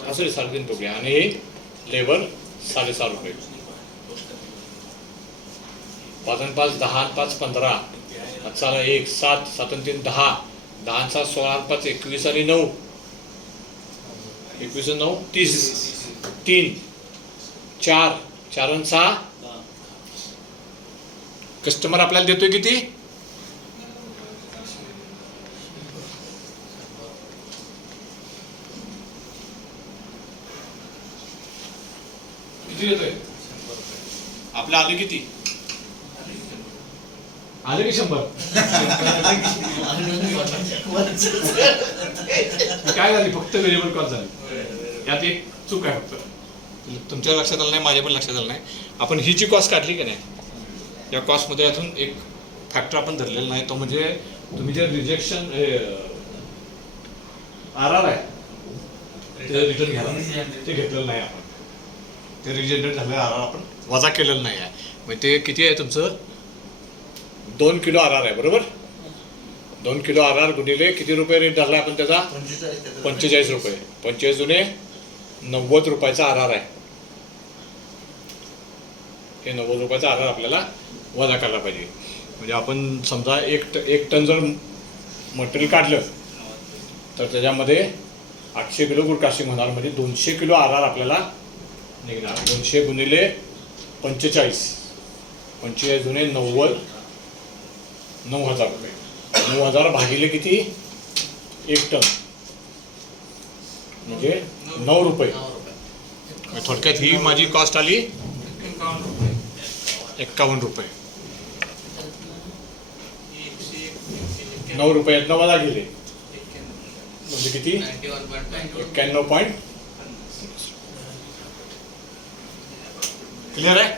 असं 3.5 रुपये, आणि लेबर 6.5 रुपये. 5 आणि 5 10 आणि 5 15, 1 7 7 आणि 3 10, 10 आणि 7 16 आणि 5 21 आणि 9, 21 आणि 9 30, 3 4 4 आणि 6. कस्टमर आपल्याला देतोय किती? किती देतोय? आपलं आले किती? आले की 100. काय झाली? फक्त व्हेरिएबल कॉस्ट झाली. यात एक चूक आहे फक्त. तुमच्या लक्षात आलं नाही, माझ्या पण लक्षात आलं नाही. आपण ही जी कॉस्ट काढली की नाही, या कॉस्टमध्ये अजून एक फॅक्टर आपण धरलेला नाही. तो म्हणजे तुम्ही जे रिजेक्शन RR आहे ते रिटर्न घ्यायला ते घेतलेलं नाही आपण. ते रिजेक्टेड झालेलं RR आपण वजा केलेलं नाही आहे. म्हणजे ते किती आहे तुमचं? 2 किलो RR आहे, बरोबर? 2 किलो RR गुणिले किती रुपये रेट धरला आपण त्याचा? 45 रुपये. 45 दुने 90 रुपयाचा RR आहे. हे 90 रुपयाचा RR आपल्याला वजा करायला पाहिजे. म्हणजे आपण समजा एक टन जर मटेरियल काढलं तर त्याच्यामध्ये 800 किलो गुड कास्टिंग होणार, म्हणजे 200 किलो RR आपल्याला निघणार. 200 गुणिले 45, 45 दुने 90, 9,000 रुपये. 9,000 भागिले किती? 1 टन, म्हणजे 9 रुपये. थोडक्यात ही माझी कॉस्ट आली 51 रुपये. 9 रुपये 9 गेले म्हणजे किती? 91. क्लिअर आहे?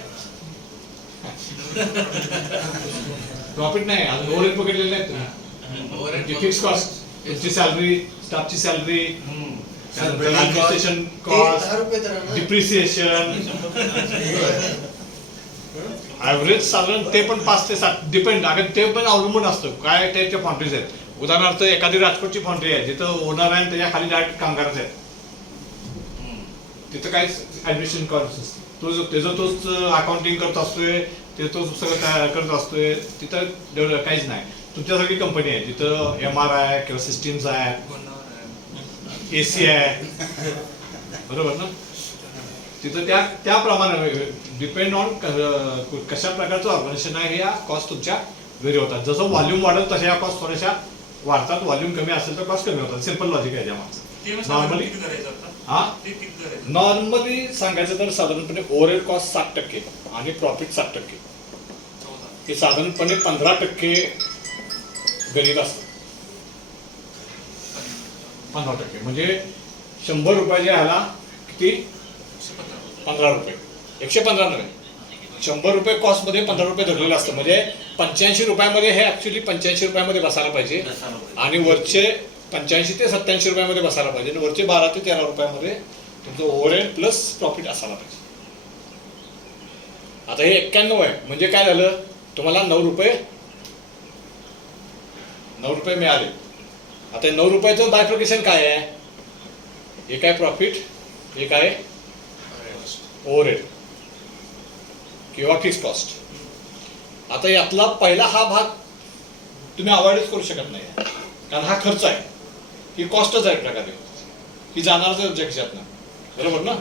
प्रॉफिट नाही, अजून ओव्हरहेड पकडलेले नाहीत तुम्ही. फिक्स कॉस्ट, तुमची सॅलरी, स्टाफची salary, administration cost, depreciation, average साधारण ते पण 5 ते 7 डिपेंड. अगं ते पण अवलंबून असतं काय टाईपच्या फाउंड्रीज आहेत. उदाहरणार्थ एखादी राजकोटची फाउंड्री आहे जिथं ओनर आहे त्याच्या खाली डायरेक्ट कामगारच आहेत, तिथं काय ॲडमिनिस्ट्रेशन कॉस्ट त्याचं तोच अकाउंटिंग करत असतोय, ते तोच सगळं करत असतोय. तिथं काहीच नाही. तुमच्यासारखी कंपनी आहे जिथं MR आहे किंवा सिस्टीम्स आहेत, AC आहे, बरोबर ना? तिथं त्याप्रमाणे डिपेंड ऑन कशा प्रकारचं ऑर्गनायझेशन आहे या कॉस्ट तुमच्या व्हेरी होतात. जसं व्हॉल्यूम वाढत तशा या कॉस्ट थोड्याशा वाढतात. व्हॉल्यूम कमी असेल तर कॉस्ट कमी होतात. सिंपल लॉजिक आहे त्यामागचं. नॉर्मली नॉर्मली सांगायचं तर साधारणपणे ओव्हरहेड कॉस्ट 60% आणि प्रॉफिट 60%. हे साधारणपणे 15% गणित असतं. 15% म्हणजे 100 रुपयाच्या ह्याला किती? 15 रुपये. 115 नव्हे, 100 रुपये कॉस्टमध्ये 15 रुपये धरलेलं असतं. म्हणजे 85 रुपयामध्ये हे ॲक्च्युली 85 रुपयामध्ये बसायला पाहिजे, आणि वरचे 85 ते 87 रुपयामध्ये बसायला पाहिजे, आणि वरचे 12 ते 13 रुपयामध्ये तुमचं ओव्हरहेड प्लस प्रॉफिट असायला पाहिजे. आता हे 91 आहे म्हणजे काय झालं? तुम्हाला 9 रुपये मिळाले. आता 9 रुपयाचं बायफर्केशन काय आहे? एक आहे प्रॉफिट, एक आहे ओव्हरहेड किंवा फिक्स कॉस्ट. आता यातला पहिला हा भाग तुम्ही अवॉइडच करू शकत नाही, कारण हा खर्च आहे, ही कॉस्टच आहे प्रकारे, ही जाणारच आहे जगशातनं, बरोबर ना?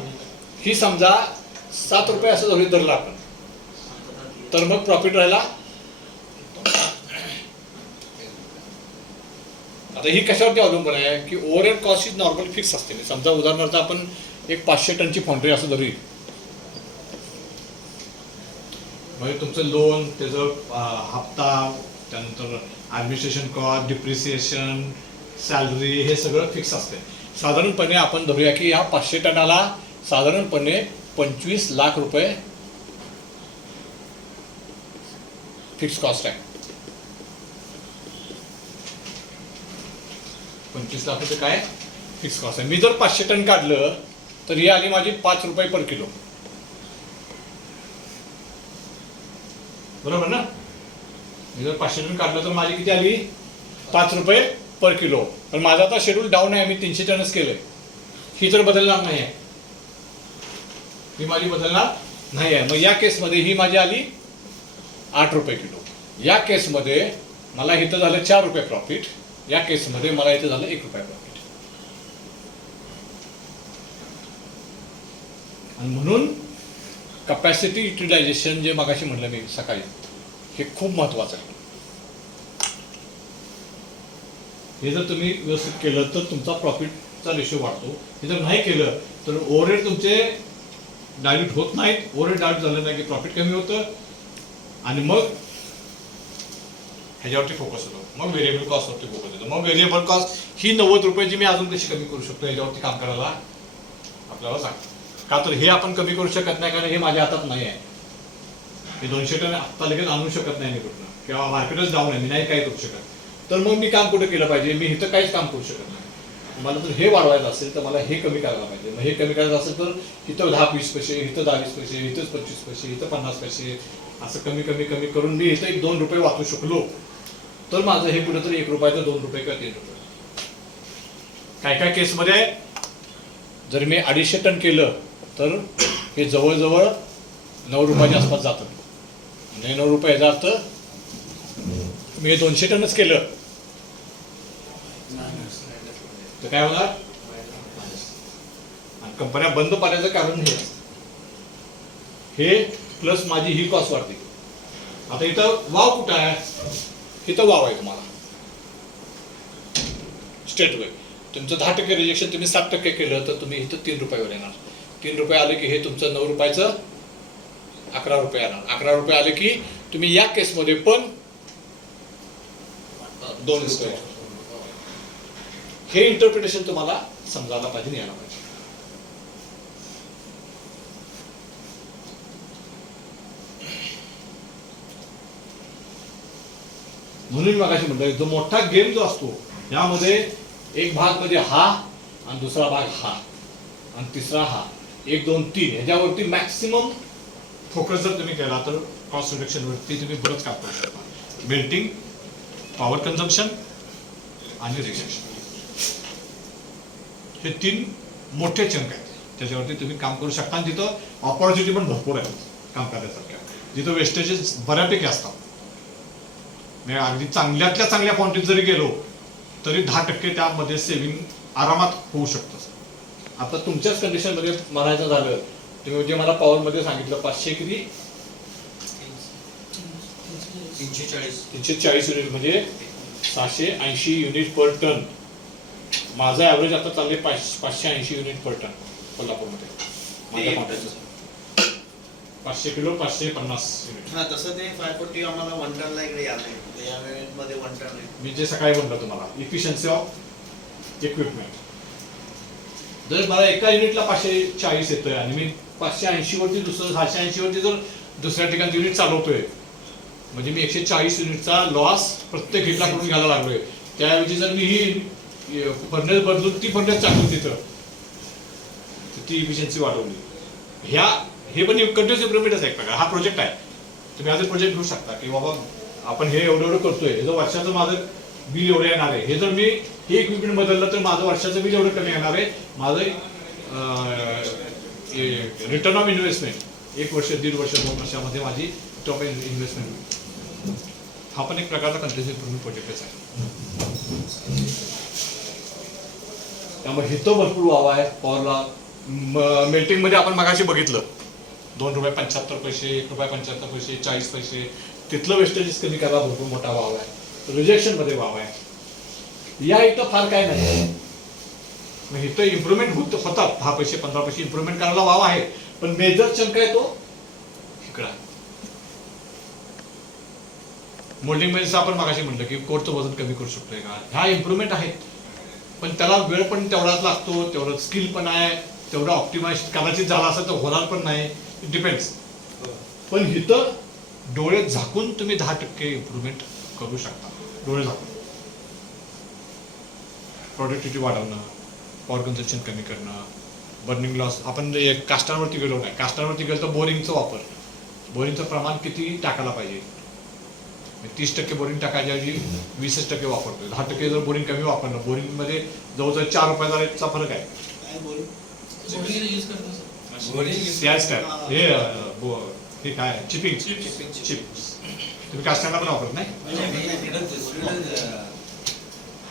ही समजा 7 रुपये असं जरी धरलं आपण, तर मग प्रॉफिट राहिला. आता ही कशावरती अवलंबून आहे की ओव्हरहेड कॉस्ट ही नॉर्मल फिक्स असते. समजा उदाहरणार्थ आपण एक 500 टनची फाउंड्री असं धरू, म्हणजे तुमचं लोन, त्याचं हप्ता, त्यानंतर ॲडमिनिस्ट्रेशन कॉस्ट, डिप्रिसिएशन, सॅलरी, हे सगळं फिक्स असते. साधारणपणे आपण धरूया की या 500 टनाला साधारणपणे 25 लाख रुपये फिक्स कॉस्ट आहे. 25 लाख रुपये काय फिक्स कॉस्ट आहे. मी जर 500 टन काढलं तर ही आली माझी 5 रुपये पर किलो. बरोबर ना? मी जर 500 टन काढलं तर माझी किती आली 5 रुपये पर किलो. पण माझा आता शेड्यूल डाऊन आहे, मी 300 टनच केलंय. ही तर बदलणार नाही आहे, ही माझी बदलणार नाही आहे. मग या केसमध्ये ही माझी आली 8 रुपये किलो. या केसमध्ये मला इथं झालं 4 रुपये प्रॉफिट, या केसमध्ये मला इथं झालं 1 रुपया प्रॉफिट. आणि म्हणून कपॅसिटी युटिलायझेशन जे मगाशी म्हटलं मी सकाळी, हे खूप महत्वाचं आहे. हे जर तुम्ही व्यवस्थित केलं तर तुमचा प्रॉफिटचा रेशो वाढतो. हे जर नाही केलं तर ओव्हरहेड तुमचे डायल्यूट होत नाहीत. ओव्हरहेड डायल्यूट झालं नाही की प्रॉफिट कमी होतं आणि मग ह्याच्यावरती फोकस होतो. मग व्हेरिएबल कॉस्टवरती फोकस होतो. मग व्हेरिएबल कॉस्ट ही 90 रुपयाची मी अजून कशी कमी करू शकतो याच्यावरती काम करायला आपल्याला सांगतो. का तर हे आपण कमी करू शकत नाही, कारण हे माझ्या हातात नाही आहे. हे 200 टन आत्ता लगेच आणू शकत नाही मी कुठनं, किंवा मार्केटच डाऊन आहे, मी नाही काय करू शकत. तर मग मी काम कुठे केलं पाहिजे? मी इथं काहीच काम करू शकत नाही. मला जर हे वाढवायचं असेल तर मला हे कमी करायला पाहिजे. मग हे कमी करायचं असेल तर इथं 10-20 पैसे, इथं 10-20 पैसे, इथंच 25 पैसे, इथं 50 पैसे, असं कमी कमी कमी करून मी इथं 1-2 रुपये वाचू शकलो तर माझं हे कुठेतरी 1 रुपयाचं 2 रुपये किंवा 3 रुपये. काय काय केसमध्ये जर मी 250 टन केलं तर हे जवळजवळ 9 रुपयाच्या आसपास जातं. म्हणजे 9 रुपये याचा अर्थ मी 200 टनच केलं तर काय होणार? आणि कंपन्या बंद पाडायचं कारण हे प्लस माझी ही कॉस्ट वाढते. आता इथं वाव कुठं आहे? इथं वाव आहे तुम्हाला स्टेट वे. तुमचं 10% रिजेक्शन तुम्ही 7% केलं तर तुम्ही इथं 3 रुपयावर येणार. 3 रुपये आले की हे तुमचं 9 रुपयाचं 11 रुपये येणार. 11 रुपये आले की तुम्ही या केसमध्ये पण 2 रुपये. हे इंटरप्रिटेशन तुम्हाला समजायला पाहिजे, यायला पाहिजे. म्हणून मगाशी म्हटलं जो मोठा गेम जो असतो यामध्ये एक भाग म्हणजे हा आणि दुसरा भाग हा आणि तिसरा हा, 1, 2, 3 ह्याच्यावरती मॅक्सिमम फोकस जर तुम्ही केला तर कॉस्ट रिडक्शनवरती तुम्ही बरंच काम करू शकता. मेल्टिंग, पॉवर कन्झम्पशन आणि रिजेक्शन हे 3 मोठे चंक आहेत त्याच्यावरती तुम्ही काम करू शकता. आणि तिथं ऑपॉर्च्युनिटी पण भरपूर आहेत काम करण्यासारख्या. जिथं वेस्टेजेस बऱ्यापैकी असतात. म्हणजे अगदी चांगल्यातल्या चांगल्या क्वांटिटीत जरी गेलो तरी 10% त्यामध्ये सेव्हिंग आरामात होऊ शकतं. आता तुमच्याच कंडिशनमध्ये म्हणायचं झालं, तुम्ही जे मला पॉवरमध्ये सांगितलं 500 किती 340 युनिट म्हणजे 680 युनिट पर टन. माझं ॲव्हरेज आता चालले 580 युनिट पर टन कोल्हापूरमध्ये. माझ्या क्वांटिटीचं 500 किलो 550 युनिट. हा तसं ते 540 आम्हाला 1 टनला इकडे यायला आहे. या वेळेमध्ये 1 टन आहे. मी जे सकाळी म्हणलं तुम्हाला इफिशियन्सी ऑफ इक्विपमेंट. जर मला एका युनिटला 540 येतोय आणि मी 580 वरती दुसरं 680 वरती जर दुसऱ्या ठिकाणी युनिट चालवतोय म्हणजे मी 140 युनिटचा लॉस प्रत्येक हिटला करून घ्यायला लागलोय. त्याऐवजी जर मी ही फर्नेस बदलून ती फर्नेस टाकली तिथं ती इफिशियन्सी वाढवली. हे पण कंटिन्युअस इम्प्रुव्हमेंटच आहे. एक प्रकार हा प्रोजेक्ट आहे. तुम्ही आज प्रोजेक्ट घेऊ शकता की बाबा आपण हे एवढं करतोय, हे जर वर्षाचं माझं बिल एवढं येणार आहे, हे जर मी हे इक्विपमेंट बदललं तर माझं वर्षाचं बिल एवढं कमी येणार आहे. माझं रिटर्न ऑफ इन्व्हेस्टमेंट 1 वर्ष 1.5 वर्ष 2 वर्षामध्ये माझी टॉप इन्व्हेस्टमेंट. हा पण एक प्रकारचा कंटिन्युअस इम्प्रुव्हमेंट प्रोजेक्टच आहे. त्यामुळे हिथं भरपूर वाव आहे पॉवरला. मेल्टिंगमध्ये आपण मगाशी बघितलं 2 रुपये 75 पैसे, 1 रुपये 75 पैसे, 40 पैसे. तिथलं वेस्टेजेस कमी करायला भरपूर मोठा वाव आहे. रिजेक्शनमध्ये वाव आहे. या इथं फार काय नाही. मग इथं इम्प्रुव्हमेंट होतात 10 पैसे 15 पैसे इम्प्रुव्हमेंट करायला वाव आहे. पण मेजर चंक आहे तो इकडा. मोल्डिंग मध्ये आपण मगाशी म्हटलं की कोडचं वजन कमी करू शकतोय का, ह्या इम्प्रुव्हमेंट आहेत. पण त्याला वेळ पण तेवढाच लागतो, तेवढं स्किल पण आहे, तेवढं ऑप्टिमाइज कदाचित झाला असं तर होणार पण नाही, इट डिपेंड्स. पण इथं डोळे झाकून तुम्ही 10% इम्प्रूव्हमेंट करू शकता. डोळे झाकून प्रोडक्टिव्हिटी वाढवणं, पॉवर कन्झम्पशन कमी करणं, बर्निंग लॉस. आपण कास्टावरती गेलो नाही, कास्टावरती गेलो तर बोरिंगचा वापर, बोरिंगचं प्रमाण किती टाकायला पाहिजे. 30% बोरिंग टाकायच्या ऐवजी 20% वापरतोय. 10% जर बोरिंग कमी वापरलं, बोरिंगमध्ये जवळजवळ 4 रुपयाचा रेटचा फरक आहे. काय बोल त्याच काय हे काय चिपिंग चिप तुम्ही कास्टाला पण वापरत नाही.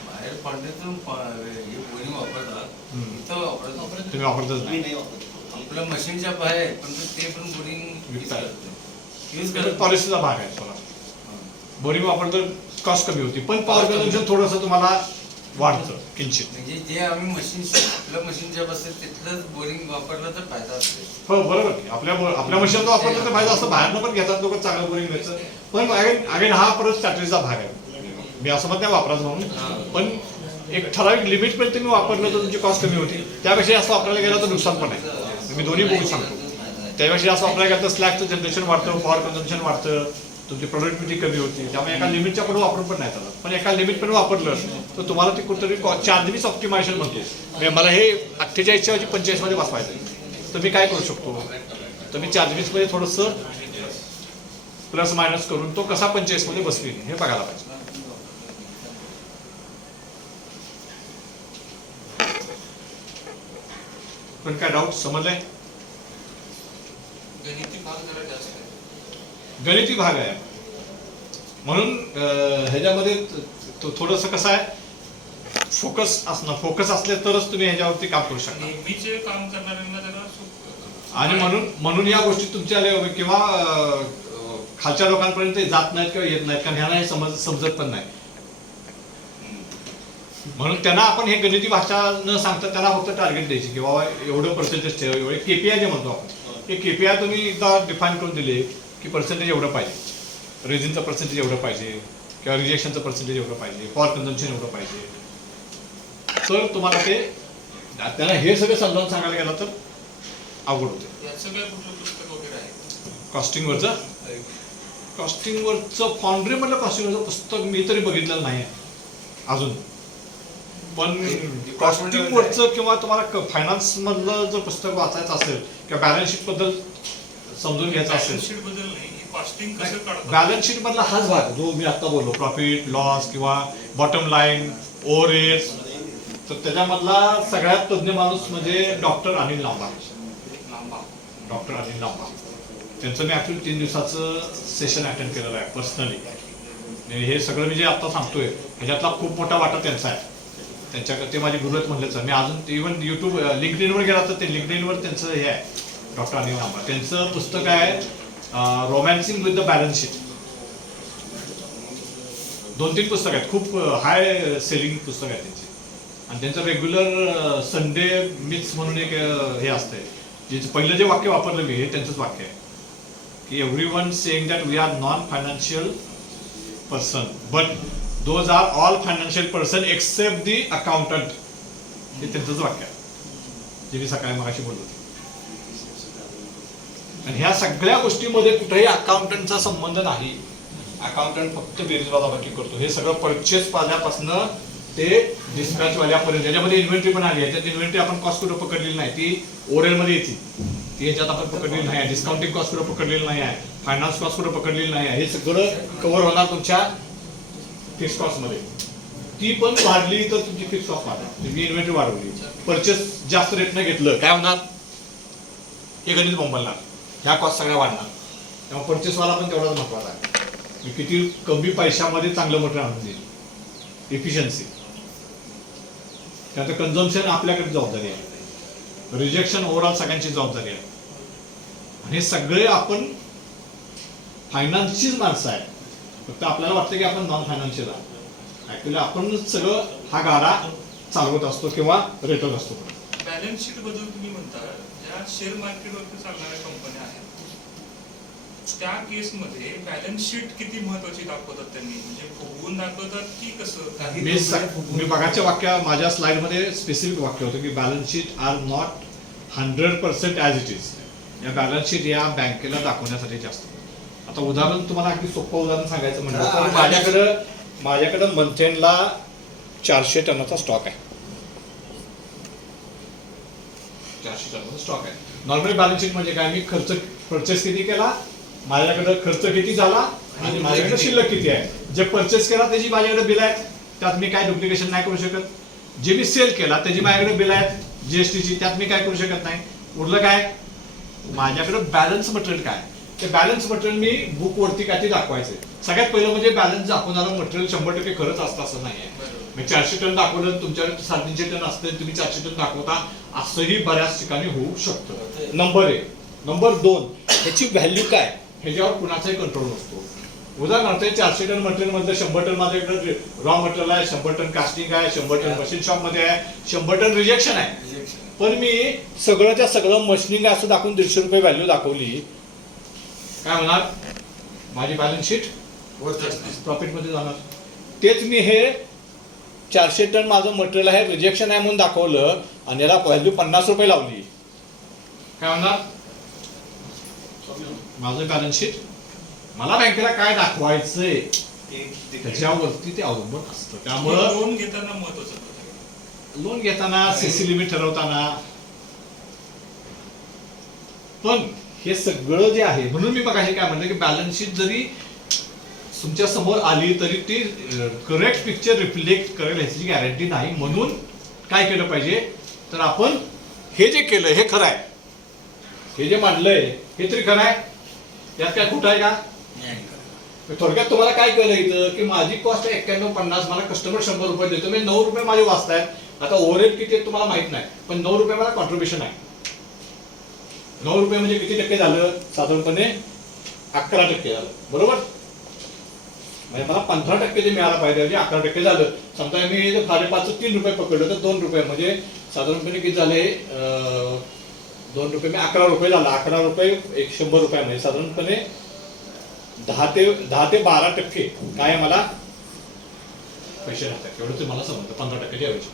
बाहेर पांढऱ्यातून हे बोरिंग वापरतात, इथं वापरतात. तुम्ही वापरतच मी नाही. नाही वापरत. आपलं मशीनच्या बाहेर पण ते पण बोरिंग यूज करत पॉलिसीचा भाग आहे थोडा. बोरिंग वापरलं तर कॉस्ट कमी होती, पण पॉवर कन्झम्पशन थोडंसं तुम्हाला वाढतं किंचित. म्हणजे जे आम्ही मशीन आपल्या मशीनच्या बसत तिथलंच बोरिंग वापरलं तर फायदा असतो. हो बरोबर की आपल्या मशीनचा वापरलं तर फायदा असं बाहेरनं पण घेतात लोक चांगलं बोरिंग घ्यायचं. पण अगेन हा परत स्ट्रॅटेजीचा भाग आहे. मी असं म्हणत नाही वापरायचं म्हणून, पण एक ठराविक लिमिट पण तुम्ही वापरलं तर तुमची कॉस्ट कमी होती. त्यापेक्षा जास्त वापरायला गेलं तर नुकसान पण आहे. मी दोन्ही बघू सांगतो. त्यापेक्षा जास्त वापरायला गेलं तर स्लॅगचं जनरेशन वाढतं, पॉवर कन्झम्पशन वाढतं, तुमची प्रोडक्टिव्हिटी कमी होती. त्यामुळे एका लिमिटच्या पुढे वापरून पण नाही चालत. पण एका लिमिट पण वापरलं तर तुम्हाला ते कुठेतरी चार्जेस ऑप्टिमायझेशन म्हणतो. म्हणजे मला हे 48च्या ऐवजी 45 मध्ये बसवायचं, तर मी काय करू शकतो, तर मी चार्जेस मध्ये थोडंसं प्लस मायनस करून तो कसा 45 मध्ये बसवीन हे बघायला पाहिजे. पण काय डाऊट समजलंय? गणिती भाग जरा जास्त आहे. गणिती भाग आहे म्हणून ह्याच्यामध्ये थोडंसं कसं आहे, फोकस असले तरच तुम्ही ह्याच्यावरती काम करू शकता. नेहमीचे काम करणाऱ्यांना जरा आणि म्हणून या गोष्टी तुमच्या किंवा खालच्या लोकांपर्यंत जात नाहीत किंवा येत नाहीत, कारण ह्यांना हे समजत पण नाही. म्हणून त्यांना आपण हे गणिती भाषा न सांगता त्यांना फक्त टार्गेट द्यायची की बाबा एवढं पर्सेंटेज ठेव, एवढे केपीआय जे म्हणतो आपण, हे केपीआय तुम्ही एकदा डिफाईन करून दिले की पर्सेंटेज एवढं पाहिजे, रेझिनचं पर्सेंटेज एवढं पाहिजे किंवा रिजेक्शनचं पर्सेंटेज एवढं पाहिजे, पॉवर कन्झम्पशन एवढं पाहिजे, तर तुम्हाला ते त्यांना हे सगळं समजावून सांगायला गेलं तर अवघड होते. याचं काय कुठलं पुस्तक वगैरे आहे? कॉस्टिंगवरचं फाउंड्रीमधलं कॉस्टिंगवरचं पुस्तक मी तरी बघितलेलं नाही अजून. पण कॉस्टिंगवरचं किंवा तुम्हाला फायनान्स मधलं जर पुस्तक वाचायचं असेल किंवा बॅलन्स शीट बद्दल समजून घ्यायचं असेल, बॅलन्स शीट बद्दल नाही, कॉस्टिंग कसं काढतात? बॅलन्स शीट मधला हाच भाग जो मी आता बोललो, प्रॉफिट लॉस किंवा बॉटम लाईन, ओव्हरहेड्स, तर त्याच्यामधला सगळ्यात तज्ञ माणूस म्हणजे डॉक्टर अनिल लांबा. डॉक्टर अनिल लांबा त्यांचं मी ऍक्च्युली 3 दिवसाचं सेशन अटेंड केलेलं आहे पर्सनली. हे सगळं मी जे आता सांगतोय ह्याच्यातला खूप मोठा वाटा त्यांचा आहे. त्यांच्याकडे ते माझे गुरु आहेत म्हणलेच. मी अजून इव्हन युट्यूब लिंक्डइनवर गेला तर ते लिंक्डइनवर त्यांचं हे आहे, डॉक्टर अनिल लांबा. त्यांचं पुस्तक आहे रोमॅन्सिंग विथ द बॅलन्स शीट. 2-3 पुस्तक आहेत, खूप हाय सेलिंग पुस्तक आहे त्यांची. आणि त्यांचं रेग्युलर संडे मिथ्स म्हणून एक हे असतंय, जे पहिलं जे वाक्य वापरलं मी हे त्यांचंच वाक्य आहे की everyone saying that we are non financial person but those are all financial person except the accountant. हे त्यांचंच वाक्य आहे जे मी सकाळी मगाशी बोललो. आणि ह्या सगळ्या गोष्टीमध्ये कुठेही अकाउंटंटचा संबंध नाही. अकाउंटंट फक्त बेरीज वजाबाकी करतो. हे सगळं परचेस पाल्यापासून ते डिस्पॅच वाल्यापर्यंत. त्याच्यामध्ये इन्व्हेंटरी पण आली आहे. त्यात इन्व्हेंटरी आपण कॉस्ट कुठं पकडलेली नाही, ती ओव्हरहेड मध्ये येते, ती ह्याच्यात आपण पकडलेली नाही आहे. डिस्काउंटिंग कॉस्ट कुठं पकडलेली नाही आहे, फायनान्स कॉस्ट कुठं पकडलेली नाही आहे. हे सगळं कव्हर होणार तुमच्या फिक्स कॉस्ट मध्ये. ती पण वाढली तर तुमची फिक्स कॉस्ट वाढली. तुम्ही इन्व्हेंटरी वाढवली, परचेस जास्त रेटने घेतलं, काय होणार, हे गणित बोंबलणार, ह्या कॉस्ट सगळ्या वाढणार. त्यामुळे परचेसवाला पण तेवढाच महत्वाचा आहे. किती कमी पैशामध्ये चांगलं मटेरियल आणून देईल, इफिशियन्सी. त्याचं कन्झम्पशन आपल्याकडे जबाबदारी आहे, रिजेक्शन ओव्हरऑल सगळ्यांची जबाबदारी आहे. आणि हे सगळे आपण फायनान्सचीच माणसं आहे. फक्त आपल्याला वाटतं की आपण नॉन फायनान्शियल आहे. ऍक्च्युली आपणच सगळं हा गाडा चालवत असतो किंवा रेटत असतो. बॅलन्स शीट बद्दल तुम्ही म्हणता, ज्या शेअर मार्केटवरती चालणाऱ्या कंपन्या आहेत त्या केसमध्ये बॅलन्स शीट किती महत्वाची दाखवतात त्यांनी, म्हणजे फुगवून दाखवतात की कसं? मी बघाच्या माझ्या स्लाइड मध्ये स्पेसिफिक वाक्य होतं की balance sheet are not 100% as it is. या बॅलन्स शीट या बँकेला दाखवण्यासाठी जास्त. आता उदाहरण तुम्हाला अगदी सोपं उदाहरण सांगायचं म्हणलं तर माझ्याकडं मंथ एंडला 400 टनाचा स्टॉक आहे. 400 टनाचा स्टॉक आहे. नॉर्मली बॅलन्स शीट म्हणजे काय, मी खर्च परचेस किती केला, माझ्याकडे खर्च किती झाला आणि माझ्याकडे शिल्लक किती आहे. जे परचेस केला त्याची माझ्याकडे बिल आहेत, त्यात मी काय डुप्लिकेशन नाही करू शकत. जे मी सेल केला त्याची माझ्याकडे बिल आहेत जीएसटीची, त्यात मी काय करू शकत नाही. उरलं काय, माझ्याकडे बॅलन्स मटेरियल काय, ते बॅलन्स मटेरियल मी बुक वरती काय ते दाखवायचे. सगळ्यात पहिलं म्हणजे बॅलन्स दाखवणारं मटेरियल 100% खरंच असतं असं नाही आहे. मी 400 टन दाखवलं, तुमच्याकडे 350 टन असते, तुम्ही 400 टन दाखवता, असंही बऱ्याच ठिकाणी होऊ शकतं. नंबर 1. नंबर 2, ह्याची व्हॅल्यू काय, ह्याच्यावर कुणाचाही कंट्रोल नसतो. उदाहरणार्थ 400 टन मटेरियल मध्ये 100 टन माझ्याकडे रॉ मटेरियल आहे, 100 टन कास्टिंग आहे, 100 टन मशीन शॉप मध्ये आहे, 100 टन रिजेक्शन आहे. पण मी सगळंच्या सगळं मशिनिंग असं दाखवून 150 रुपये व्हॅल्यू दाखवली, काय होणार, माझी बॅलन्स शीट प्रॉफिट मध्ये जाणार. तेच मी हे 400 टन माझं मटेरियल आहे, रिजेक्शन आहे म्हणून दाखवलं आणि याला व्हॅल्यू 50 रुपये लावली, काय होणार, माझं बॅलन्स शीट मला बँकेला काय दाखवायचंय त्याच्यावरती ते अवलंबून असतं. त्यामुळं लोन घेताना महत्वाचं, लोन घेताना सीसी लिमिट ठरवताना पण हे सगळं जे आहे, म्हणून मी बघा हे काय म्हणलं की बॅलन्स शीट जरी तुमच्या समोर आली तरी ती करेक्ट पिक्चर रिफ्लेक्ट करेल ह्याची गॅरंटी नाही. म्हणून काय केलं पाहिजे, तर आपण हे जे केलं हे खरं आहे, हे जे मांडलंय हे तरी खरं आहे, यात काय खोटं आहे का. थोडक्यात तुम्हाला काय कळलं इथं की माझी कॉस्ट आहे 91.50, मला कस्टमर 100 रुपये देतो, मी 9 रुपये माझे वाचतायत. आता ओव्हरहेड किती तुम्हाला माहित नाही, पण 9 रुपये मला कॉन्ट्रीब्युशन आहे. 9 रुपये म्हणजे किती टक्के झालं, साधारणपणे 11% झालं, बरोबर. म्हणजे मला 15% जे मिळायला पाहिजे म्हणजे 11% झालं. समजा मी 5.5 3 रुपये पकडलं तर 2 रुपये म्हणजे साधारणपणे किती झाले, 2 रुपये मी 11 रुपये झाला. 11 रुपये 100 रुपये म्हणजे साधारणपणे 10 ते 12% काय मला पैसे राहतात. एवढं ते मला समजतं 15% ऐवजी.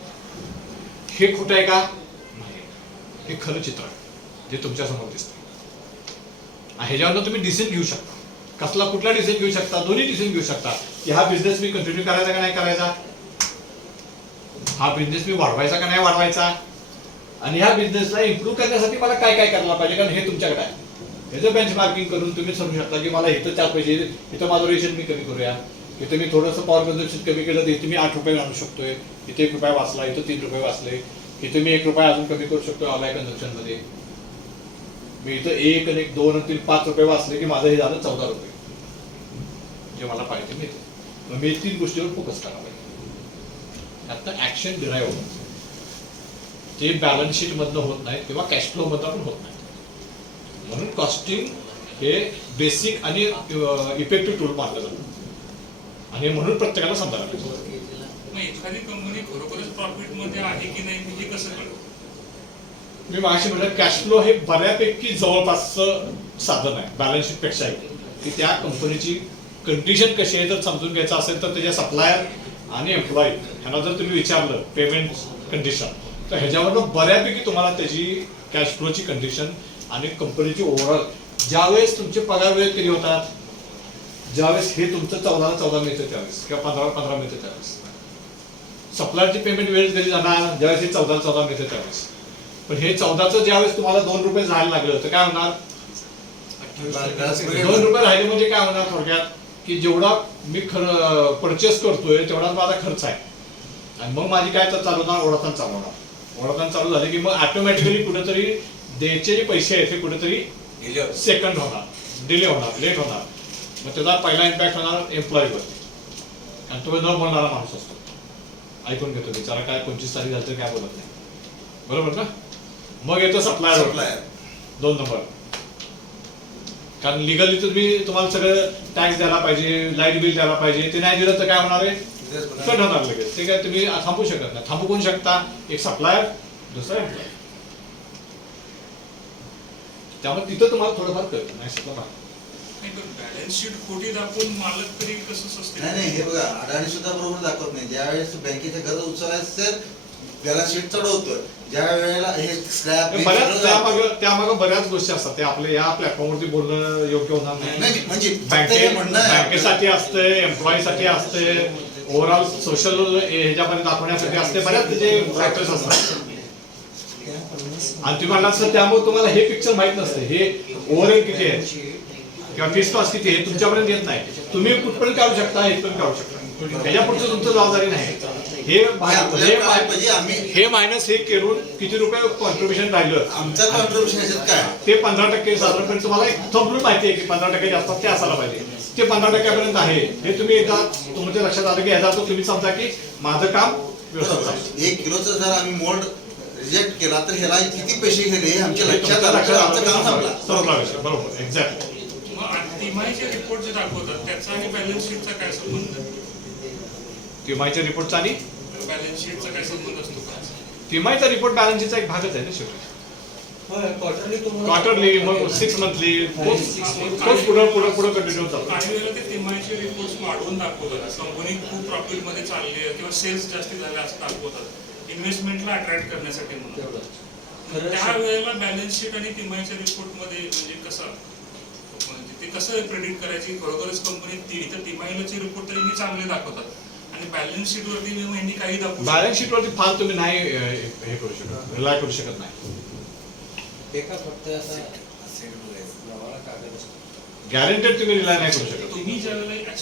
हे खोटं आहे का, नाही, हे खरं चित्र आहे जे तुमच्या समोर दिसतं. ह्याच्यावरनं तुम्ही डिसिजन घेऊ शकता. कसला कुठला डिसिजन घेऊ शकता, दोन्ही डिसिजन घेऊ शकता की हा बिझनेस मी कंटिन्यू करायचा का नाही करायचा, हा बिझनेस मी वाढवायचा का नाही वाढवायचा, आणि ह्या बिझनेसला इम्प्रूव्ह करण्यासाठी मला काय काय करायला पाहिजे, कारण हे तुमच्याकडे आहे. ह्याचं बेंचमार्किंग करून तुम्ही समजू शकता की मला इथं 4 पैसे, इथं माझं रेशन मी कमी करूया, इथं मी थोडंसं पॉवर कन्झम्पशन कमी केलं तर इथे मी 8 रुपये आणू शकतोय, इथे 1 रुपया वाचला, इथं 3 रुपये वाचले, इथे मी 1 रुपया अजून कमी करू शकतो ऑनलाईन कन्झम्पशन मध्ये. मी इथं 1 आणि 2 आणि 3 5 रुपये वाचले की माझं हे झालं 14 रुपये जे मला पाहिजे मिळते. मग मी 3 गोष्टीवर फोकस करायला पाहिजे. आता ऍक्शन डिराईव्ह होतं ते बॅलन्स शीट मधनं होत नाही किंवा कॅश फ्लो मधनं पण होत नाही. म्हणून कॉस्टिंग हे बेसिक आणि इफेक्टिव्ह टूल मानलं जातं आणि म्हणून प्रत्येकाला समजायला पाहिजे. मग एखादी कंपनी खरोखरच प्रॉफिट मध्ये आहे की नाही हे कसं कळतं. मी मागाशी म्हटलं कॅश फ्लो हे बऱ्यापैकी जवळपासचं साधन आहे बॅलन्स शीट पेक्षा, की त्या कंपनीची कंडिशन कशी आहे जर समजून घ्यायचं असेल तर त्याच्या सप्लायर आणि एम्प्लॉई ह्यांना जर तुम्ही विचारलं पेमेंट कंडिशन तर ह्याच्यावरनं बऱ्यापैकी तुम्हाला त्याची कॅश फ्लोची कंडिशन आणि कंपनीची ओव्हरऑल, ज्यावेळेस तुमचे पगार वेळेत कधी होतात, ज्यावेळेस हे तुमचं 14 मिळतं त्यावेळेस किंवा 15 मिळतं त्यावेळेस, सप्लायरची पेमेंट वेळेत कधी जाणार, ज्यावेळेस हे 14 मिळतं त्यावेळेस. पण हे 14चं ज्यावेळेस तुम्हाला 2 रुपये जायला लागलं तर काय होणार, 2 रुपये राहिले म्हणजे काय होणार थोडक्यात की जेवढा मी परचेस करतोय तेवढाच माझा खर्च आहे आणि मग माझी काय तर चालू होणार, ओढाताण चालू होणार. ओढाताण चालू झाले की मग ऑटोमॅटिकली कुठेतरी द्यायचे जे पैसे आहेत ते कुठेतरी सेकंड होणार, डिले होणार, लेट होणार. मग त्याचा पहिला इम्पॅक्ट होणार एम्प्लॉईवरती, आणि तो न बोलणारा माणूस असतो, ऐकून घेतो बिचारा, काय 25 तारीख झाली तर काय बोलत नाही, बरोबर ना. मग येतो सप्लायर 2 नंबर, कारण लिगली तुम्हाला सगळं टॅक्स द्यायला पाहिजे, लाईट बिल द्यायला पाहिजे, ते नाही दिलं तर काय होणार आहे, कट होणार लगेच. ते काय तुम्ही थांबू शकत नाही. थांबू कोण शकता, एक सप्लायर, दुसरा एम्प्लॉय. त्यामुळे तिथं तुम्हाला थोडंफार कळतं नाही शकलं. नाही तर बॅलन्स शीट खोटी दाखवून मालक तरी कसं सस्ते नाही हे बघा अडाणी सुद्धा बरोबर दाखवत नाही. ज्यावेळेस बँकेच्या गरज उचलायचं तर बॅलन्स शीट चढवतो. ज्या वेळेला हे स्लॅब बऱ्याच त्यामागं बऱ्याच गोष्टी असतात ते आपल्या या प्लॅटफॉर्मवरती बोलणं योग्य होणार नाही. नाही म्हणजे फक्त हे म्हणणं आहे बँकेसाठी असते, एम्प्लॉईसाठी असते, ओव्हरऑल सोशल ह्याच्यामध्ये दाखवण्यासाठी असते, बऱ्याच त्याचे फॅक्टर्स असतात. आणि तुम्ही म्हणला सर त्यामुळे तुम्हाला हे पिक्चर माहित नसते, हे ओव्हरऑल किती आहे किंवा फीस कॉस्ट किती आहे तुमच्यापर्यंत येत नाही. तुम्ही कुठपर्यंत काढू शकता, इथपर्यंत काढू शकता. त्याच्या पुढचं तुमचं जबाबदारी नाही. हे मायनस हे करून किती रुपये कॉन्ट्रीब्युशन राहिलं, आमचं कॉन्ट्रीब्युशन ह्याच्यात काय ते 15% साधारणपणे तुम्हाला एक थंब माहिती आहे की 15% जास्त ते असायला पाहिजे. ते 15% आहे हे तुम्ही एकदा तुमच्या लक्षात आलं की ह्याचा अर्थ तुम्ही समजा की माझं काम व्यवस्थित आहे. 1 किलोचं जर आम्ही मोल्ड रिजेक्ट केला तर ह्याला किती पैसे गेले हे आमच्या लक्षात आलं तर आमचं काम थांबला. संपला विषय. बरोबर, एक्झॅक्ट. मग तिमाहीचे रिपोर्ट जे दाखवतात त्याचा आणि बॅलन्स शीटचा काय संबंध? तिमाहीच्या रिपोर्टचा आणि बॅलन्स शीटचा काय संबंध असतो का? तिमाहीचा रिपोर्ट बॅलन्स शीटचा एक भागच आहे ना शेवटी. क्वार्टरली मग 6 मंथली तोच पुढं कंटिन्यू चालतो. काही वेळेला ते तिमाहीचे रिपोर्ट्स वाढवून दाखवतात. कंपनी खूप प्रॉफिट मध्ये चालली आहे किंवा सेल्स जास्ती झाले असं दाखवतात इन्व्हेस्टमेंटला अट्रॅक्ट करण्यासाठी म्हणून. त्या वेळेला बॅलन्स शीट आणि तिमाहीच्या रिपोर्ट मध्ये म्हणजे ते कसं प्रेडिक्ट करायची? खरोखरच कंपनी इथं तिमाहीचे रिपोर्ट तरी मी चांगले दाखवतात आणि बॅलन्स शीट वरती मी काही दाखवू बॅलन्स शीट वरती फार तुम्ही नाही हे करू शकत, रिलाय करू शकत नाही. गॅरंटेड तुम्ही रिलाय नाही करू शकत. तुम्ही ज्यावेळेला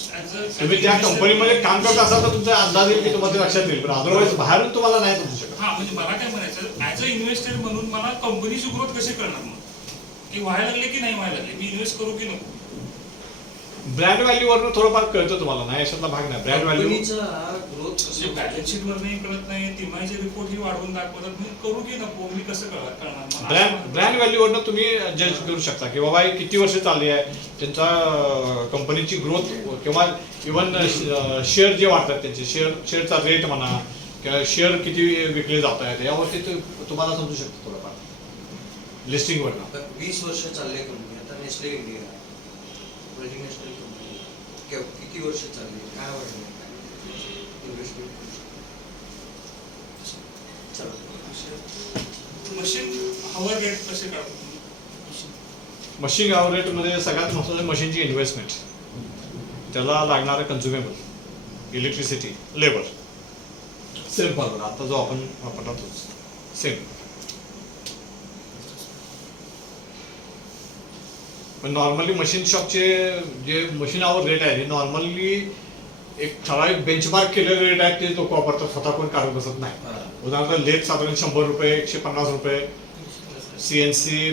तुम्ही त्या कंपनीमध्ये काम करत असाल तर तुमचा अंदाज येईल की तुम्हाला लक्षात येईल, पण अदरवाईज बाहेरून तुम्हाला नाही समजू शकत. हा म्हणजे मला काय म्हणायचं, ऍज अ इन्व्हेस्टर म्हणून मला कंपनीची ग्रोथ कशी कळणार मग की व्हायला लागले की नाही व्हायला लागले, मी इन्व्हेस्ट करू की नको? ब्रँड व्हॅल्यू वरनं थोडंफार कळतं तुम्हाला, नाही अशातला भाग नाही. ब्रँड व्हॅल्यू ग्रोथ म्हणजे बॅलन्स शीट वर नाही कळत नाही, तिमाहीचे रिपोर्ट ही वाढवून दाखवतात, मी करू की नको मी कसं कळणार? ब्रँड व्हॅल्यू वरनं तुम्ही जज करू शकता की बाबा हे किती वर्ष चालली आहे, त्यांचा कंपनीची ग्रोथ किंवा इव्हन शेअर जे वाटतात त्यांचे शेअरचा रेट म्हणा किंवा शेअर किती विकले जात आहेत यावरती तुम्हाला समजू शकतो थोडंफार लिस्टिंग वरनं. 20 वर्ष चालले कंपनी. आता नेस्ले इंडिया मल्टीनॅशनल कंपनी किती वर्ष चालली, काय वाटलं इन्व्हेस्टमेंट मशीन हवर रेट कसे काढतो? मशीन आवर रेटमध्ये सगळ्यात महत्त्वाचं मशीनची इन्व्हेस्टमेंट, त्याला लागणारं कन्झ्युमेबल, इलेक्ट्रिसिटी, लेबर, सेम फॉर्म्युला आता जो आपण वापरला तोच सेम. पण नॉर्मली मशीन शॉपचे जे मशीन आवर रेट आहे नॉर्मली एक ठराविक बेंचमार्क केलेले रेट आहेत ते लोक वापरतात, स्वतः कोण काढून बसत नाही. उदाहरणार्थ लेथ साधारण 100 रुपये, 150 रुपये, CNC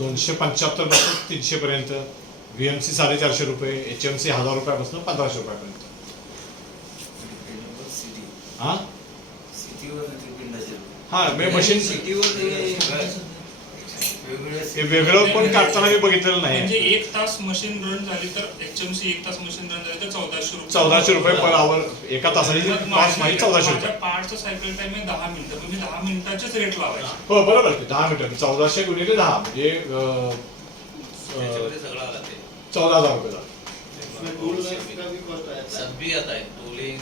275 पासून 300 पर्यंत, VMC 450 रुपये, HMC 1000 रुपयापासून 1500 रुपयापर्यंत. हा हा मशीन हे वेगळं पण काढताना मी बघितलेलं म्हणजे नाही. 1 तास मशीन रन झाली तर HMC 1 तास मशीन रन झाली तर 1400 रुपये पर आवर. एका तासाची कॉस्ट माझी 1400 रुपये. पार्टचा सायकल टाइम आहे 10 मिनिटं, म्हणजे 10 मिनिटाचेच रेट लावायचे. हो बरोबर की 10 मीटर 1400 गुणिले 10 म्हणजे 14,000 रुपये झाले.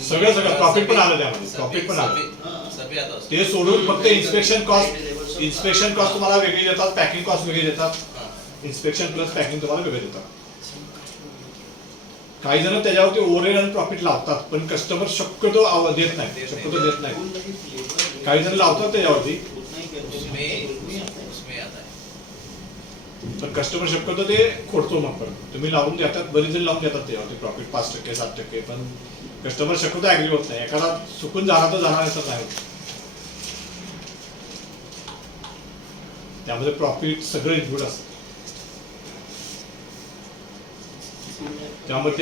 सगळं प्रॉफिट पण आलं त्यामध्ये, प्रॉफिट पण आलं. ते सोडून फक्त इन्स्पेक्शन कॉस्ट तुम्हाला वेगळी देतात, पॅकिंग कॉस्ट वेगळी देतात. इन्स्पेक्शन प्लस पॅकिंग तुम्हाला वेगळे देतात. काही जण त्याच्यावरती ओव्हरहेड आणि प्रॉफिट लावतात, पण कस्टमर शक्यतो देत नाही. काही जण लावतात त्याच्यावरती, पण कस्टमर शक्यतो ते खोडतो. मग परत तुम्ही लावून देतात, बरेच जण लावून देतात त्याच्यावरती प्रॉफिट 5%, 7%, पण कस्टमर शक्यतो ऍग्री होत नाही. एखादा चुकून झाला तर जाणार असं नाही. त्यामध्ये प्रॉफिट सगळं इन्क्लूड असतं. त्यामुळे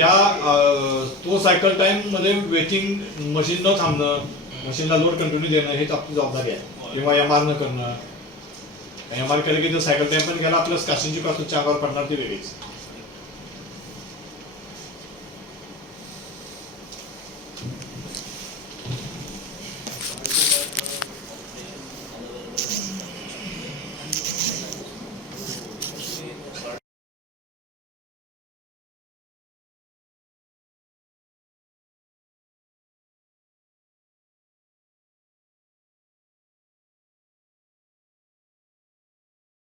तो सायकल टाइम मध्ये वेटिंग, मशीन न थांबणं, मशीनला लोड कंटिन्यू देणं हेच आपली जबाबदारी आहे. किंवा MR न करणं. MR केलं की सायकल टाइम पण गेला, प्लस कास्टिंगची कॉस्ट तुमच्या अंगावर पडणार ती वेगळीच.